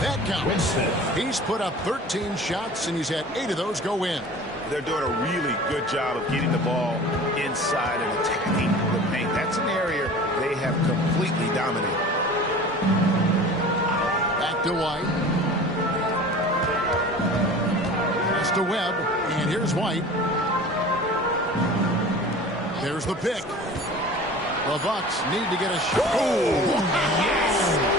That counts. He's put up 13 shots, and he's had 8 of those go in. They're doing a really good job of getting the ball inside and attacking the paint. That's an area they have completely dominated. Back to White. Pass to Webb, and here's White. There's the pick. The Bucks need to get a shot. Oh, yes!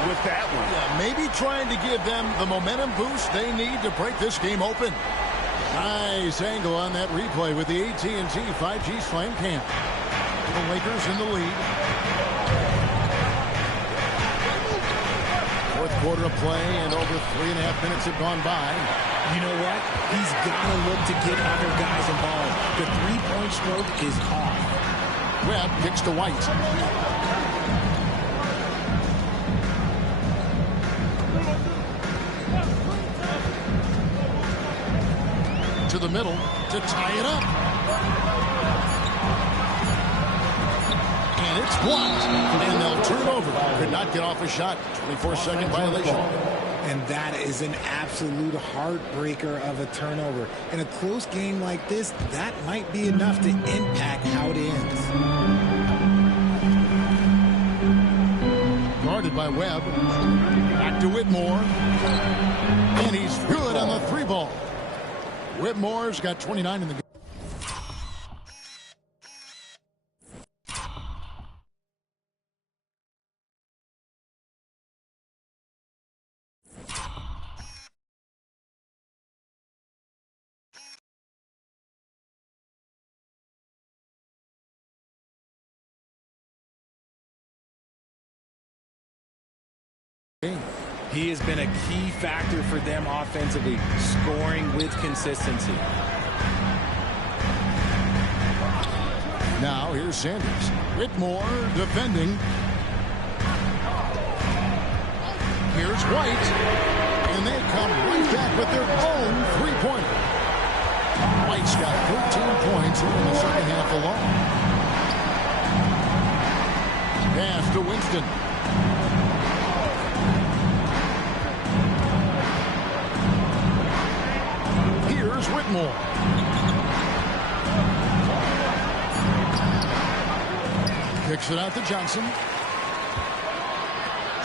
With that one. Yeah, maybe trying to give them the momentum boost they need to break this game open. Nice angle on that replay with the AT&T 5G Slam Cam. The Lakers in the lead. Fourth quarter of play, and over 3.5 minutes have gone by. You know what? He's got to look to get other guys involved. The three-point stroke is off. Webb kicks to White. To the middle to tie it up. And it's blocked. And they'll turn it over. Could not get off a shot. 24-second violation. And that is an absolute heartbreaker of a turnover. In a close game like this, that might be enough to impact how it ends. Guarded by Webb. Back to Whitmore. And he's good on the 3-ball. Whitmore's got 29 in the game. He has been a key factor for them offensively, scoring with consistency. Now here's Sanders. Whitmore defending. Here's White. And they come right back with their own three-pointer. White's got 13 points here in the second half alone. Pass to Winston. Here's Whitmore. Kicks it out to Johnson.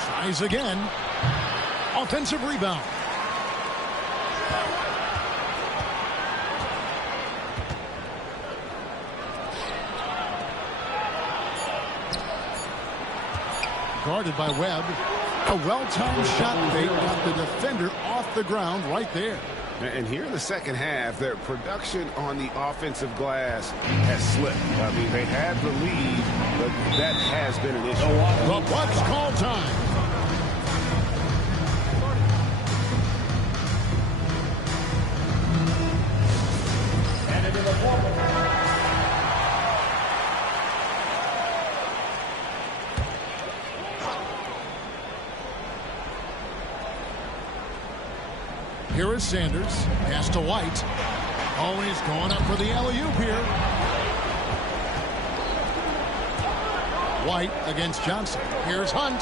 Tries again. Offensive rebound. Guarded by Webb. A well-timed shot fake got the defender off the ground right there. And here in the second half, their production on the offensive glass has slipped. I mean, they had the lead, but that has been an issue. The Bucks call time. Here is Sanders. Pass to White. Oh, he's going up for the alley-oop here. White against Johnson. Here's Hunt.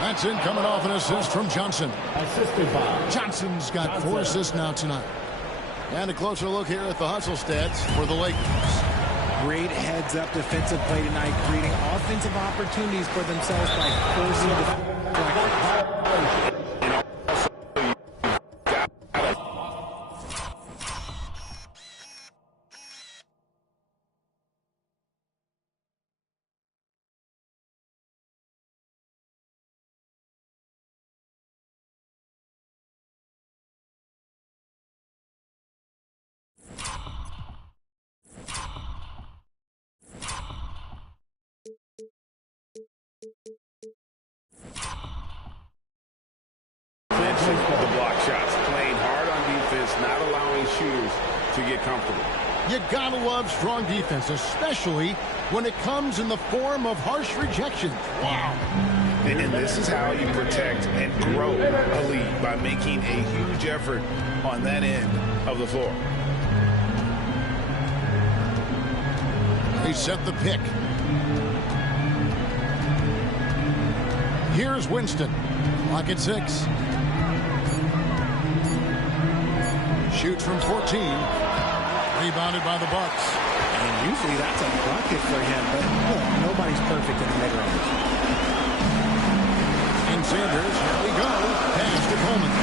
That's in, coming off an assist from Johnson. Johnson's got 4 assists now tonight. And a closer look here at the hustle stats for the Lakers. Great heads-up defensive play tonight, creating offensive opportunities for themselves by forcing the the block shots, playing hard on defense, not allowing shooters to get comfortable. You gotta love strong defense, especially when it comes in the form of harsh rejection. Wow. And this is how you protect and grow a lead, by making a huge effort on that end of the floor. They set the pick. Here's Winston. Clock at 6. Shoots from 14. Rebounded by the Bucks. And usually that's a bucket for him, but look, nobody's perfect in the mid-range. And Sanders, here we go. Pass to Coleman.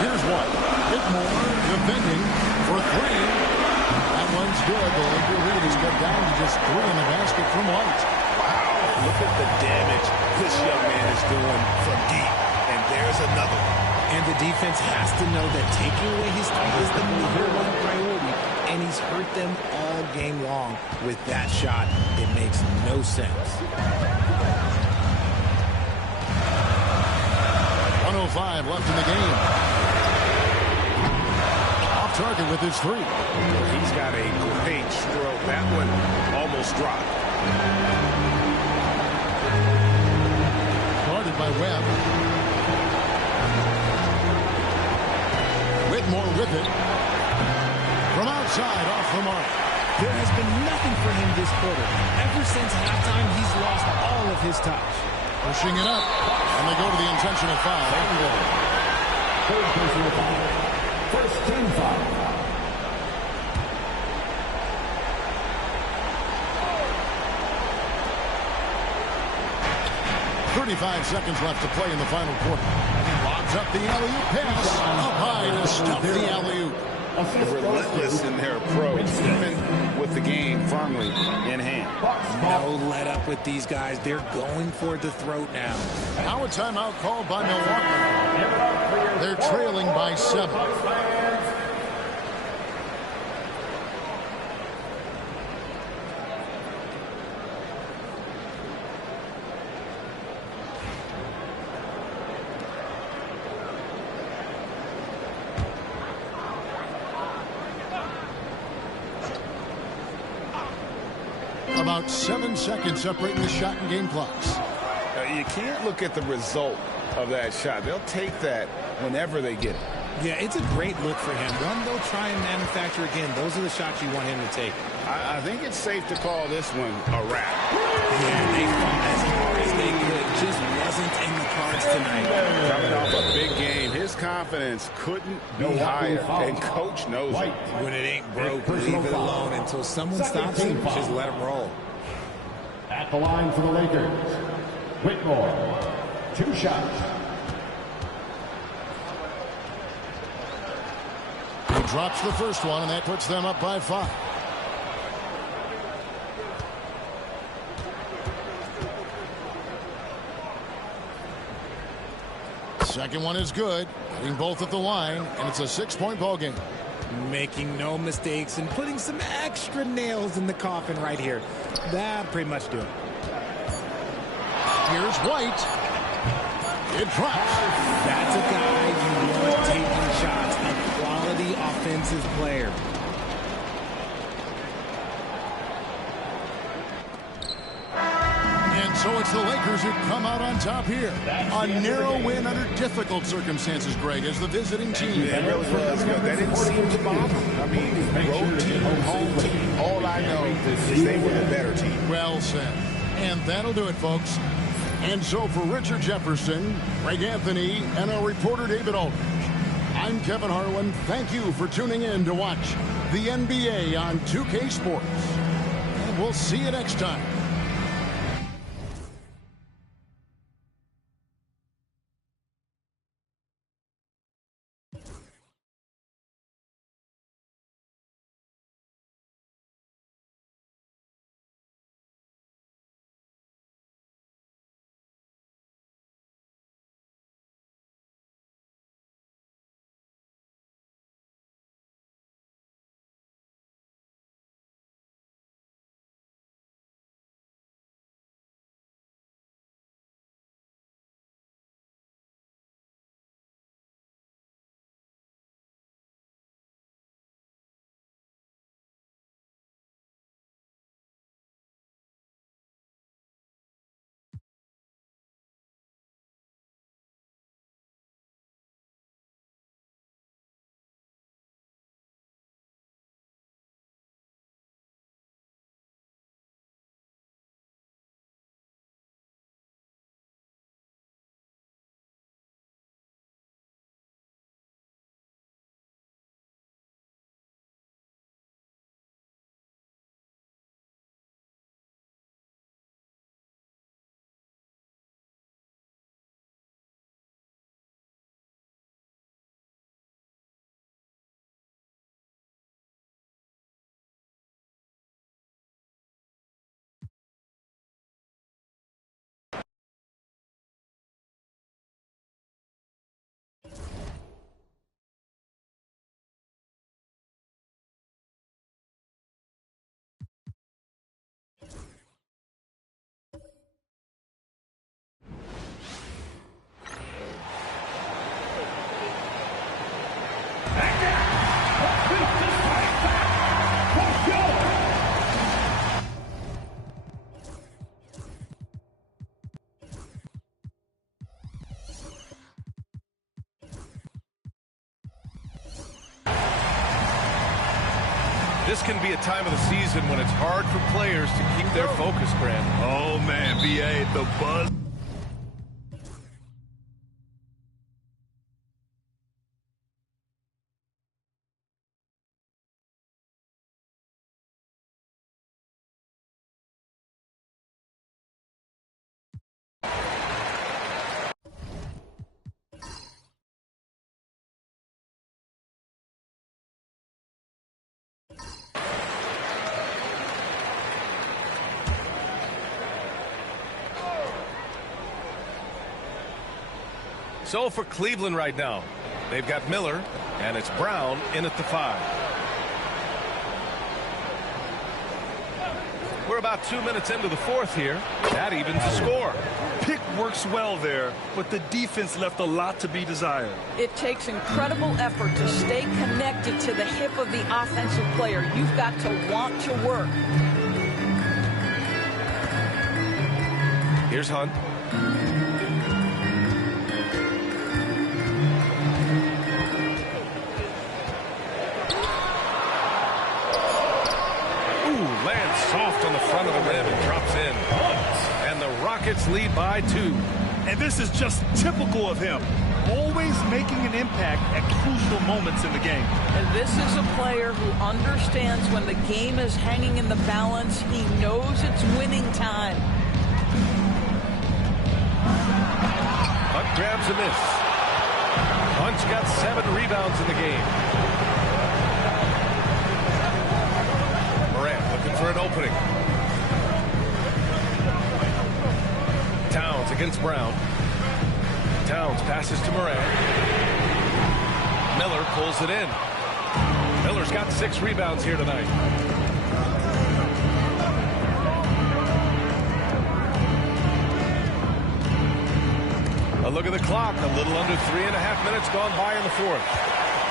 Here's White. Whitmore defending for 3. That one's good. The Laker lead is cut down to just 3 in the basket from White. Wow, look at the damage this young man is doing from deep. And there's another one. And the defense has to know that taking away his three is the #1 priority. And he's hurt them all game long with that shot. It makes no sense. 1:05 left in the game. Off target with his 3. He's got a great stroke. That one almost dropped. Guarded by Webb. Whitmore with it. From outside, off the mark. There has been nothing for him this quarter. Ever since halftime, he's lost all of his touch. Pushing it up. And they go to the intentional foul. Third personal foul. First team foul. .35 seconds left to play in the final quarter. Lobs up the alley-oop pass. Up high to stuff the alley-oop. Relentless in their approach, even with the game firmly in hand. No let up with these guys. They're going for the throat now. Now a timeout called by Milwaukee. They're trailing by 7. About 7 seconds separating the shot and game clocks. You can't look at the result of that shot. They'll take that whenever they get it. Yeah, it's a great look for him. One they'll try and manufacture again. Those are the shots you want him to take. I think it's safe to call this one a wrap. Yeah, they fought as hard as they could. Just wasn't in the cards tonight. Coming off a big game, his confidence couldn't be higher, and Coach knows it. When it ain't broke, leave it alone until someone stops him. Just let him roll. At the line for the Lakers, Whitmore, 2 shots. He drops the first one, and that puts them up by 5. Second one is good. Hitting both at the line, and it's a 6-point ball game. Making no mistakes and putting some extra nails in the coffin right here. That pretty much do it. Here's White. It drops. That's a guy you want taking shots. A quality offensive player. And so it's the Lakers who come out on top here. A narrow win under difficult circumstances, Greg, as the visiting team. That really was good. That didn't seem to bother them. I mean, road team, home team. All I know is they were the better team. Well said. And that'll do it, folks. And so for Richard Jefferson, Greg Anthony, and our reporter David Aldridge, I'm Kevin Harlan. Thank you for tuning in to watch the NBA on 2K Sports. And we'll see you next time. This can be a time of the season when it's hard for players to keep their focus, Grant. Oh, man, B.A., the buzz. So for Cleveland right now, they've got Miller, and it's Brown in at the 5. We're about 2 minutes into the 4th here. That evens the score. Pick works well there, but the defense left a lot to be desired. It takes incredible effort to stay connected to the hip of the offensive player. You've got to want to work. Here's Hunt. Lands soft on the front of the rim and drops in. And the Rockets lead by 2. And this is just typical of him. Always making an impact at crucial moments in the game. And this is a player who understands when the game is hanging in the balance. He knows it's winning time. Hunt grabs a miss. Hunt's got 7 rebounds in the game. For an opening. Towns against Brown. Towns passes to Moran. Miller pulls it in. Miller's got 6 rebounds here tonight. A look at the clock. A little under 3.5 minutes gone by in the 4th.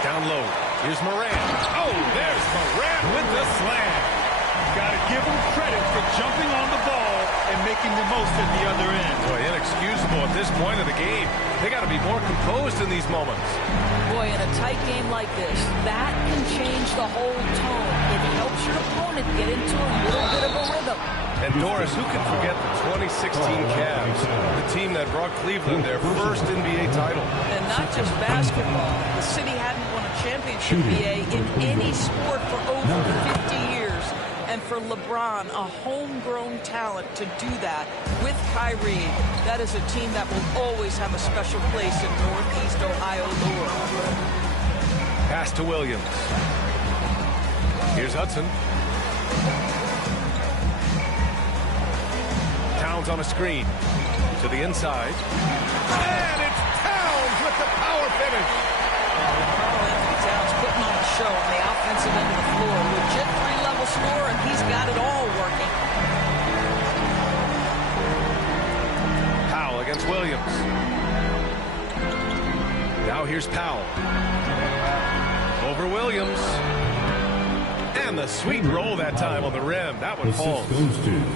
Down low. Here's Moran. Oh, there's Moran with the slam. Got to give him credit for jumping on the ball and making the most at the other end. Boy, inexcusable at this point of the game. They got to be more composed in these moments. Boy, in a tight game like this, that can change the whole tone. It helps your opponent get into a little bit of a rhythm. And Doris, who can forget the 2016 Cavs, the team that brought Cleveland their first NBA title? And not just basketball. The city hadn't won a championship BA in any sport for over 50 years. And for LeBron, a homegrown talent, to do that with Kyrie, that is a team that will always have a special place in Northeast Ohio lore. Pass to Williams. Here's Hudson. Towns on a screen. To the inside. And it's Towns with the power finish. Towns putting on a show on the offensive end of the floor. Legit 3-level scorer, and he's got it all working. Powell against Williams. Now here's Powell. Over Williams. And the sweet roll that time on the rim. That one falls.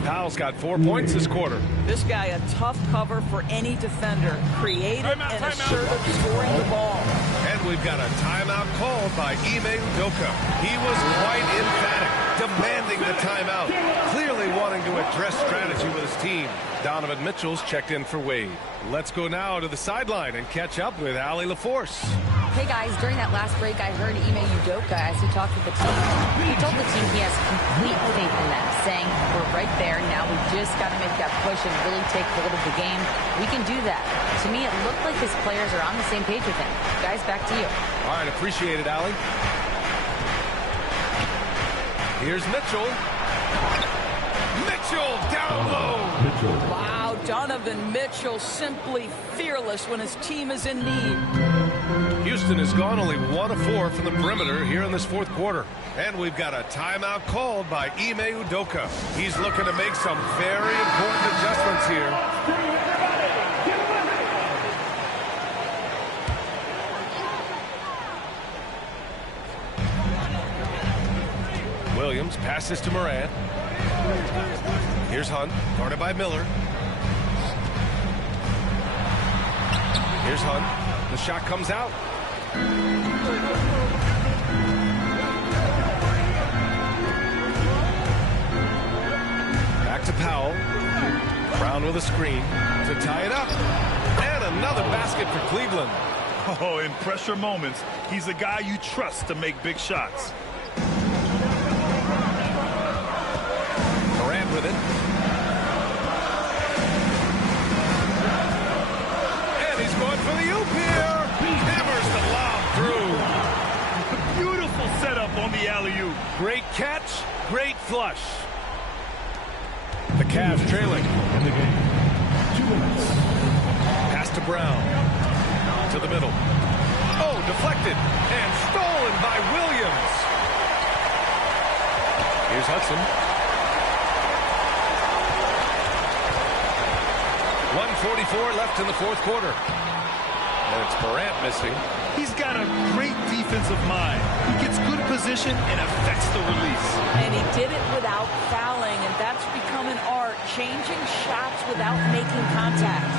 Powell's got 4 points this quarter. This guy, a tough cover for any defender. Creative and assertive, scoring the ball. And we've got a timeout called by Ime Udoka. He was quite emphatic, demanding the timeout, clearly wanting to address strategy with his team. Donovan Mitchell's checked in for Wade. Let's go now to the sideline and catch up with Allie LaForce. Hey guys, during that last break, I heard Ime Udoka as he talked with the team. He told the team he has complete faith in them, saying, we're right there now. We've just got to make that push and really take hold of the game. We can do that. To me, it looked like his players are on the same page with him. Guys, back to you. All right, appreciate it, Allie. Here's Mitchell. Mitchell down low. Wow, Donovan Mitchell simply fearless when his team is in need. Houston has gone only 1 of 4 from the perimeter here in this 4th quarter. And we've got a timeout called by Ime Udoka. He's looking to make some very important adjustments here. Williams passes to Morant. Here's Hunt, guarded by Miller. Here's Hunt. The shot comes out. Back to Powell. Brown with a screen to tie it up. And another basket for Cleveland. Oh, in pressure moments, he's a guy you trust to make big shots. Morant with it. And he's going for the oop here. Hammers the lob through. Beautiful setup on the alley-oop. Great catch, great flush. The Cavs trailing. In the game, 2 minutes. Pass to Brown. To the middle. Oh, deflected. And stolen by Williams. Here's Hudson. 1:44 left in the 4th quarter. And it's Morant missing. He's got a great defensive mind. He gets good position and affects the release. And he did it without fouling, and that's become an art, changing shots without making contact.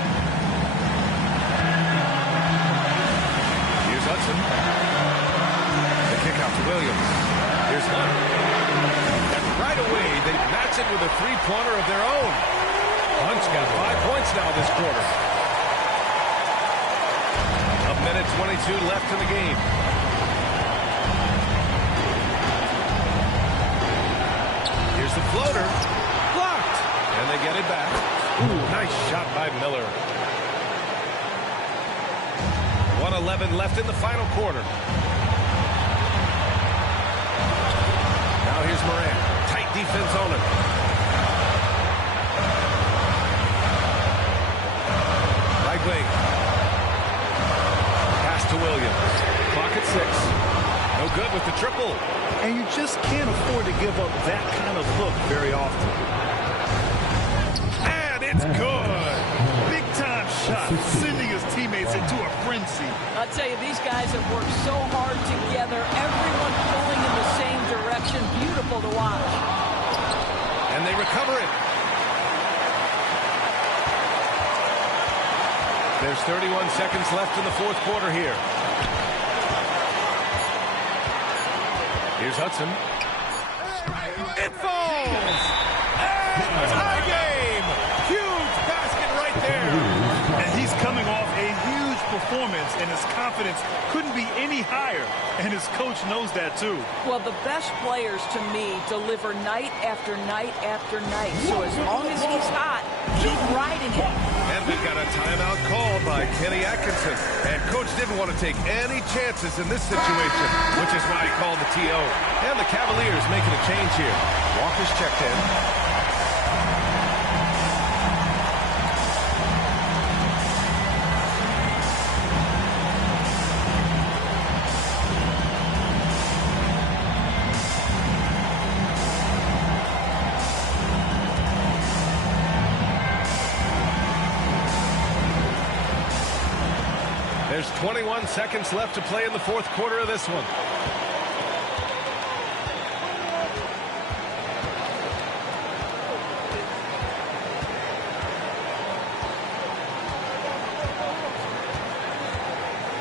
Here's Hudson. The kick out to Williams. Here's Hunt. And right away, they match it with a three-pointer of their own. Hunt's got 5 points now this quarter. A minute 22 left in the game. Here's the floater. Blocked. And they get it back. Ooh, nice shot by Miller. 1:11 left in the final quarter. Now here's Morant. Tight defense on him. Right wing. Pass to Williams. Clock at 6. No good with the triple. And you just can't afford to give up that kind of look very often. And it's good. Big-time shot, sending his teammates into a frenzy. I'll tell you, these guys have worked so hard together. Everyone pulling in the same direction. Beautiful to watch. And they recover it. There's 31 seconds left in the fourth quarter here. Here's Hudson. It falls! And tie game! Huge basket right there! And he's coming off a huge performance, and his confidence couldn't be any higher. And his coach knows that, too. Well, the best players, to me, deliver night after night after night. So as long as he's hot, keep riding him. And we've got a timeout called by Kenny Atkinson. And Coach didn't want to take any chances in this situation, which is why he called the TO. And the Cavaliers making a change here. Walker's checked in. There's 21 seconds left to play in the fourth quarter of this one.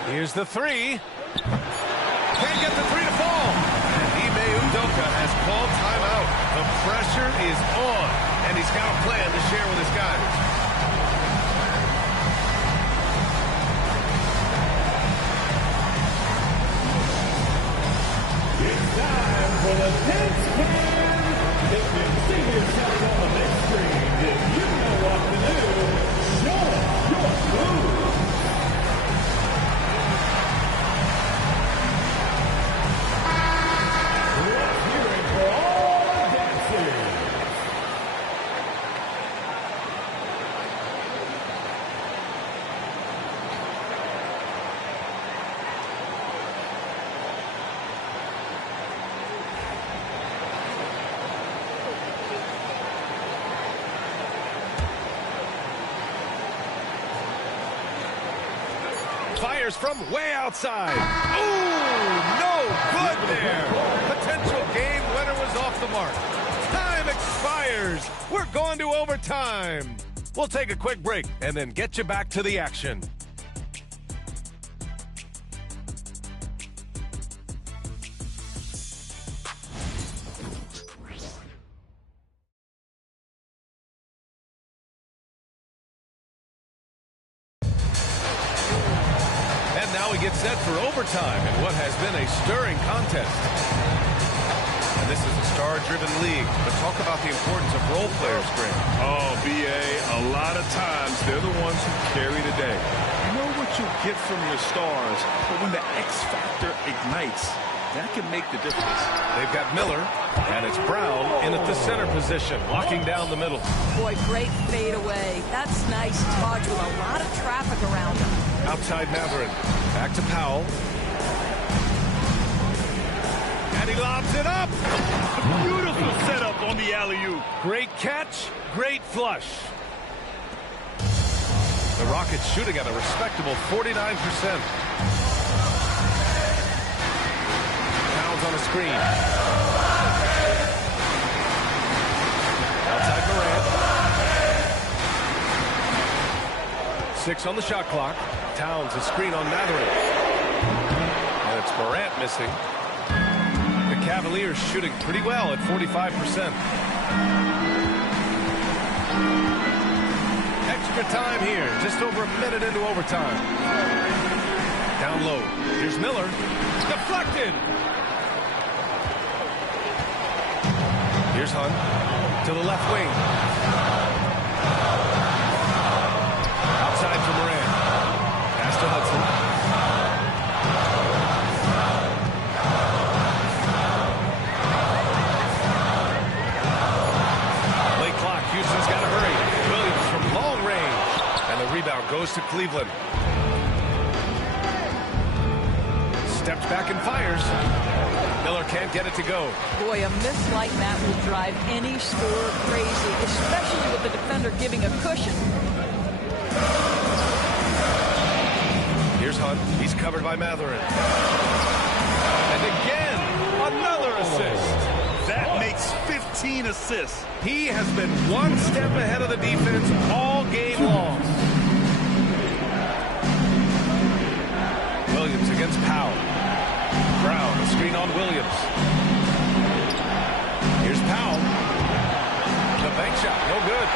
Here's the three. Can't get the three to fall. And Ime Udoka has called timeout. The pressure is on, and he's got a plan to share with his guys. For the 10th man, if you see yourself on the big screen, if you know what to do, show us your move. Let's hear it for all the dancers. Fires from way outside. Ooh, no good there. Potential game winner was off the mark. Time expires. We're going to overtime. We'll take a quick break and then get you back to the action. Get set for overtime in what has been a stirring contest. And this is a star-driven league, but talk about the importance of role players, Greg. Oh, B.A., a lot of times they're the ones who carry the day. You know what you get from your stars, but when the X factor ignites, that can make the difference. They've got Miller, and it's Brown in at the center position, locking down the middle. Boy, great fadeaway. That's nice touch with a lot of traffic around him. Outside Matherin. Back to Powell. And he lobs it up. Beautiful setup on the alley-oop. Great catch, great flush. The Rockets shooting at a respectable 49%. on a screen. Outside Morant. 6 on the shot clock. Towns a screen on Mathurin. And it's Morant missing. The Cavaliers shooting pretty well at 45%. Extra time here, just over a minute into overtime. Down low. Here's Miller. Deflected. Here's Hunt to the left wing. Outside for Morant. Pass to Hudson. Late clock. Houston's got to hurry. Williams from long range. And the rebound goes to Cleveland. Steps back and fires. Miller can't get it to go. Boy, a miss like that will drive any scorer crazy, especially with the defender giving a cushion. Here's Hunt. He's covered by Mathurin. And again, another assist. That makes 15 assists. He has been one step ahead of the defense all game long. Williams against Powell. Brown, a screen on Williams. Here's Powell. The bank shot, no good.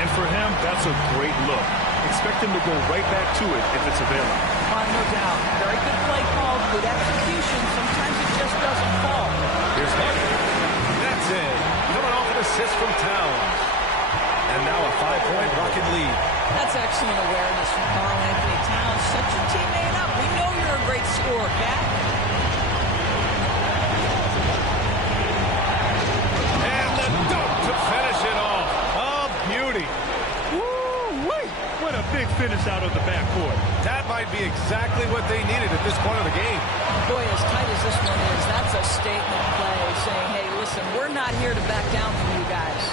And for him, that's a great look. Expect him to go right back to it if it's available. No doubt. Very good play call, good execution. Sometimes it just doesn't fall. Here's Hunt. That's it. Coming off an assist from Towns. And now a 5-point Rocket lead. That's excellent awareness from Karl Anthony Towns. Set your teammate up. We know you're a great scorer, Cat. And the dunk to finish it off. Oh, beauty. Woo-wee! What a big finish out of the backcourt. That might be exactly what they needed at this point of the game. Boy, as tight as this one is, that's a statement play saying, hey, listen, we're not here to back down from you guys.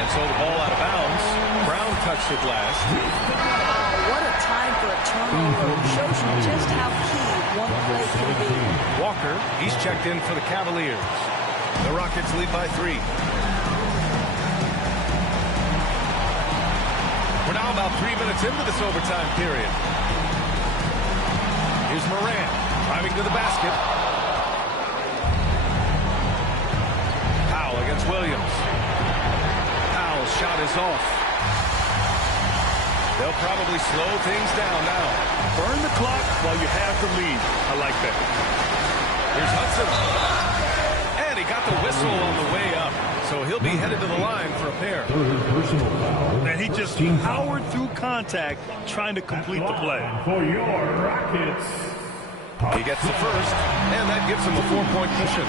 And so the ball out of bounds. Brown touched it last. Wow, what a time for a turnover. Shows you just how key one play can be. Walker, he's checked in for the Cavaliers. The Rockets lead by 3. We're now about 3 minutes into this overtime period. Here's Morant driving to the basket. Powell against Williams. Powell's shot is off. They'll probably slow things down now. Burn the clock while you have the lead. I like that. Here's Hudson. And he got the whistle on the way up. So he'll be headed to the line for a pair. And he just powered through contact trying to complete the play. For your Rockets. He gets the first, and that gives him a 4-point cushion.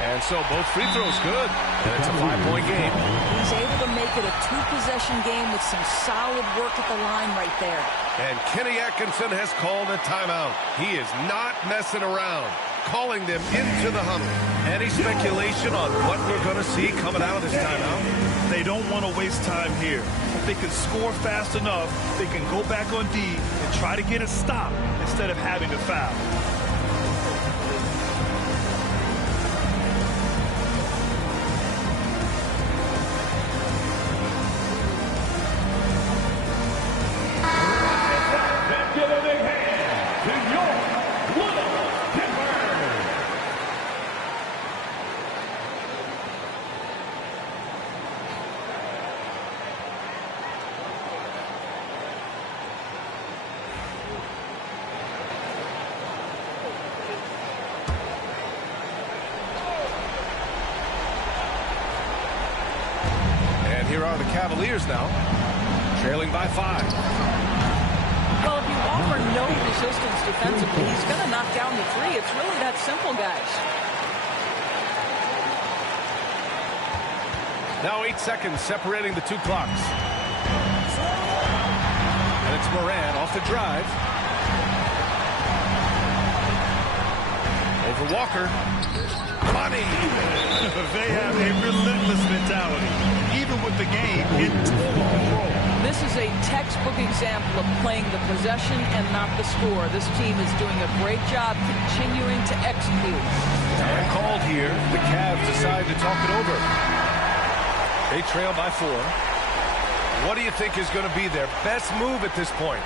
And so both free throws good. And it's a 5-point game. He's able to make it a 2-possession game with some solid work at the line right there. And Kenny Atkinson has called a timeout. He is not messing around, calling them into the huddle. Any speculation on what we're going to see coming out of this timeout? They don't want to waste time here. If they can score fast enough, they can go back on D and try to get a stop instead of having to foul. Here are the Cavaliers now, trailing by 5. Well, if you offer no resistance defensively, he's going to knock down the 3. It's really that simple, guys. Now 8 seconds separating the 2 clocks. And it's Morant off the drive. Over Walker. Money. they have a relentless mentality, even with the game in total control. This is a textbook example of playing the possession and not the score. This team is doing a great job continuing to execute. Time called here. The Cavs decide to talk it over. They trail by 4. What do you think is going to be their best move at this point?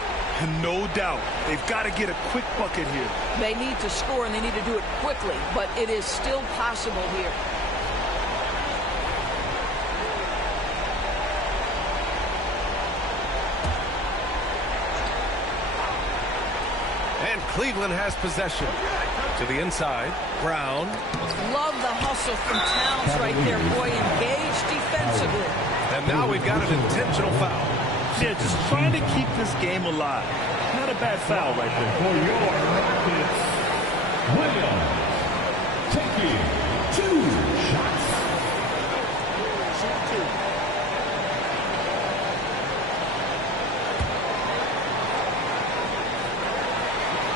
No doubt. They've got to get a quick bucket here. They need to score, and they need to do it quickly, but it is still possible here. And Cleveland has possession. To the inside, Brown. Love the hustle from Towns right there. Boy, engaged defensively. And now we've got an intentional foul. Yeah, just trying to keep this game alive. Not a bad foul right there. For your Rockets, Williams taking 2 shots.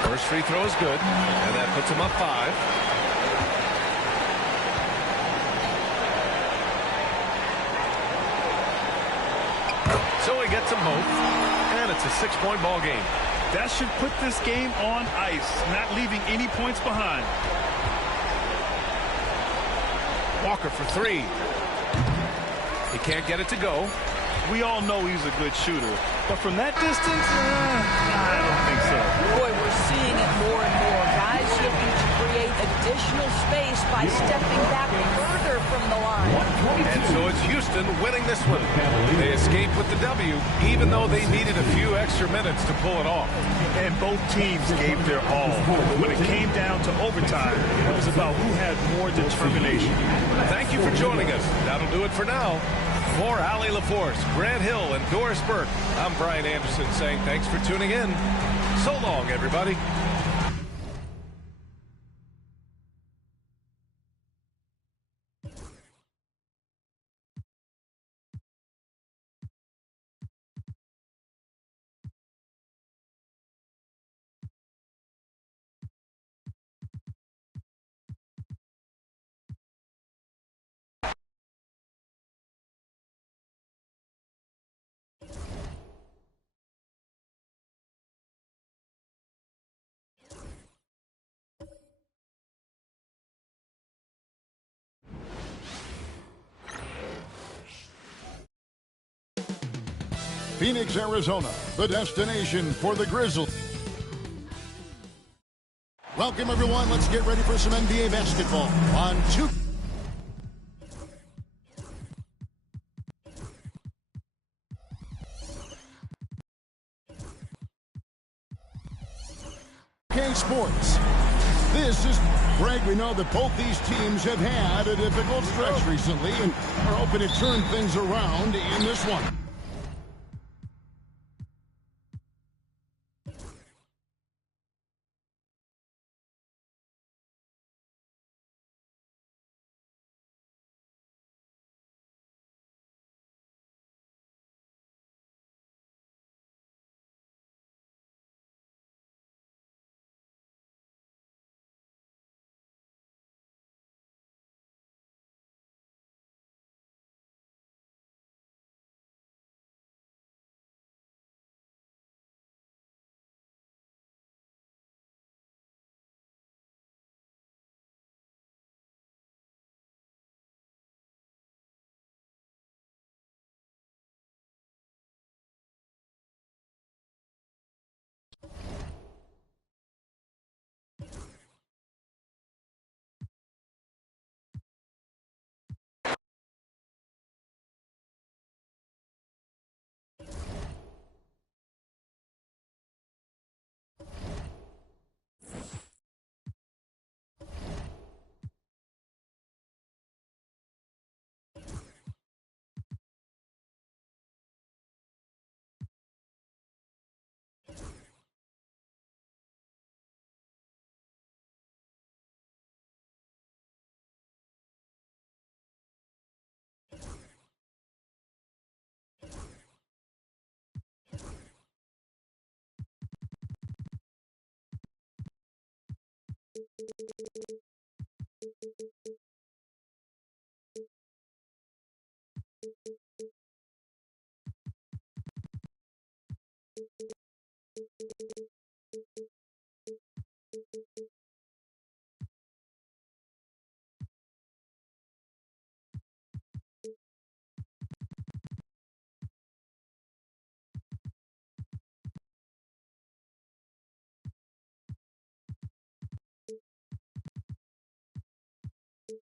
First free throw is good, and that puts him up 5. So he gets them both, and it's a 6-point ball game. That should put this game on ice, not leaving any points behind. Walker for 3. He can't get it to go. We all know he's a good shooter, but from that distance, I don't think so. Boy, we're seeing it more and more. Guys looking to create additional space by stepping back further from the line. And so it's Houston winning this one. They escape with the W, even though they needed a few extra minutes to pull it off. And both teams gave their all. When it came down to overtime, it was about who had more determination. Thank you for joining us. That'll do it for now. For Allie LaForce, Grant Hill, and Doris Burke, I'm Brian Anderson saying thanks for tuning in. So long, everybody. Phoenix, Arizona, the destination for the Grizzlies. Welcome, everyone. Let's get ready for some NBA basketball on 2. Sports. This is Greg. We know that both these teams have had a difficult stretch recently and are hoping to turn things around in this one.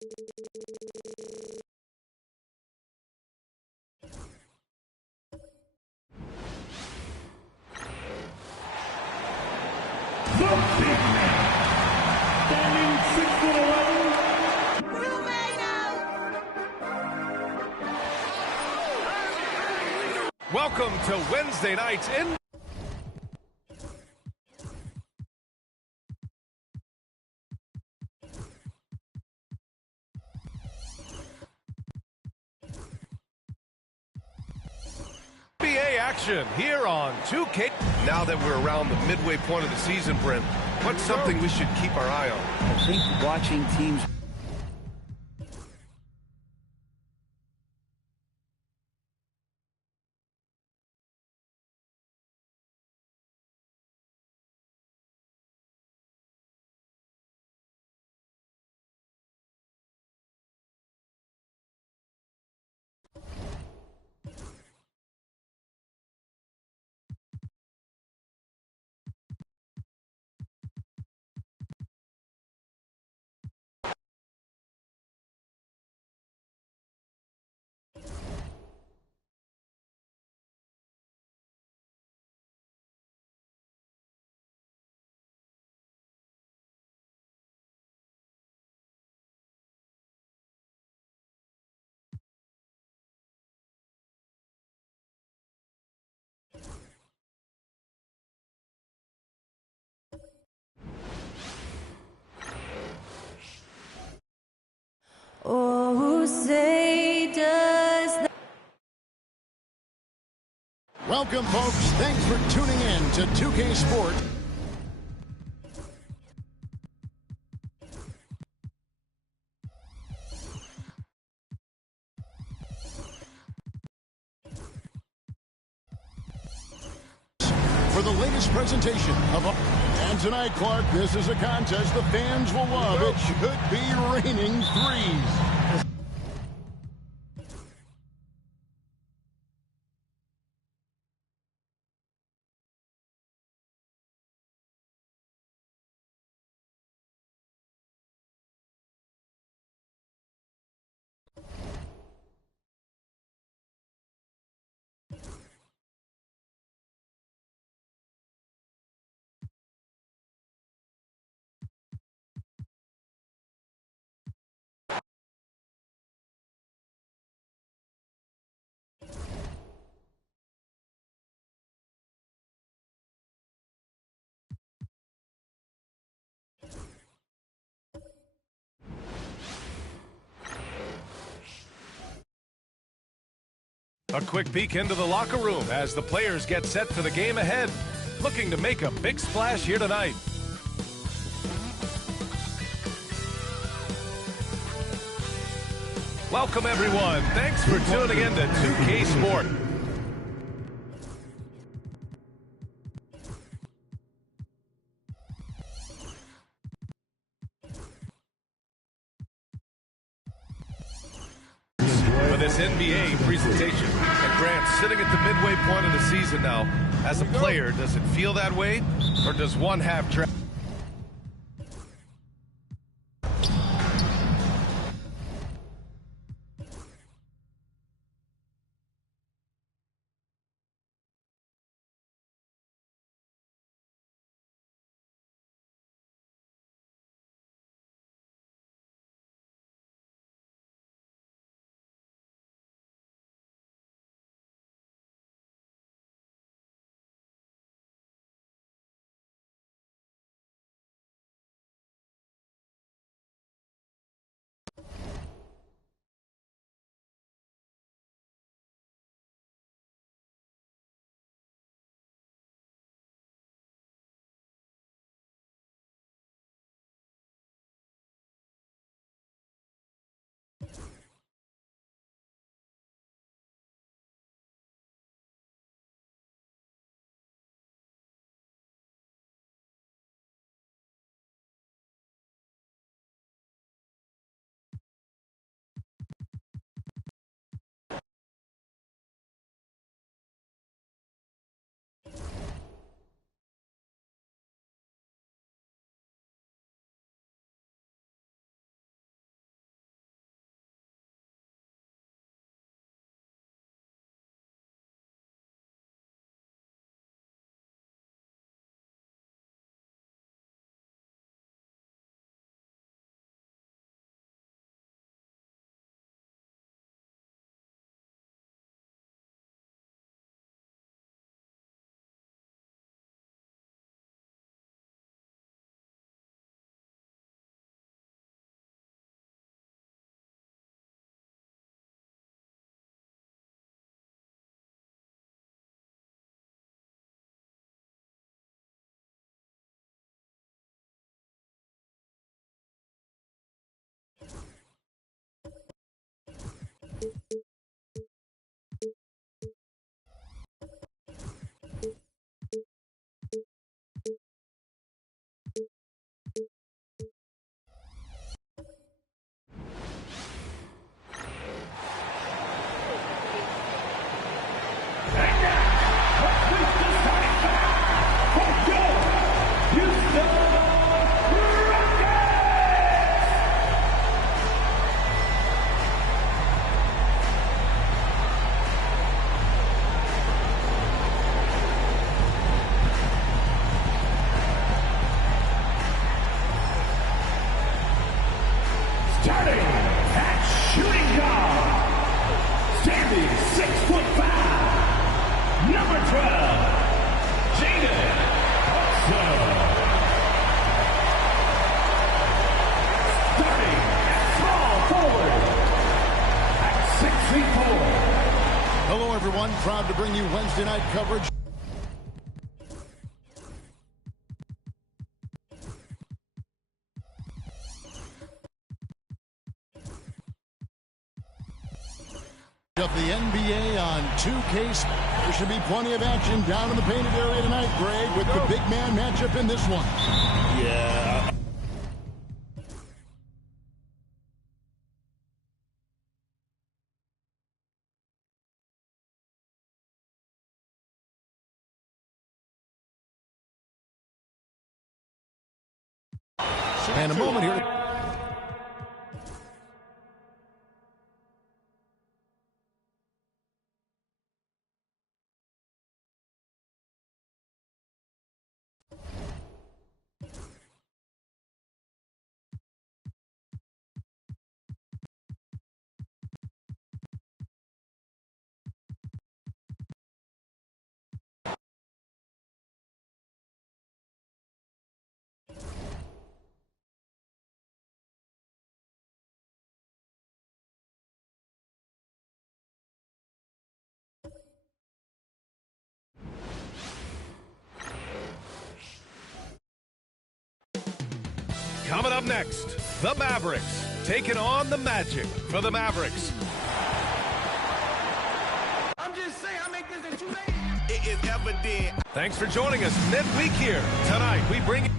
The big man, standing 6'11". Welcome to Wednesday nights in NBA action here on 2K. Now that we're around the midway point of the season, Brent, what's something we should keep our eye on? I think watching teams Oh, who say does that? Welcome, folks. Thanks for tuning in to 2K Sport. For the latest presentation of... And tonight, Clark, this is a contest the fans will love. It should be raining threes. A quick peek into the locker room as the players get set for the game ahead. Looking to make a big splash here tonight. Welcome, everyone. Thanks for tuning in to 2K Sport. For this NBA presentation. And Grant, sitting at the midway point of the season now, as a player, does it feel that way? Or does one have... Hello, everyone. Proud to bring you Wednesday night coverage. Of the NBA on 2K. There should be plenty of action down in the painted area tonight, Greg, with the big man matchup in this one. Yeah. And a moment here. Coming up next, the Mavericks taking on the Magic. For the Mavericks, I'm just saying, I make this in 2 days. It is evident. thanks for joining us midweek here. Tonight, we bring you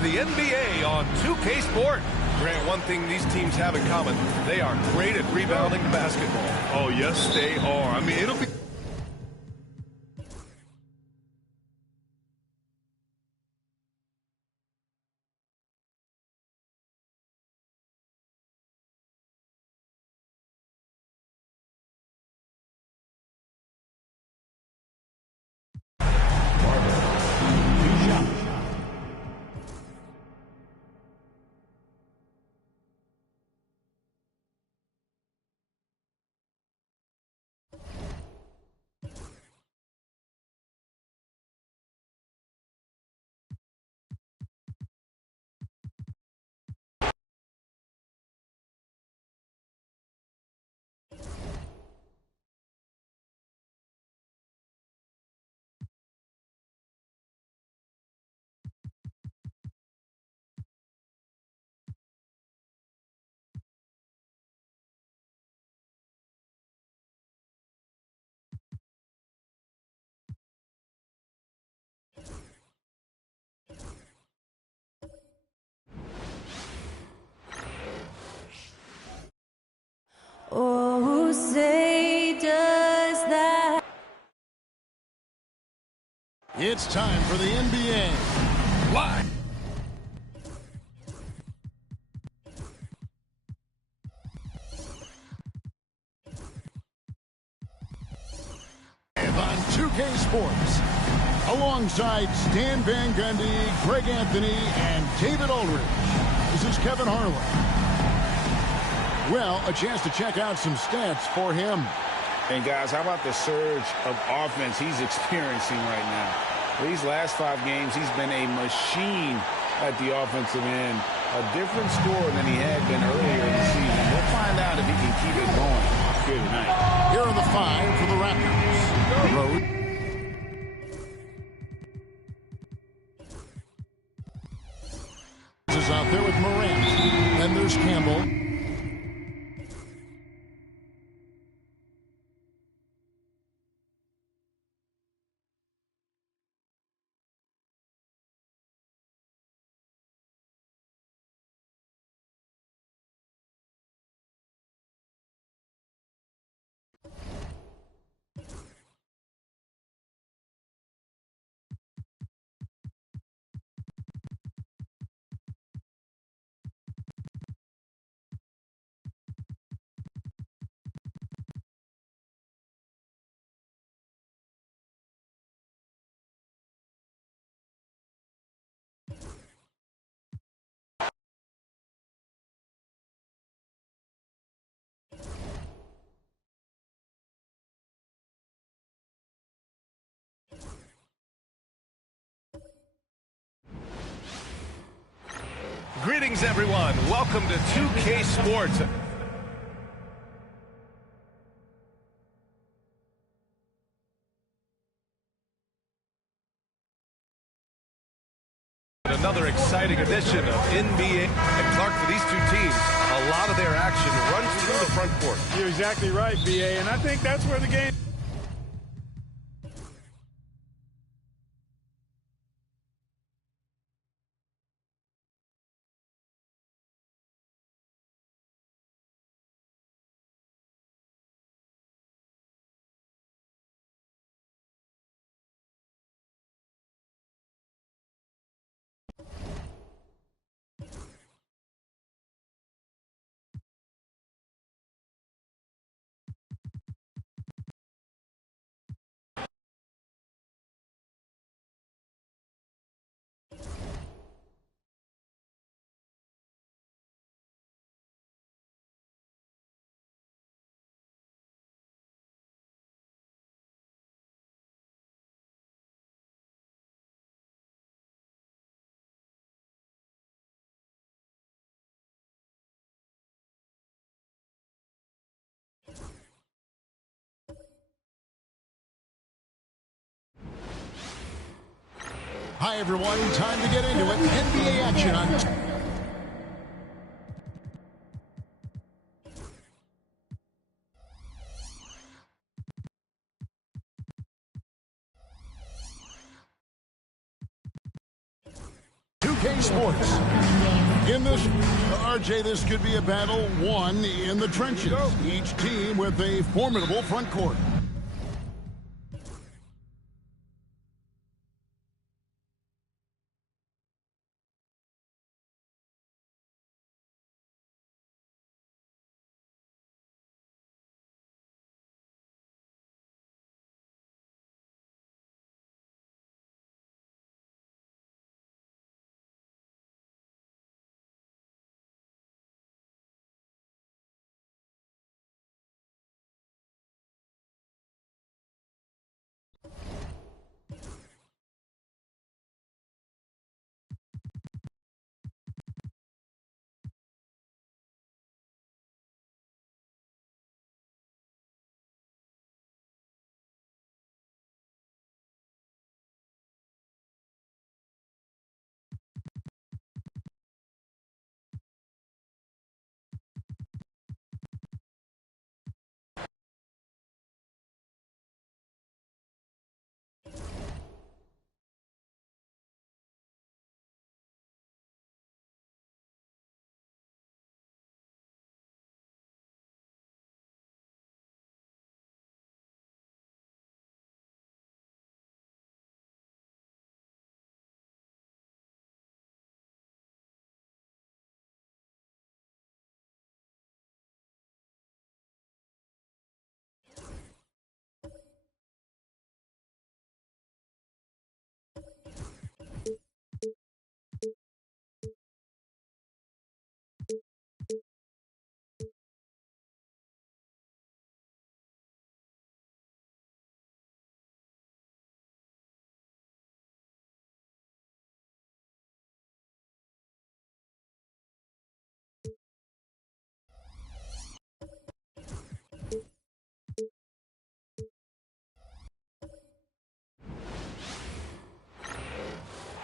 the NBA on 2K Sport. Grant, one thing these teams have in common, they are great at rebounding the basketball. Oh, yes, they are. I mean, it'll be... Oh, who say does that? It's time for the NBA Live. On 2K Sports, alongside Stan Van Gundy, Greg Anthony, and David Ulrich. This is Kevin Harlan. Well, a chance to check out some stats for him. And guys, how about the surge of offense he's experiencing right now? These last 5 games, he's been a machine at the offensive end. A different score than he had been earlier in the season. We'll find out if he can keep it going here tonight. Here are the 5 for the Raptors. Road. Is out there with Morant. Then there's Campbell. Greetings, everyone. Welcome to 2K Sports. Another exciting edition of NBA. And Clark, for these two teams, a lot of their action runs through the front court. You're exactly right, BA, and I think that's where the game... Hi, everyone. Time to get into it. NBA action on... K Sports. In this, RJ, this could be a battle won in the trenches. Each team with a formidable front court.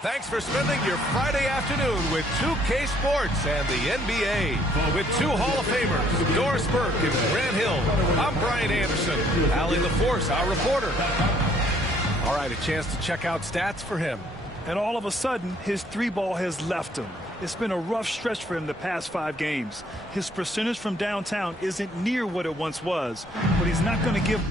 Thanks for spending your Friday afternoon with 2K Sports and the NBA. With two Hall of Famers, Doris Burke and Grant Hill, I'm Brian Anderson. Allie LaForce, our reporter. All right, a chance to check out stats for him. And all of a sudden, his three ball has left him. It's been a rough stretch for him the past 5 games. His percentage from downtown isn't near what it once was, but he's not going to give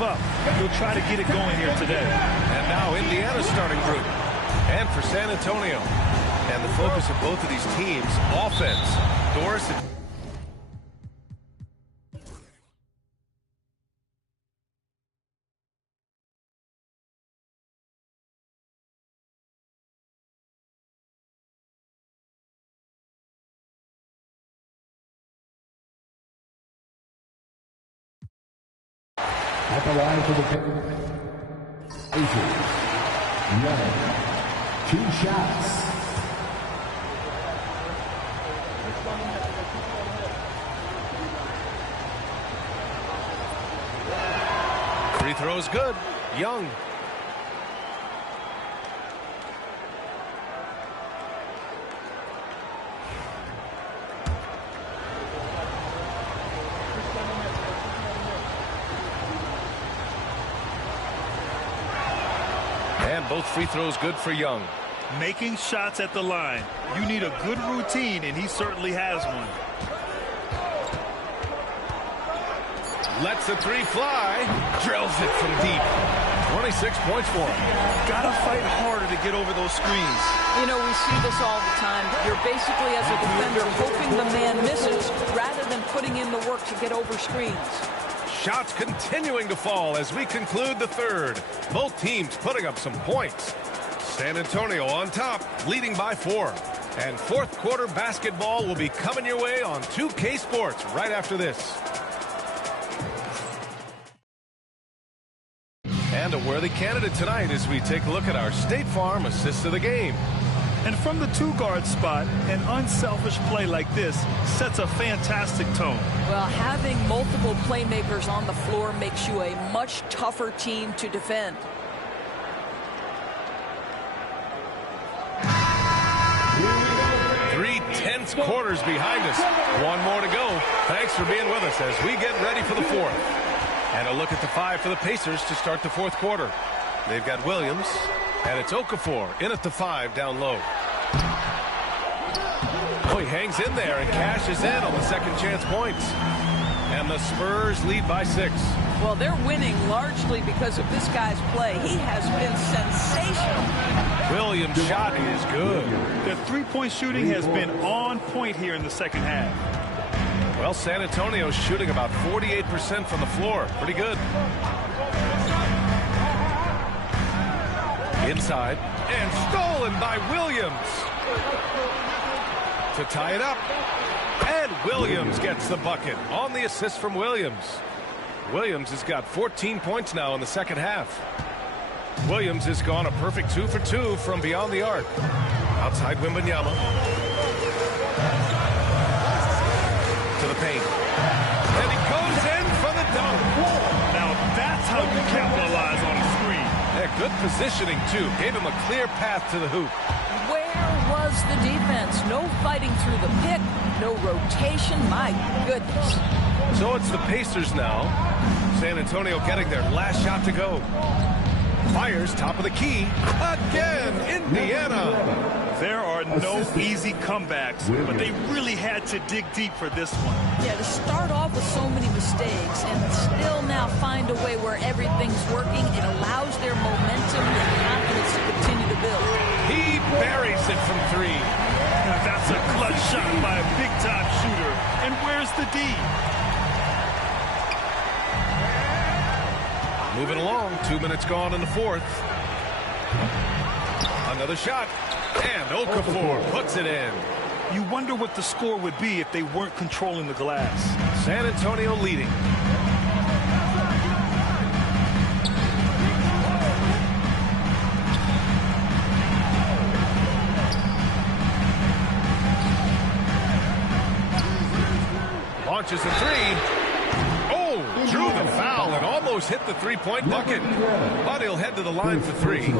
up. He'll try to get it going here today. And now Indiana's starting group. And for San Antonio. And the focus of both of these teams, offense. Doris At the line for the Pacers, Young. 2 shots. Free throw's good. Young. And both free throws good for Young. Making shots at the line. You need a good routine, and he certainly has one. Lets the 3 fly. Drills it from deep. 26 points for him. Gotta fight harder to get over those screens. You know, we see this all the time. You're basically, as a defender, hoping the man misses rather than putting in the work to get over screens. Shots continuing to fall as we conclude the third. Both teams putting up some points. San Antonio on top, leading by 4. And fourth quarter basketball will be coming your way on 2K Sports right after this. And a worthy candidate tonight as we take a look at our State Farm assist of the game. And from the 2-guard spot, an unselfish play like this sets a fantastic tone. Well, having multiple playmakers on the floor makes you a much tougher team to defend. Three tense quarters behind us. One more to go. Thanks for being with us as we get ready for the fourth. And a look at the 5 for the Pacers to start the fourth quarter. They've got Williams, and it's Okafor in at the 5 down low. Oh, he hangs in there and cashes in on the second chance points. And the Spurs lead by 6. Well, they're winning largely because of this guy's play. He has been sensational. Williams' shot is good. The 3-point shooting has been on point here in the second half. Well, San Antonio's shooting about 48% from the floor. Pretty good. Inside. And stolen by Williams. To tie it up. And Williams gets the bucket on the assist from Williams. Williams has got 14 points now in the second half. Williams has gone a perfect 2 for 2 from beyond the arc. Outside Wembanyama. To the paint. And he goes in for the dunk. Now that's how you capitalize on a screen. Yeah, good positioning, too. Gave him a clear path to the hoop. Where was the defense? No fighting through the pick, no rotation. My goodness. So it's the Pacers now. San Antonio getting their last shot to go. Fires top of the key. Again, Indiana. There are no easy comebacks, but they really had to dig deep for this one. Yeah, to start off with so many mistakes and still now find a way where everything's working, it allows their momentum and confidence to continue to build. He buries it from 3. Now that's a clutch shot by a big-time shooter. And where's the D? Moving along, 2 minutes gone in the fourth. Another shot. And Okafor puts it in. You wonder what the score would be if they weren't controlling the glass. San Antonio leading. Launches a 3. Drew the foul and almost hit the 3-point bucket. But he'll head to the line for 3.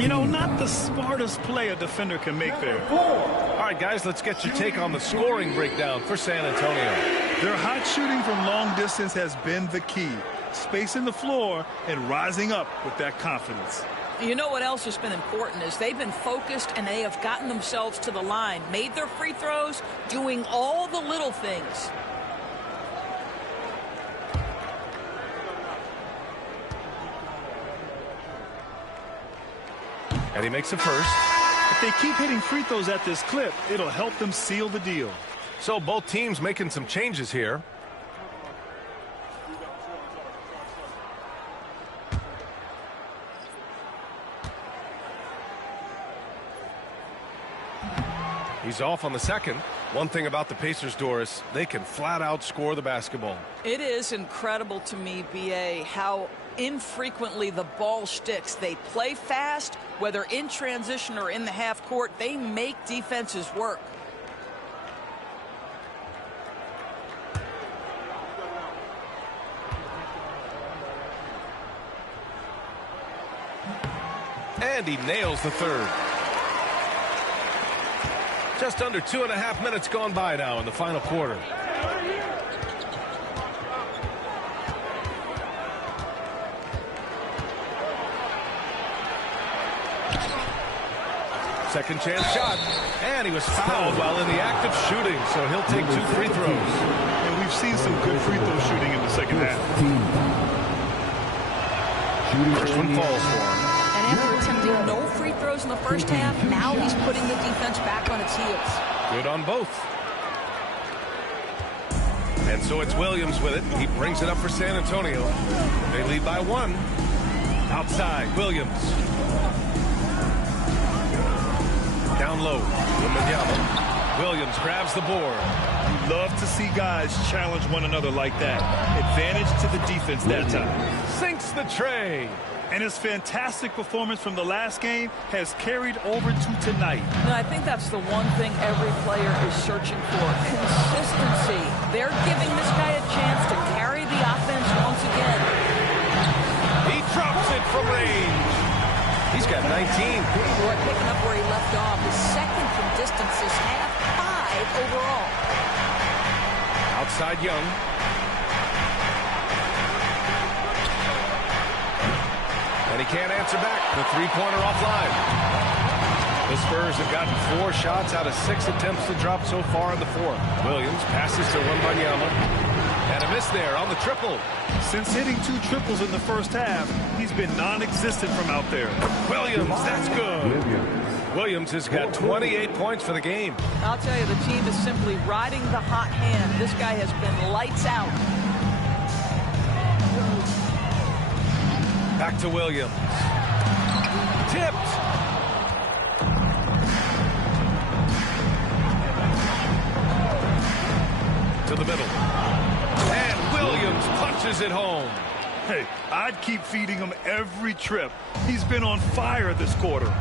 You know, not the smartest play a defender can make there. All right, guys, let's get your take on the scoring breakdown for San Antonio. Their hot shooting from long distance has been the key. Spacing the floor and rising up with that confidence. You know what else has been important is they've been focused and they have gotten themselves to the line, made their free throws, doing all the little things. And he makes the first. If they keep hitting free throws at this clip, it'll help them seal the deal. So both teams making some changes here. He's off on the second. One thing about the Pacers, Doris, they can flat out score the basketball. It is incredible to me, B.A., how infrequently the ball sticks. They play fast, whether in transition or in the half court. They make defenses work. And he nails the third. Just under 2.5 minutes gone by now in the final quarter. Second chance shot. And he was fouled while in the act of shooting, so he'll take 2 free throws. And we've seen some good free throw shooting in the second half. First one falls for him. And after attempting no free throws in the first half, now he's putting the defense back on its heels. Good on both. And so it's Williams with it. He brings it up for San Antonio. They lead by 1. Outside, Williams. Down low, Wembanyama. Williams grabs the board. You love to see guys challenge one another like that. Advantage to the defense that time. Sinks the tray. And his fantastic performance from the last game has carried over to tonight. No, I think that's the one thing every player is searching for. Consistency. They're giving this guy a chance to carry the offense once again. He drops it from range. He's got 19. Boy, picking up where he left off. His second from distance this half, 5 overall. Outside Young. And he can't answer back. The three-pointer offline. The Spurs have gotten 4 shots out of 6 attempts to drop so far in the fourth. Williams passes to Wembanyama. And a miss there on the triple. Since hitting 2 triples in the first half, he's been non-existent from out there. Williams, that's good. Williams has got 28 points for the game. I'll tell you, the team is simply riding the hot hand. This guy has been lights out. Back to Williams. Tipped. To the middle. And Williams punches it home. Hey, I'd keep feeding him every trip. He's been on fire this quarter.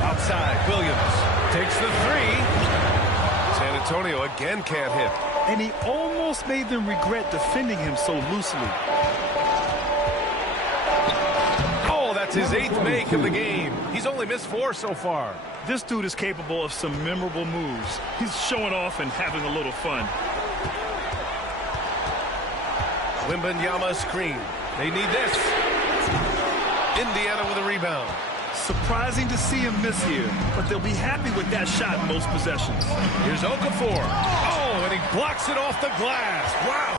Outside, Williams takes the 3. San Antonio again can't hit. And he almost made them regret defending him so loosely. Oh, that's his 8th make of the game. He's only missed 4 so far. This dude is capable of some memorable moves. He's showing off and having a little fun. Wembanyama screen. They need this. Indiana with a rebound. Surprising to see him miss here, but they'll be happy with that shot in most possessions. Here's Okafor. Oh, and he blocks it off the glass. Wow.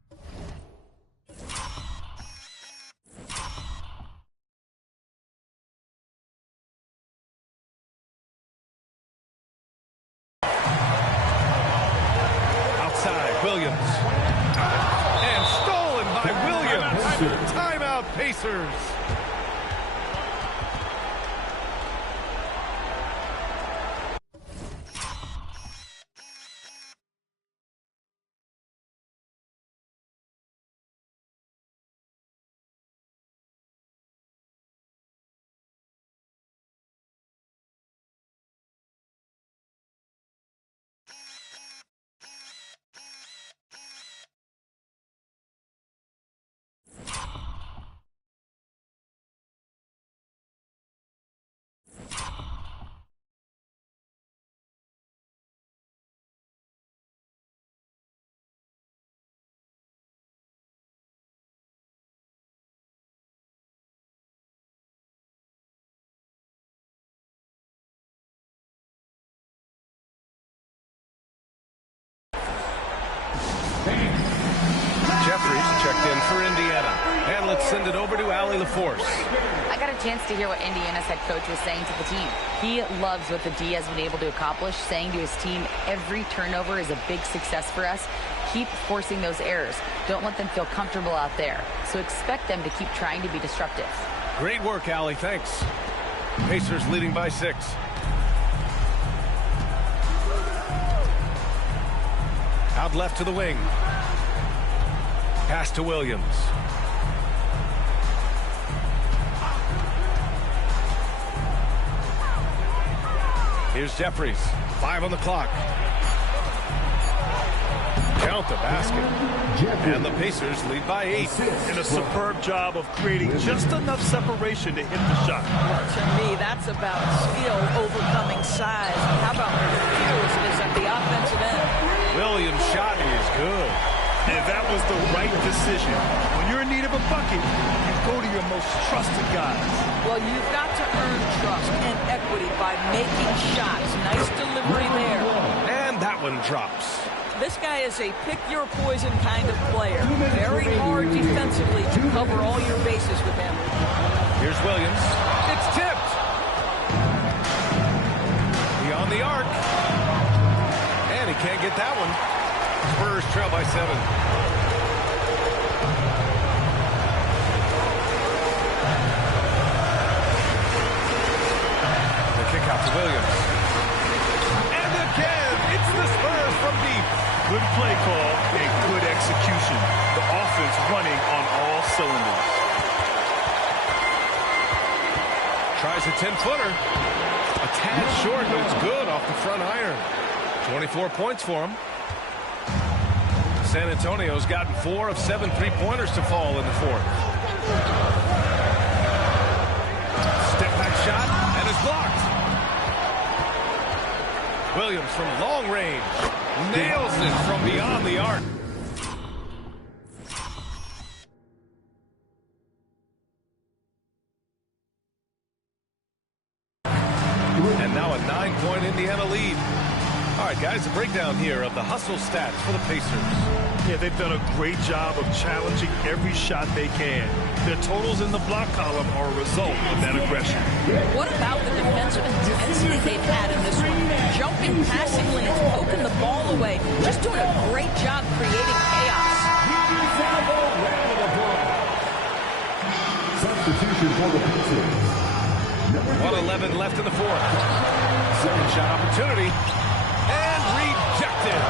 Outside, Williams. And stolen by Williams. Timeout, Pacers. Jeffries checked in for Indiana. And let's send it over to Allie LaForce. I got a chance to hear what Indiana's head coach was saying to the team. He loves what the D has been able to accomplish, saying to his team, every turnover is a big success for us. Keep forcing those errors. Don't let them feel comfortable out there. So expect them to keep trying to be disruptive. Great work, Allie. Thanks. Pacers leading by 6. Out left to the wing. Pass to Williams. Here's Jeffries. 5 on the clock. Count the basket. And the Pacers lead by 8. And a superb job of creating just enough separation to hit the shot. Well, to me, that's about skill overcoming size. How about the fearlessness at the offensive end? Williams' shot is good. And that was the right decision. When you're in need of a bucket, you go to your most trusted guys. Well, you've got to earn trust and equity by making shots. Nice delivery there. And that one drops. This guy is a pick-your-poison kind of player. Very hard defensively to cover all your bases with him. Here's Williams. It's tipped. Beyond the arc. And he can't get that one. Spurs trail by 7. The kick out to Williams. And again, it's the Spurs from deep. Good play call and good execution. The offense running on all cylinders. Tries a 10-footer. A tad short, but it's good off the front iron. 24 points for him. San Antonio's gotten 4 of 7 3-pointers to fall in the 4th. Step back shot, and it's blocked. Williams from long range. Nails it from beyond the arc. And now a 9-point Indiana lead. All right, guys, a breakdown here of the hustle stats for the Pacers. Yeah, they've done a great job of challenging every shot they can. Their totals in the block column are a result of that aggression. What about the defensive intensity they've had in this one? Jumping passing lanes, poking the ball away. Just doing a great job creating chaos. Substitution for the Pacers. 1:11 left in the 4th. Second shot opportunity. And rejected.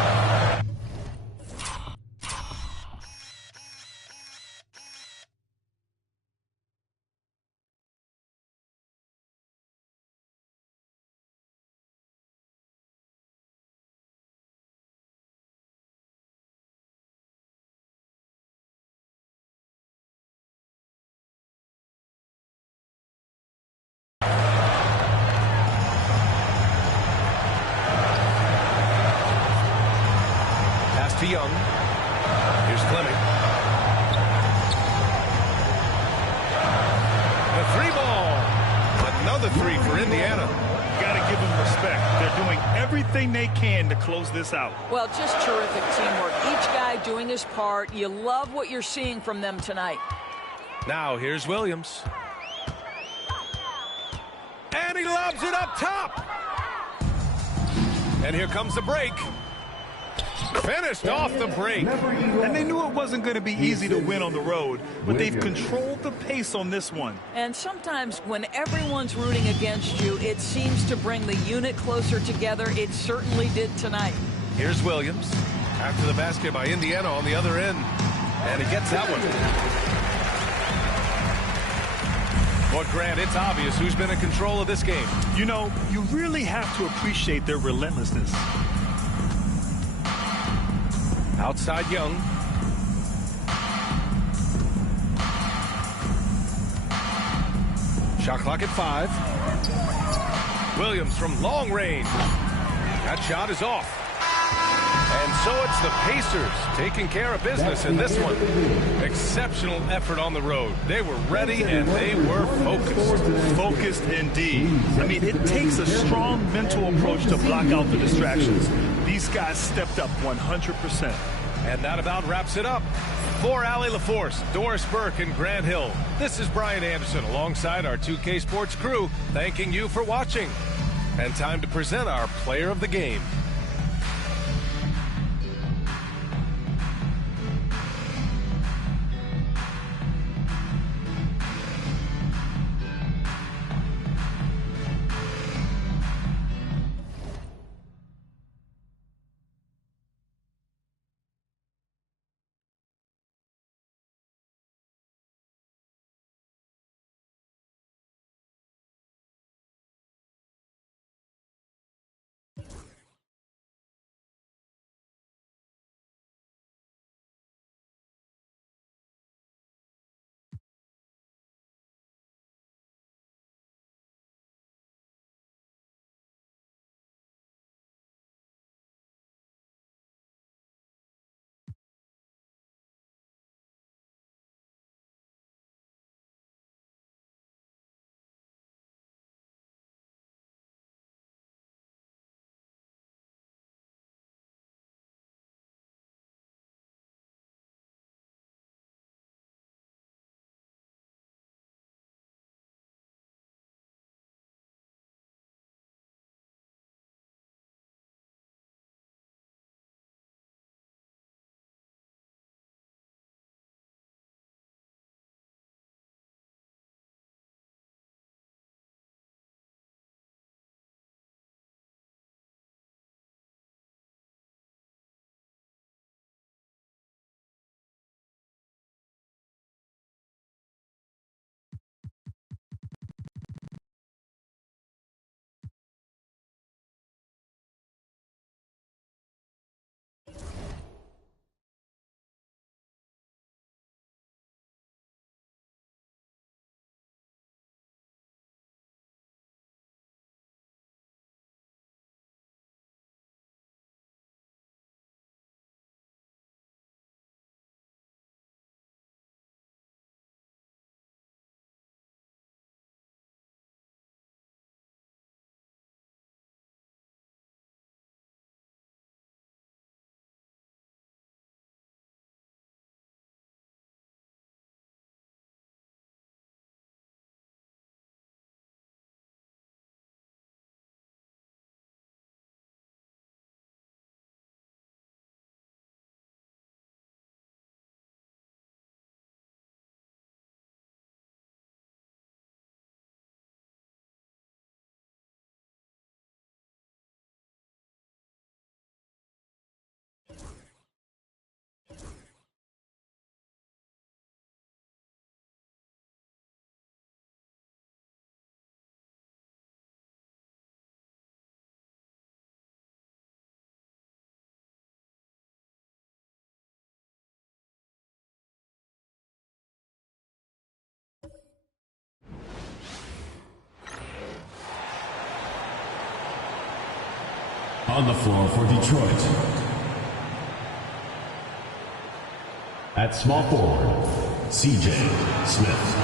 To Young. Here's Fleming. The 3-ball. Another 3 for Indiana. Got to give them respect. They're doing everything they can to close this out. Well, just terrific teamwork. Each guy doing his part. You love what you're seeing from them tonight. Now here's Williams. And he lobs it up top. And here comes the break. Finished off the break. And they knew it wasn't going to be easy to win on the road, but they've controlled the pace on this one. And sometimes when everyone's rooting against you, it seems to bring the unit closer together. It certainly did tonight. Here's Williams. After the basket by Indiana on the other end. And he gets that one. But Grant, it's obvious who's been in control of this game. You know, you really have to appreciate their relentlessness. Outside Young. Shot clock at 5. Williams from long range. That shot is off. And so it's the Pacers taking care of business in this one. Exceptional effort on the road. They were ready and they were focused. Focused indeed. I mean, it takes a strong mental approach to block out the distractions. These guys stepped up 100%. And that about wraps it up. For Allie LaForce, Doris Burke, and Grant Hill, this is Brian Anderson alongside our 2K Sports crew, thanking you for watching. And time to present our player of the game. On the floor for Detroit. At small forward, C.J. Smith.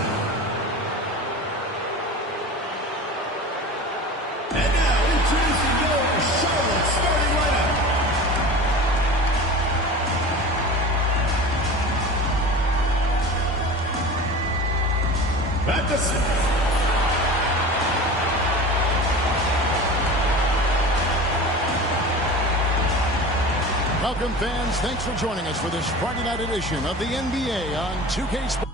And now introducing your Charlotte starting lineup. At the center. Welcome, fans. Thanks for joining us for this Friday night edition of the NBA on 2K Sports.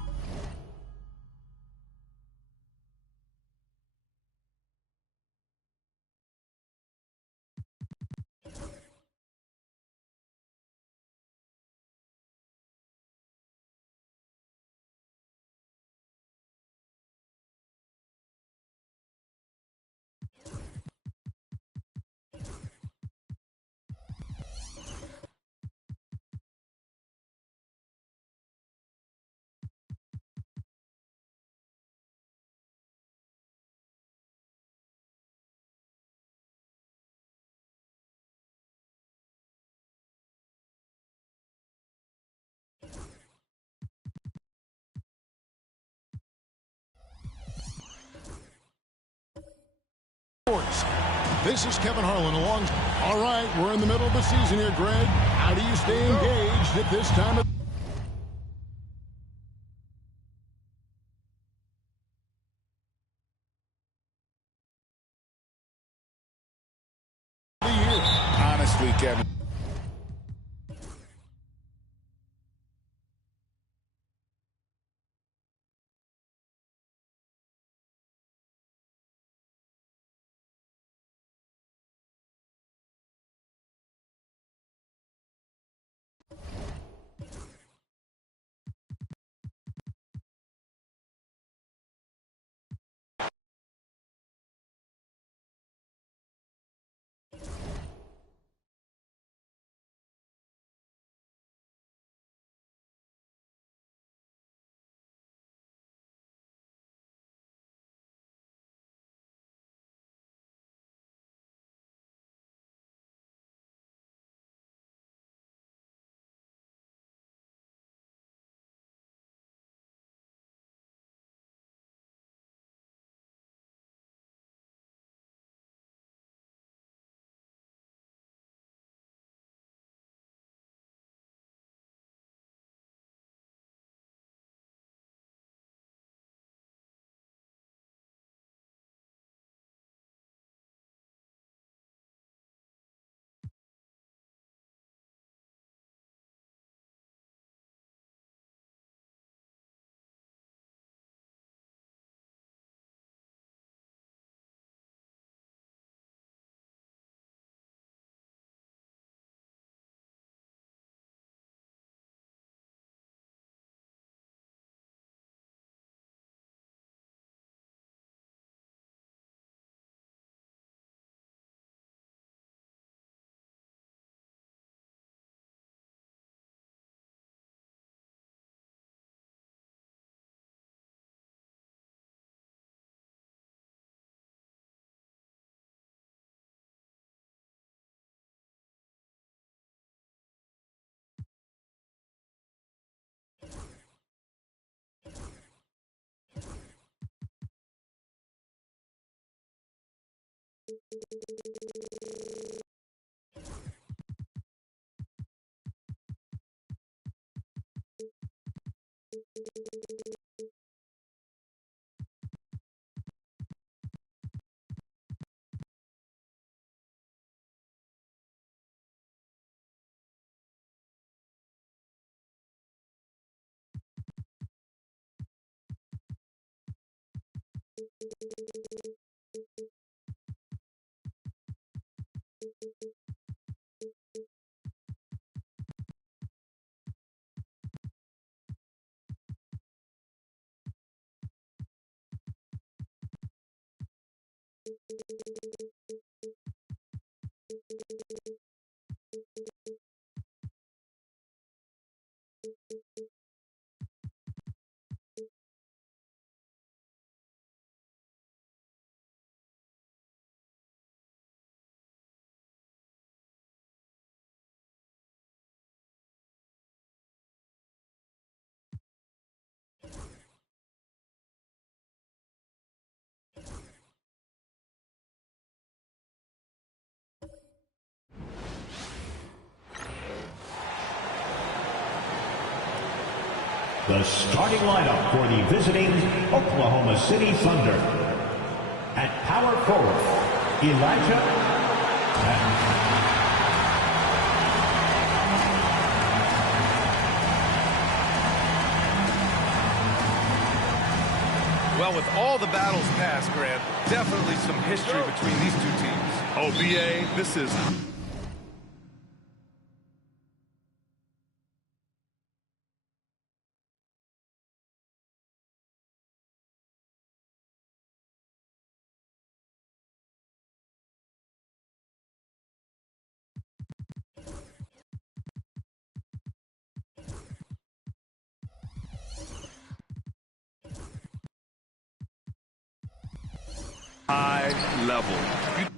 This is Kevin Harlan along. All right, we're in the middle of the season here, Greg. How do you stay engaged at this time of the year? Honestly, Kevin. The starting lineup for the visiting Oklahoma City Thunder. At power forward, Elijah Well, with all the battles past, Grant, definitely some history between these two teams. Oh, BA, this is... high level.